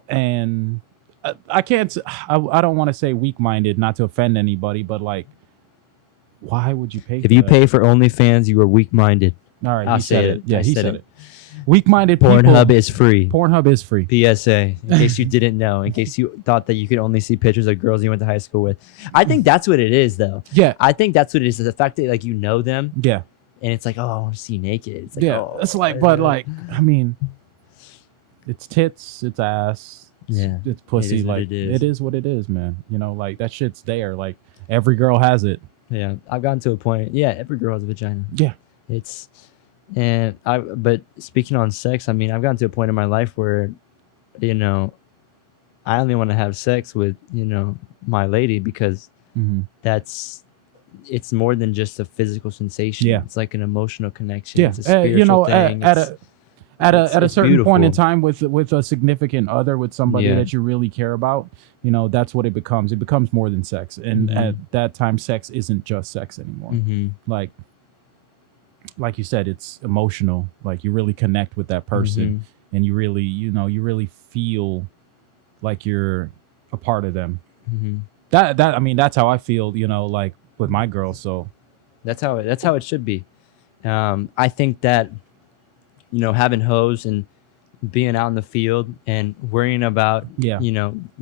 And I can't, I don't want to say weak-minded, not to offend anybody, but like, why would you pay for that? If you pay for OnlyFans, you are weak-minded. All right, I'll say it. Yeah, he said it. Weak-minded people. Pornhub is free. Pornhub is free. PSA, in case you didn't know, in case you thought that you could only see pictures of girls you went to high school with. I think that's what it is, though. Yeah. I think that's what it is. The fact that, like, you know them. Yeah. And it's like, oh, I want to see you naked. It's like, yeah. It's like, but like, I mean, it's tits, it's ass, it's pussy. Like, it is what it is, man. Like, that shit's there. Like, every girl has it. Yeah. I've gotten to a point. Yeah. Every girl has a vagina. Yeah. But speaking on sex, I mean, I've gotten to a point in my life where, I only want to have sex with, my lady, because it's more than just a physical sensation. Yeah. It's like an emotional connection. Yeah. It's a spiritual thing. At a certain beautiful. point in time with a significant other, with somebody that you really care about, that's what it becomes. It becomes more than sex. And at that time, sex isn't just sex anymore. Like you said, it's emotional. Like, you really connect with that person, and you really, you really feel like you're a part of them. I mean, that's how I feel, like with my girl. So that's how it should be. I think that, having hoes and being out in the field and worrying about, Yeah.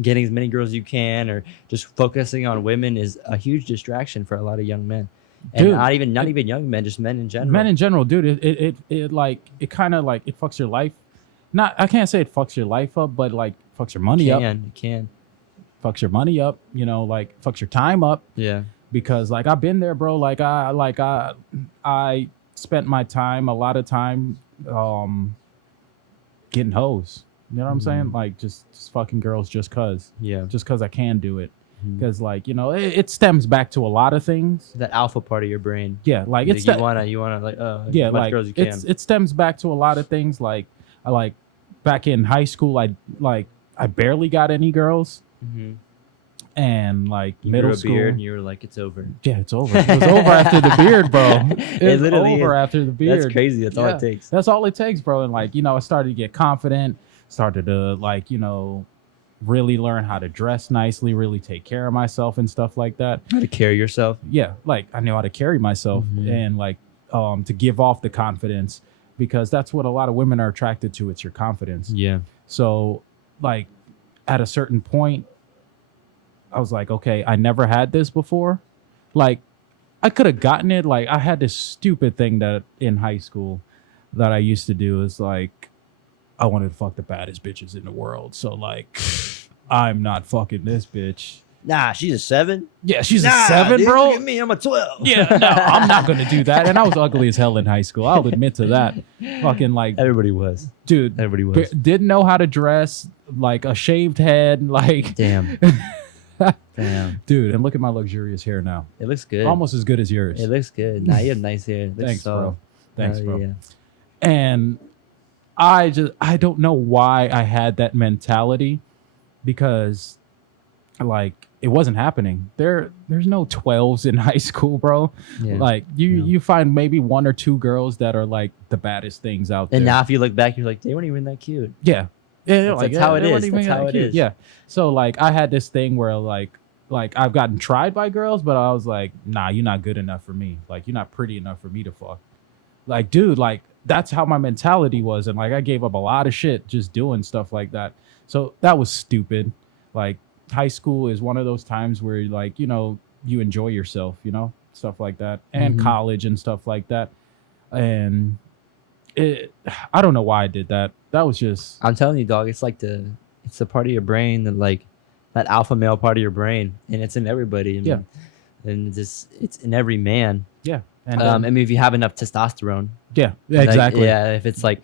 getting as many girls as you can, or just focusing on women is a huge distraction for a lot of young men. And Dude, not even young men, just men in general. Men in general, dude, it kind of like it fucks your life. I can't say it fucks your life up, but like fucks your money up. It can. Fucks your money up, like fucks your time up. Yeah. Because like I've been there, bro. I spent my time, a lot of time, getting hoes. You know what I'm saying? Like just fucking girls just cause I can do it. Because it stems back to a lot of things. That alpha part of your brain. Yeah, like it's you wanna like yeah, as much like girls you can. it stems back to a lot of things. Like back in high school, I barely got any girls. And like you middle grew a school, beard and you were like, it's over. Yeah, it's over. It was over after the beard, bro. It was over is. after the beard. That's crazy. That's all it takes. That's all it takes, bro. And I started to get confident. Started to really learn how to dress nicely, really take care of myself and stuff like that. How to carry yourself. Yeah, like I knew how to carry myself and to give off the confidence, because that's what a lot of women are attracted to. It's your confidence. Yeah. So at a certain point, I was like, okay, I never had this before. Like I could have gotten it. Like I had this stupid thing that in high school that I used to do is like, I wanted to fuck the baddest bitches in the world. So like, I'm not fucking this bitch. Nah, she's a 7. Yeah, she's a 7, dude, bro. Look at me, I'm a 12. Yeah, no, I'm not gonna do that. And I was ugly as hell in high school. I'll admit to that. Fucking like, Everybody was. dude, Everybody was. didn't know how to dress. Like a shaved head. Like, Damn. Damn. dude, and look at my luxurious hair now. It looks good. Almost as good as yours. It looks good. Nah, you have nice hair. It looks Thanks, bro. soft. Thanks, bro. Yeah. And I don't know why I had that mentality, because like it wasn't happening. There's no 12s in high school, bro. Yeah. Like you find maybe 1 or 2 girls that are like the baddest things out there. And now if you look back, you're like, they weren't even that cute. Yeah. Yeah, That's how it they weren't is. even That's that how it cute. is. Yeah. So like I had this thing where like I've gotten tried by girls, but I was like, nah, you're not good enough for me. Like you're not pretty enough for me to fuck. Like, dude, like that's how my mentality was. And like I gave up a lot of shit just doing stuff like that. So that was stupid. Like high school is one of those times where like, you enjoy yourself, stuff like that. And college and stuff like that. And I don't know why I did that. That was just, I'm telling you, dog, it's the part of your brain that alpha male part of your brain, and it's in everybody. Yeah. And it's in every man. yeah. And I mean, if you have enough testosterone. yeah, exactly. Yeah, if it's like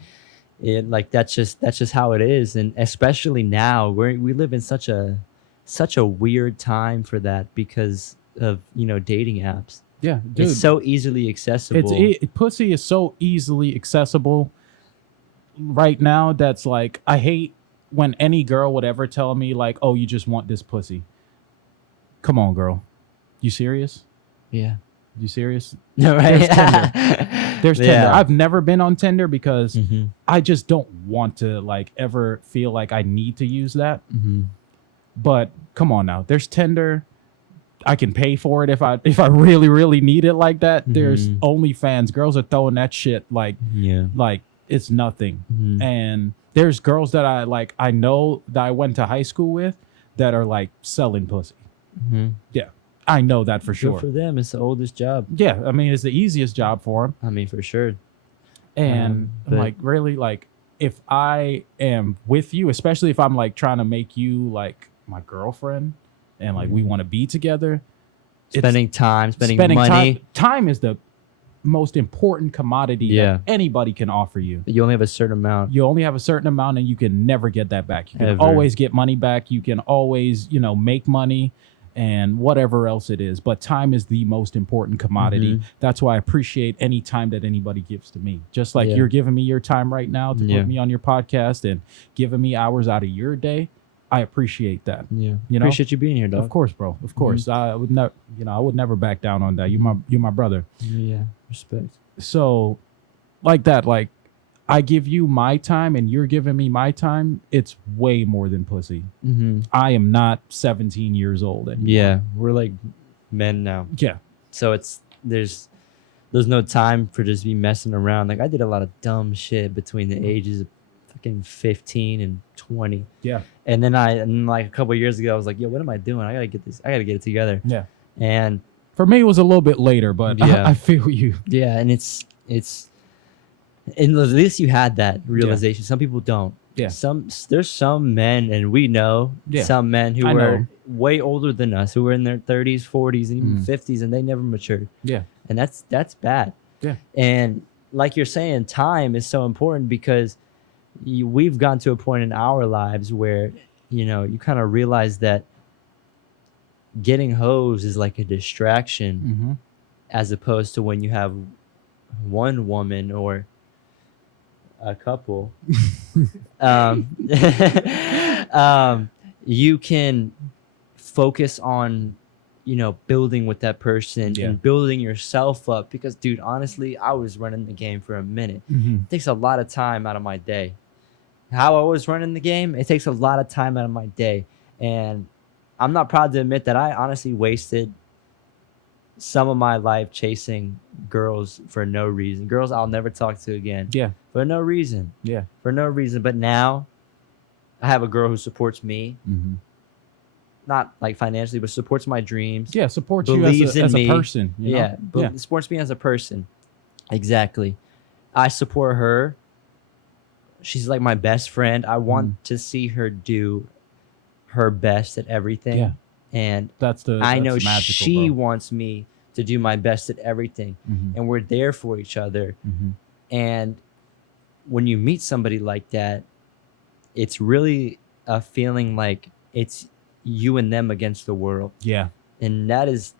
that's just how it is. And especially now we live in such a weird time for that because of dating apps. Yeah, dude. It's so easily accessible. Pussy is so easily accessible right now. That's like, I hate when any girl would ever tell me like, oh, you just want this pussy. Come on, girl. You serious? Yeah. You serious? No, right? There's Tinder. There's Tinder. Yeah. I've never been on Tinder because I just don't want to like ever feel like I need to use that. But come on now. There's Tinder. I can pay for it if I really, really need it like that. There's OnlyFans. Girls are throwing that shit like it's nothing. And there's girls that I know that I went to high school with that are like selling pussy. Yeah, I know that for sure. Good for them. It's the oldest job. Yeah, I mean it's the easiest job for them. I mean, for sure. And like really, like if I am with you, especially if I'm like trying to make you like my girlfriend. And like we want to be together. Spending money. Time is the most important commodity that anybody can offer you. You only have a certain amount. You only have a certain amount, and you can never get that back. You can Ever. always get money back. You can always, make money and whatever else it is. But time is the most important commodity. That's why I appreciate any time that anybody gives to me. Just like you're giving me your time right now to put me on your podcast and giving me hours out of your day. I appreciate that. Yeah, appreciate you being here, dog. Of course, bro. Of course, I would never. I would never back down on that. You're my brother. Yeah, respect. So, like that, like I give you my time and you're giving me my time. It's way more than pussy. I am not 17 years old anymore. Yeah, we're like men now. Yeah. So there's no time for just be messing around. Like I did a lot of dumb shit between the ages of fucking 15 and 20. Yeah. And then like a couple of years ago, I was like, yo, what am I doing? I gotta get it together. Yeah. And for me, it was a little bit later, but yeah. I feel you. Yeah, and and at least you had that realization. Some people don't. Yeah. There's some men, and we know some men who were way older than us, who were in their 30s, 40s, and even 50s, and they never matured. Yeah. And that's bad. Yeah. And like you're saying, time is so important because we've gotten to a point in our lives where, you kind of realize that getting hoes is like a distraction as opposed to when you have one woman or a couple. You can focus on building with that person and building yourself up, because dude, honestly, I was running the game for a minute. It takes a lot of time out of my day. How I was running the game, it takes a lot of time out of my day, and I'm not proud to admit that I honestly wasted some of my life chasing girls for no reason. Girls I'll never talk to again. Yeah. For no reason. Yeah. For no reason. But now I have a girl who supports me. Not like financially, but supports my dreams. Yeah, supports believes you as in a person. Supports me as a person. Exactly. I support her. She's like my best friend. I want to see her do her best at everything. Yeah. And I know magical, she bro. wants me to do my best at everything. And we're there for each other. And when you meet somebody like that, it's really a feeling like it's you and them against the world. Yeah. And that is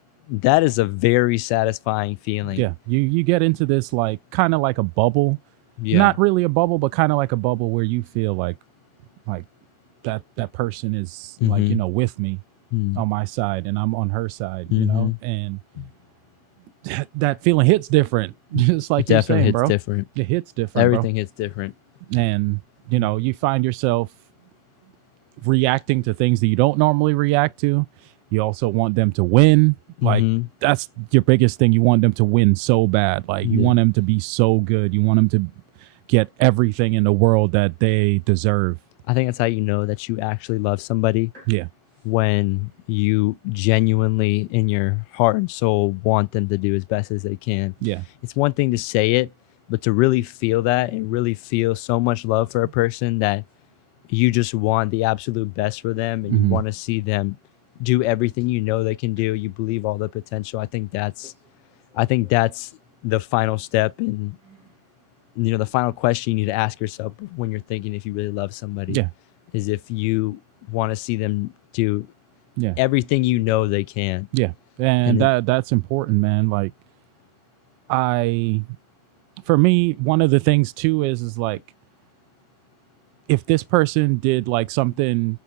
a very satisfying feeling. Yeah. You get into this like kind of like a bubble. Yeah. Not really a bubble, but kind of like a bubble where you feel like that person is like, with me on my side and I'm on her side, and that feeling hits different. Just like you're saying, bro. Different. It hits different. Everything hits different. And, you find yourself reacting to things that you don't normally react to. You also want them to win. Like that's your biggest thing. You want them to win so bad. Like you want them to be so good. You want them to get everything in the world that they deserve. I think that's how you know that you actually love somebody. Yeah. When you genuinely in your heart and soul want them to do as best as they can. Yeah. It's one thing to say it, but to really feel that and really feel so much love for a person that you just want the absolute best for them and you want to see them do everything they can do. You believe all the potential. I think that's the final step, and the final question you need to ask yourself when you're thinking if you really love somebody is if you want to see them do everything they can. Yeah. And that's important, man. Like for me, one of the things too is like if this person did like something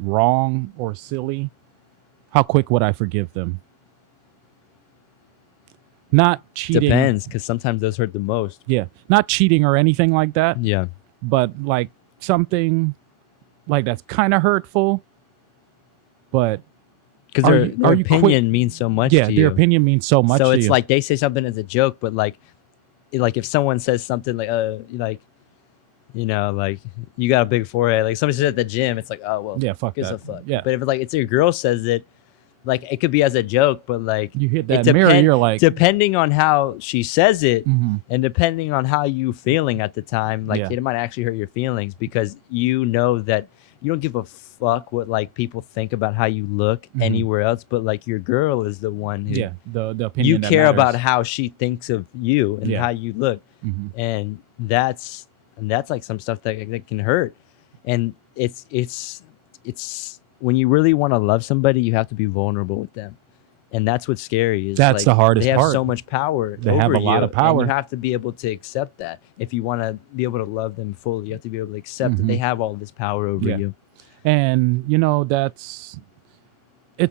wrong or silly, how quick would I forgive them? Not cheating. Depends, because sometimes those hurt the most. Yeah. Not cheating or anything like that. Yeah. But like something like that's kind of hurtful, but because their opinion means so much to you. Their opinion means so much to you. So it's like they say something as a joke, but like if someone says something like you got a big forehead, like somebody says at the gym, it's like, oh well, yeah, fuck gives that. a fuck. Yeah. But if it's your girl says it, like it could be as a joke, but like you hit that mirror, you're like, depending on how she says it and depending on how you feeling at the time, like it might actually hurt your feelings because you know that you don't give a fuck what like people think about how you look anywhere else, but like your girl is the one who the opinion you that care matters. About how she thinks of you and how you look, and that's like some stuff that can hurt, and it's when you really want to love somebody, you have to be vulnerable with them, and that's what's scary. Is that's the hardest part. They have part. so much power. They have a lot of power. And you have to be able to accept that. If you want to be able to love them fully, you have to be able to accept that they have all this power over you. And it's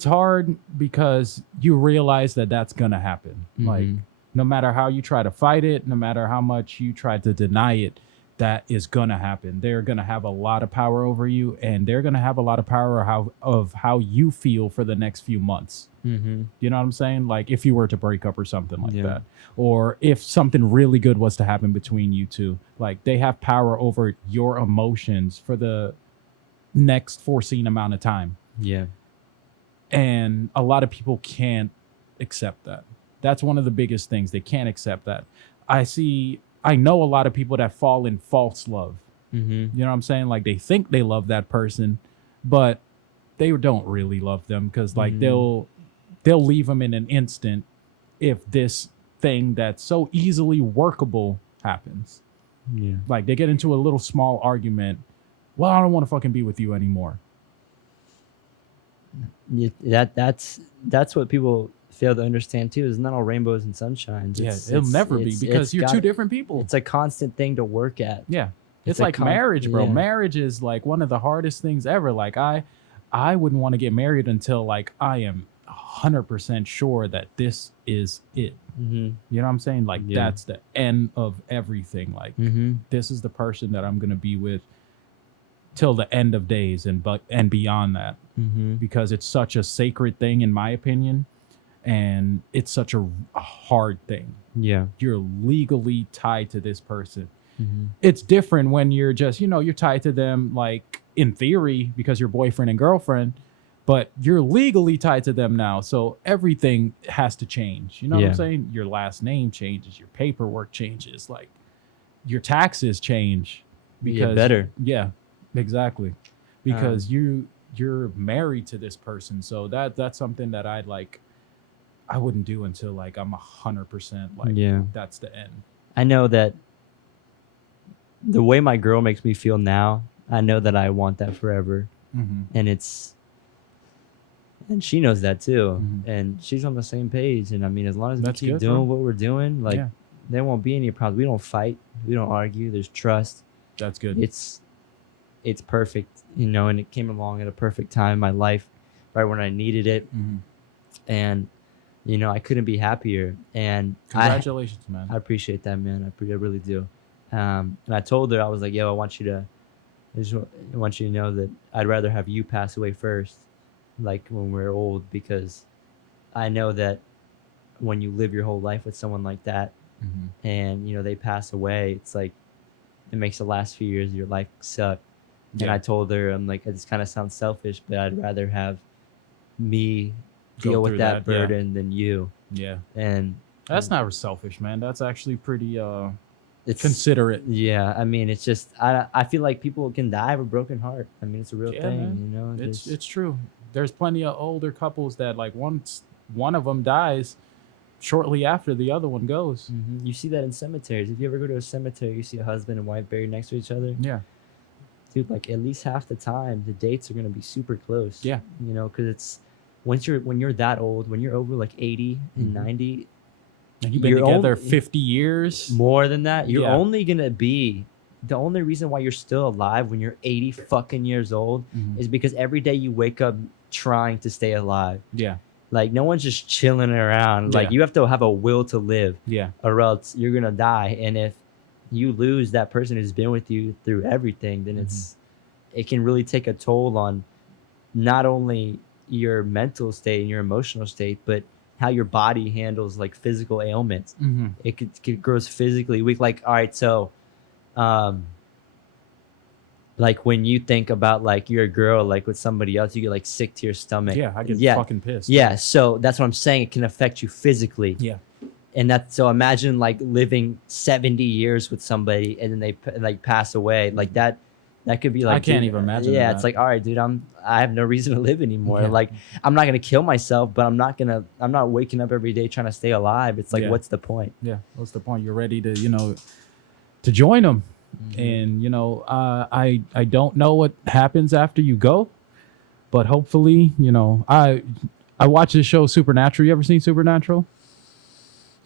hard because you realize that that's gonna happen. Like no matter how you try to fight it, no matter how much you try to deny it, that is gonna happen. They're gonna have a lot of power over you, and they're gonna have a lot of power of how you feel for the next few months. Mm-hmm. You know what I'm saying? Like if you were to break up or something like Yeah. that, or if something really good was to happen between you two, like they have power over your emotions for the next foreseen amount of time. Yeah. And a lot of people can't accept that. That's one of the biggest things. They can't accept that. I know a lot of people that fall in false love. Mm-hmm. You know what I'm saying? Like they think they love that person, but they don't really love them, because like they'll leave them in an instant if this thing that's so easily workable happens. Yeah. Like they get into a little small argument. Well, I don't want to fucking be with you anymore. That's what people fail to understand too. It's not all rainbows and sunshines. It'll never be, because you're two different people. It's a constant thing to work at. Yeah. It's a like marriage, bro. yeah. Marriage is like one of the hardest things ever. Like I wouldn't want to get married until like I am 100% sure that this is it. Mm-hmm. You know what I'm saying? Like Yeah. that's the end of everything. Like Mm-hmm. this is the person that I'm gonna be with till the end of days and beyond that, Mm-hmm. because it's such a sacred thing in my opinion, and it's such a hard thing. Yeah. You're legally tied to this person. Mm-hmm. It's different when you're just, you're tied to them like in theory because you're boyfriend and girlfriend, but you're legally tied to them now. So everything has to change. You know what I'm Yeah. saying? Your last name changes, your paperwork changes, like your taxes change You because get better. Yeah, exactly. Because you're married to this person. So that's something that I wouldn't do until like I'm 100% like Yeah. that's the end. I know that the way my girl makes me feel now, I know that I want that forever. Mm-hmm. And she knows that too. Mhm. And she's on the same page. And I mean, as long as we That's keep good, doing bro. what we're doing, like Yeah. there won't be any problems. We don't fight. We don't argue. There's trust. That's good. It's perfect, and it came along at a perfect time in my life, right when I needed it. Mhm. And, I couldn't be happier. And Congratulations, man. I appreciate that, man. I really do. And I told her, I was like, yo, I want you to know that I'd rather have you pass away first, like when we're old, because I know that when you live your whole life with someone like that Mhm. and, they pass away, it's like, it makes the last few years of your life suck. And Yeah. I told her, I'm like, this kind of sounds selfish, but I'd rather have me Go deal with through that that, yeah. burden than you. Yeah. And That's not selfish, man. That's actually pretty it's considerate. Yeah, I mean, it's just I feel like people can die of a broken heart. I mean, it's a real Yeah, thing, man. There's- It's true. There's plenty of older couples that like once one of them dies, shortly after the other one goes. Mhm. You see that in cemeteries. If you ever go to a cemetery, you see a husband and wife buried next to each other. Yeah. Dude, like at least half the time, the dates are gonna be super close. Yeah. Because it's when you're that old, when you're over like 80 and Mhm. 90, And you've been You're together only- 50 years. more than that, you're Yeah. only gonna be. The only reason why you're still alive when you're 80 fucking years old Mhm. is because every day you wake up trying to stay alive. Yeah. Like no one's just chilling around. Like Yeah. you have to have a will to live, Yeah. or else you're gonna die. And if you lose that person who's been with you through everything, then it can really take a toll on not only your mental state and your emotional state, but how your body handles like physical ailments. Mm-hmm. It grows physically weak. Like, all right, so like when you think about like you're a girl like with somebody else, you get like sick to your stomach. Yeah. I get yeah. fucking pissed. Yeah, so that's what I'm saying. It can affect you physically. Yeah. And that's so imagine like living 70 years with somebody and then they like pass away. Like that could be like I can't dude, even imagine Yeah, that. it's like, all right, dude, I have no reason to live anymore. Yeah. Like I'm not gonna kill myself, but I'm not waking up every day trying to stay alive. It's like, Yeah. what's the point? Yeah. What's the point? You're ready to, to join them. Mm-hmm. And I don't know what happens after you go, but hopefully, I watch this show Supernatural. You ever seen Supernatural?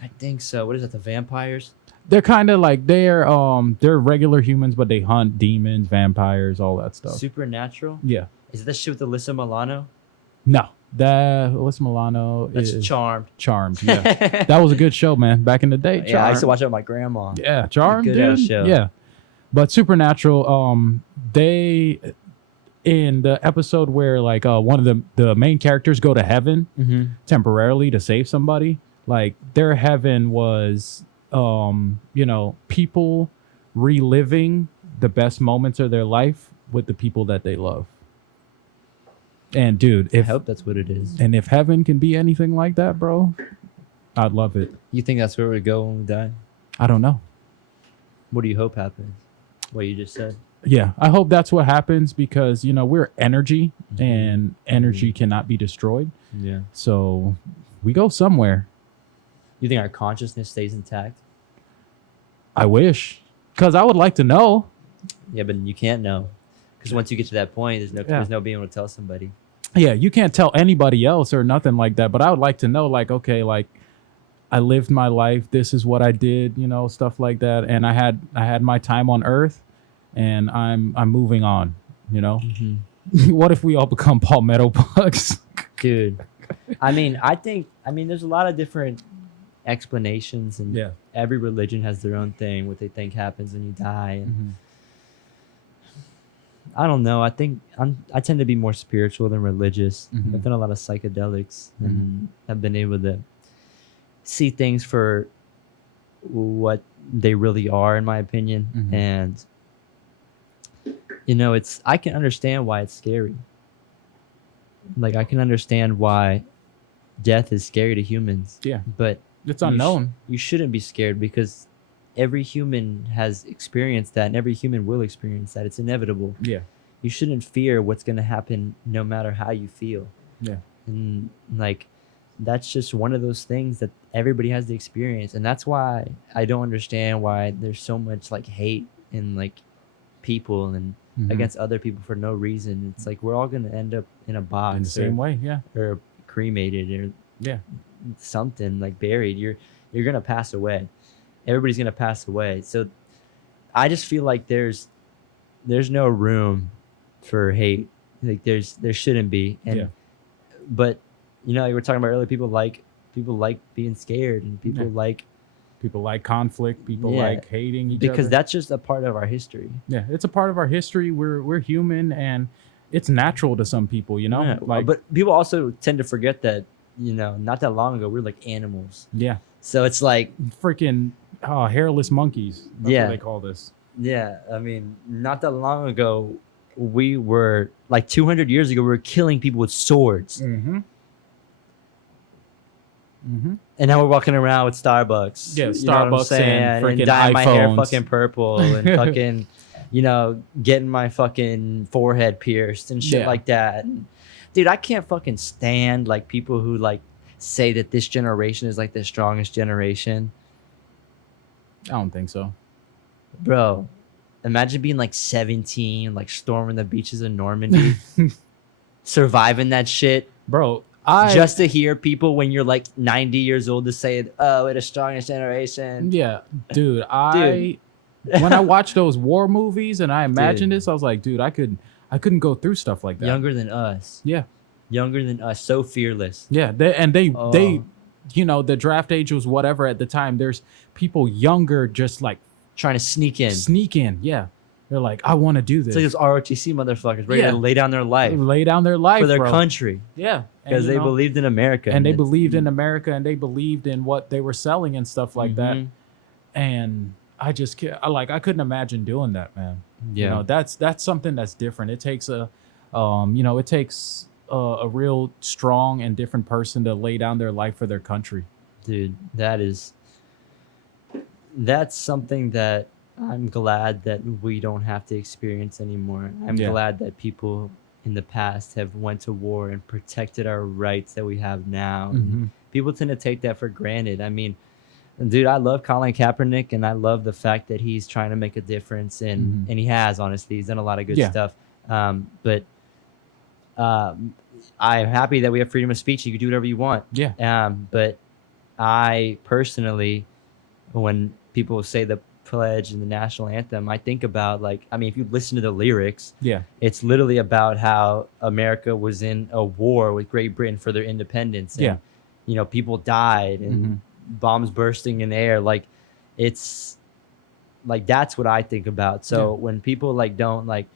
I think so. What is it? The vampires? They're kind of like they're regular humans, but they hunt demons, vampires, all that stuff. Supernatural? Yeah. Is that shit with Alyssa Milano? No, that Alyssa Milano That's is Charmed. Charmed. Yeah, that was a good show, man. Back in the day, Charmed. Yeah, I used to watch it with my grandma. Yeah, Charmed, Good ass dude. show. Yeah, But Supernatural, they in the episode where like one of the main characters go to heaven temporarily to save somebody, like their heaven was people reliving the best moments of their life with the people that they love. And dude, I hope that's what it is. And if heaven can be anything like that, bro, I'd love it. You think that's where we go when we die? I don't know. What do you hope happens? What you just said? Yeah, I hope that's what happens because, we're energy and energy cannot be destroyed. Yeah. So we go somewhere. You think our consciousness stays intact? I wish. Because I would like to know. Yeah, but you can't know. Because once you get to that point, there's no being able to tell somebody. Yeah, you can't tell anybody else or nothing like that. But I would like to know, like, okay, like I lived my life. This is what I did, stuff like that. And I had my time on Earth, and I'm moving on. What if we all become palmetto bugs? Dude, I mean, there's a lot of different explanations, and every religion has their own thing, what they think happens when you die. And I don't know. I think I tend to be more spiritual than religious. I've done a lot of psychedelics and have been able to see things for what they really are, in my opinion. And I can understand why it's scary. Like, I can understand why death is scary to humans. Yeah, but it's unknown. You shouldn't be scared because every human has experienced that, and every human will experience that. It's inevitable. Yeah. You shouldn't fear what's going to happen no matter how you feel. Yeah. And like, that's just one of those things that everybody has to experience. And that's why I don't understand why there's so much like hate in like people and against other people for no reason. It's like we're all going to end up in a box in the same way. Yeah. Or cremated or something, like buried. You're going to pass away. Everybody's going to pass away. So I just feel like there's no room for hate. Like there shouldn't be. And but like we're talking about earlier, people like being scared, and people like conflict, people like hating each other, because that's just a part of our history. Yeah, it's a part of our history. We're human, and it's natural to some people, but people also tend to forget that not that long ago we were like animals. Yeah. So it's like freaking hairless monkeys. That's what they call this. Yeah, I mean, not that long ago, we were like 200 years ago, we were killing people with swords. And now we're walking around with Starbucks. Yeah, Starbucks and dyeing iPhones. My hair fucking purple and fucking, getting my fucking forehead pierced and shit like that. Dude, I can't fucking stand like people who like say that this generation is like the strongest generation. I don't think so. Bro, imagine being like 17, like storming the beaches of Normandy, surviving that shit. Bro, just to hear people when you're like 90 years old to say, oh, we're the strongest generation. Yeah, dude, when I watch those war movies and I imagine this, I was like, dude, I couldn't go through stuff like that. Younger than us. Yeah. Younger than us. So fearless. Yeah. They the draft age was whatever at the time. There's people younger just like trying to sneak in. Yeah. They're like, I want to do this. It's like those ROTC motherfuckers ready to lay down their life. For their country. Yeah. Because they believed in America. And they believed in America, and they believed in what they were selling and stuff like that. And I just can't, I couldn't imagine doing that, man. Yeah. That's something that's different. It takes a real strong and different person to lay down their life for their country. Dude, that's something that I'm glad that we don't have to experience anymore. I'm glad that people in the past have went to war and protected our rights that we have now. People tend to take that for granted. I mean, dude, I love Colin Kaepernick, and I love the fact that he's trying to make a difference, and he has, honestly. He's done a lot of good stuff. But I'm happy that we have freedom of speech. You can do whatever you want. Yeah. But I personally, when people say the pledge and the national anthem, I think about if you listen to the lyrics, it's literally about how America was in a war with Great Britain for their independence. And, people died and bombs bursting in the air. Like, it's like that's what I think about. So when people like don't like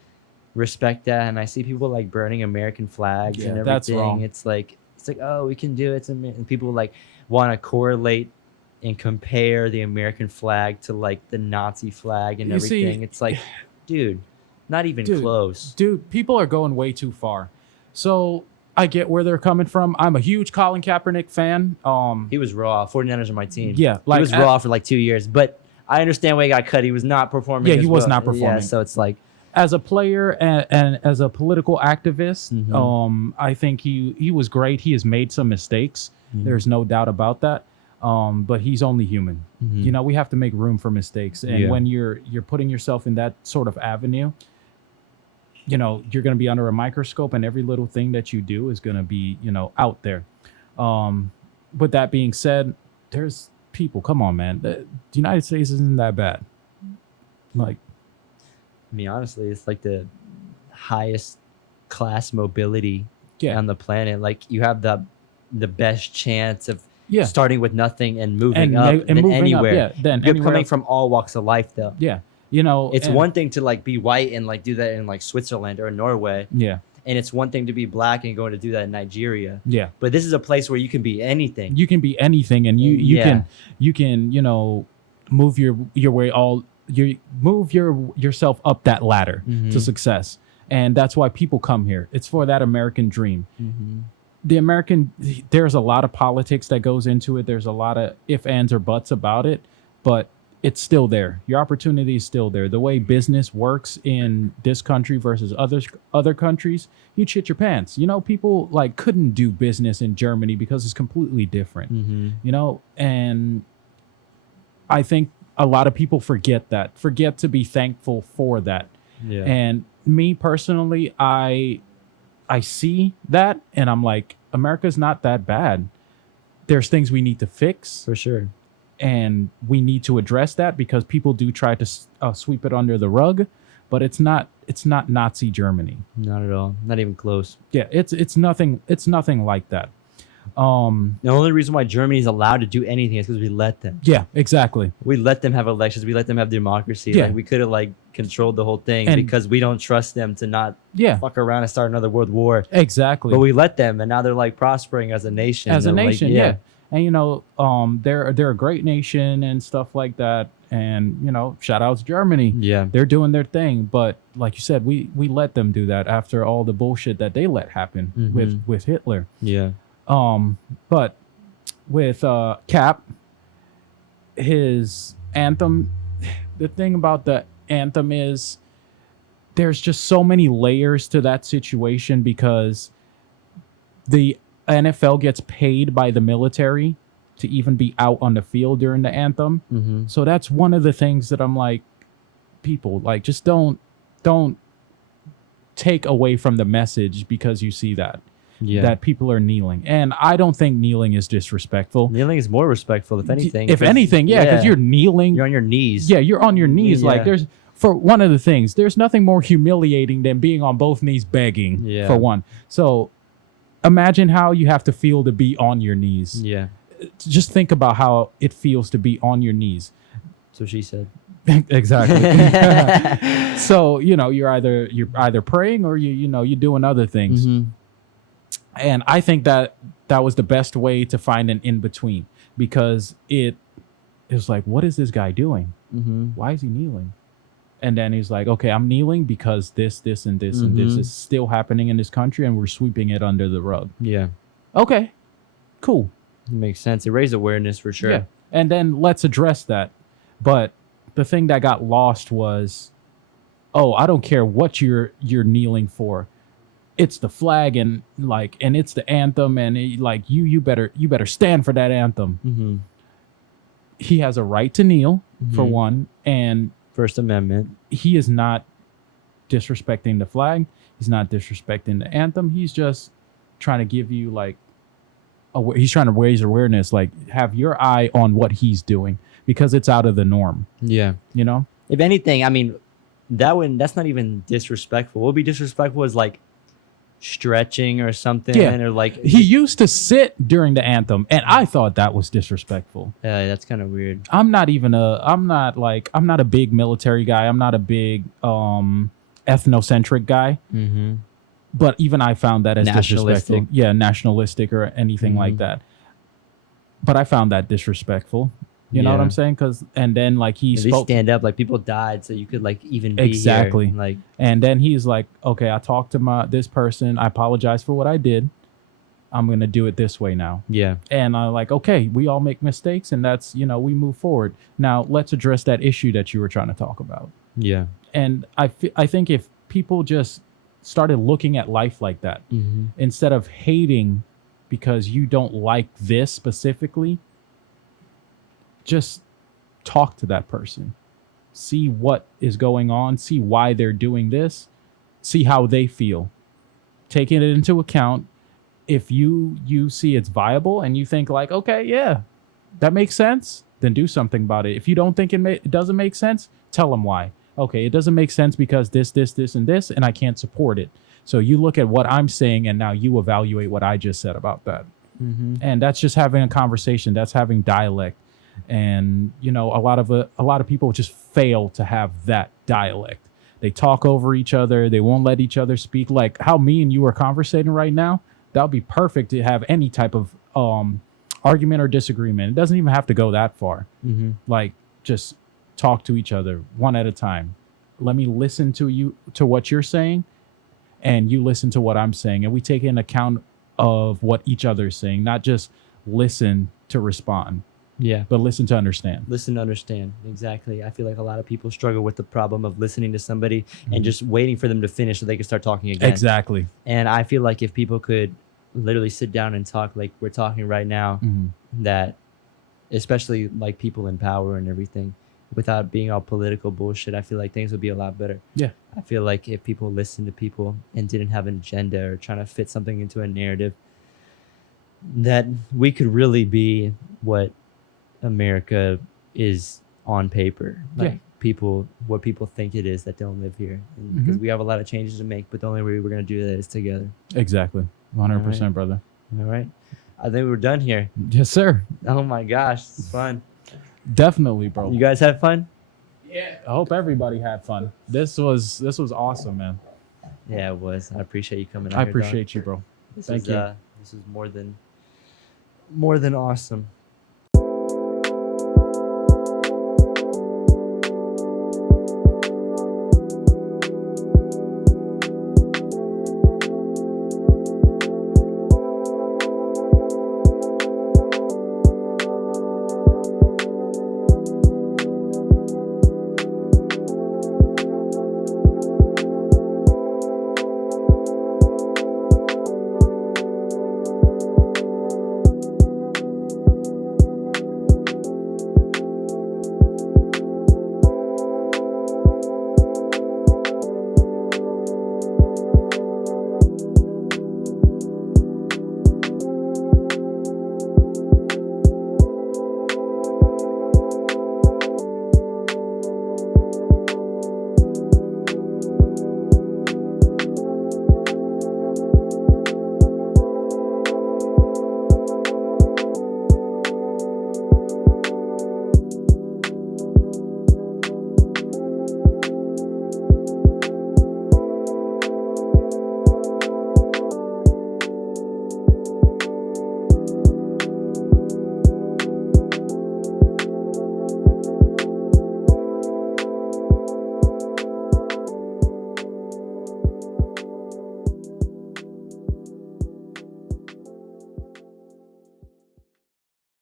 respect that, and I see people like burning American flags and everything, that's wrong. it's like oh, we can do it, and people like want to correlate and compare the American flag to like the Nazi flag and everything. It's like, dude, not even close. Dude, people are going way too far. So I get where they're coming from. I'm a huge Colin Kaepernick fan. He was raw. 49ers are my team. Yeah, like he was raw for like 2 years, but I understand why he got cut. He was not performing. Yeah, he was not performing. Yeah, so it's like, as a player and as a political activist, I think he was great. He has made some mistakes. There's no doubt about that. But he's only human. You know, we have to make room for mistakes. And when you're putting yourself in that sort of avenue, you know, you're going to be under a microscope, and every little thing that you do is going to be, you know, out there. With that being said, there's people, come on, man. The United States isn't that bad. Like, I mean, honestly, it's like the highest class mobility on the planet. Like, you have the best chance of starting with nothing and moving up and moving anywhere. Up, then you're coming from all walks of life, though. Yeah, you know, it's one thing to like be white and like do that in like Switzerland or Norway. Yeah, and it's one thing to be black and going to do that in Nigeria. Yeah, but this is a place where you can be anything. You can be anything, and you can you know, move your way yourself up that ladder to success. And that's why people come here. It's for that American dream. There's a lot of politics that goes into it. There's a lot of ifs, ands, or buts about it, but it's still there. Your opportunity is still there. The way business works in this country versus other countries, you'd shit your pants. You know, people like couldn't do business in Germany because it's completely different. You know, and I think a lot of people forget to be thankful for that. Yeah. And me personally, I see that and I'm like, America's not that bad. There's things we need to fix. For sure. And we need to address that because people do try to sweep it under the rug, but it's not Nazi Germany. Not at all. Not even close. Yeah, it's nothing like that. The only reason why Germany is allowed to do anything is because we let them. Yeah, exactly. We let them have elections. We let them have democracy. Yeah. Like, we could have like controlled the whole thing because we don't trust them to not fuck around and start another world war. Exactly. But we let them, and now they're like prospering as a nation. Yeah. And you know, they're a great nation and stuff like that. And you know, shout out to Germany. Yeah, they're doing their thing. But like you said, we let them do that after all the bullshit that they let happen with Hitler. Yeah. But with Cap, his anthem, the thing about the anthem is there's just so many layers to that situation because the NFL gets paid by the military to even be out on the field during the anthem. So that's one of the things that I'm like, people like, just don't take away from the message because you see that. Yeah. That people are kneeling. And I don't think kneeling is disrespectful. Kneeling is more respectful, if anything. If anything, because you're kneeling. You're on your knees. Yeah, you're on your knees. Like, there's, for one of the things, there's nothing more humiliating than being on both knees begging, for one. So imagine how you have to feel to be on your knees. Yeah. Just think about how it feels to be on your knees. So she said. Exactly. So, you know, you're either praying or you're doing other things. And I think that was the best way to find an in-between because it was like, what is this guy doing? Why is he kneeling? And then he's like, okay, I'm kneeling because this, and this, and this is still happening in this country and we're sweeping it under the rug. Yeah. Okay, cool. It makes sense. It raised awareness for sure. Yeah. And then let's address that. But the thing that got lost was, oh, I don't care what you're kneeling for. It's the flag and it's the anthem and you better stand for that anthem. He has a right to kneel for one, and First Amendment. He is not disrespecting the flag. He's not disrespecting the anthem. He's just trying to give you he's trying to raise awareness, have your eye on what he's doing because it's out of the norm. Yeah, you know. If anything, I mean, that's not even disrespectful. What would be disrespectful is stretching or something, Yeah. or like He used to sit during the anthem, and I thought that was disrespectful. that's kind of weird. I'm not a big military guy. I'm not a big ethnocentric guy. Mm-hmm. But even I found that as Nationalistic. disrespectful. Yeah, nationalistic or anything like that. But I found that disrespectful. You know what Yeah. I'm saying? And then like he At least spoke. stand up, like people died, so you could like even be Exactly. here. Like, And then he's like, okay, I talked to this person. I apologize for what I did. I'm going to do it this way now. yeah, And I'm like, okay, we all make mistakes, and that's, we move forward. Now let's address that issue that you were trying to talk about. yeah, And I think if people just started looking at life like that, mm-hmm. instead of hating because you don't like this specifically, just talk to that person, see what is going on, see why they're doing this, see how they feel, taking it into account. If you see it's viable and you think like, okay, yeah, that makes sense, then do something about it. If you don't think it doesn't make sense, tell them why. Okay, it doesn't make sense because this, and this, and I can't support it. So you look at what I'm saying, and now you evaluate what I just said about that. Mm-hmm. And that's just having a conversation. That's having dialect. And a lot of people just fail to have that dialect. They talk over each other. They won't let each other speak. Like how me and you are conversating right now, that would be perfect to have any type of argument or disagreement. It doesn't even have to go that far. Mm-hmm. Like just talk to each other one at a time. Let me listen to what you're saying, and you listen to what I'm saying, and we take in account of what each other is saying, not just listen to respond. Yeah. But listen to understand. Listen to understand. Exactly. I feel like a lot of people struggle with the problem of listening to somebody and just waiting for them to finish so they can start talking again. Exactly. And I feel like if people could literally sit down and talk like we're talking right now, that especially like people in power and everything, without being all political bullshit, I feel like things would be a lot better. Yeah. I feel like if people listened to people and didn't have an agenda or trying to fit something into a narrative, that we could really be what America is on paper. Like what people think it is that don't live here. Because we have a lot of changes to make, but the only way we're going to do that is together. Exactly. 100%, brother. All right. I think we're done here. Yes, sir. Oh my gosh. It's fun. Definitely, bro. You guys had fun? Yeah. I hope everybody had fun. This was awesome, man. Yeah, it was. I appreciate you coming. I appreciate you, bro. This Thank you. This is more than awesome.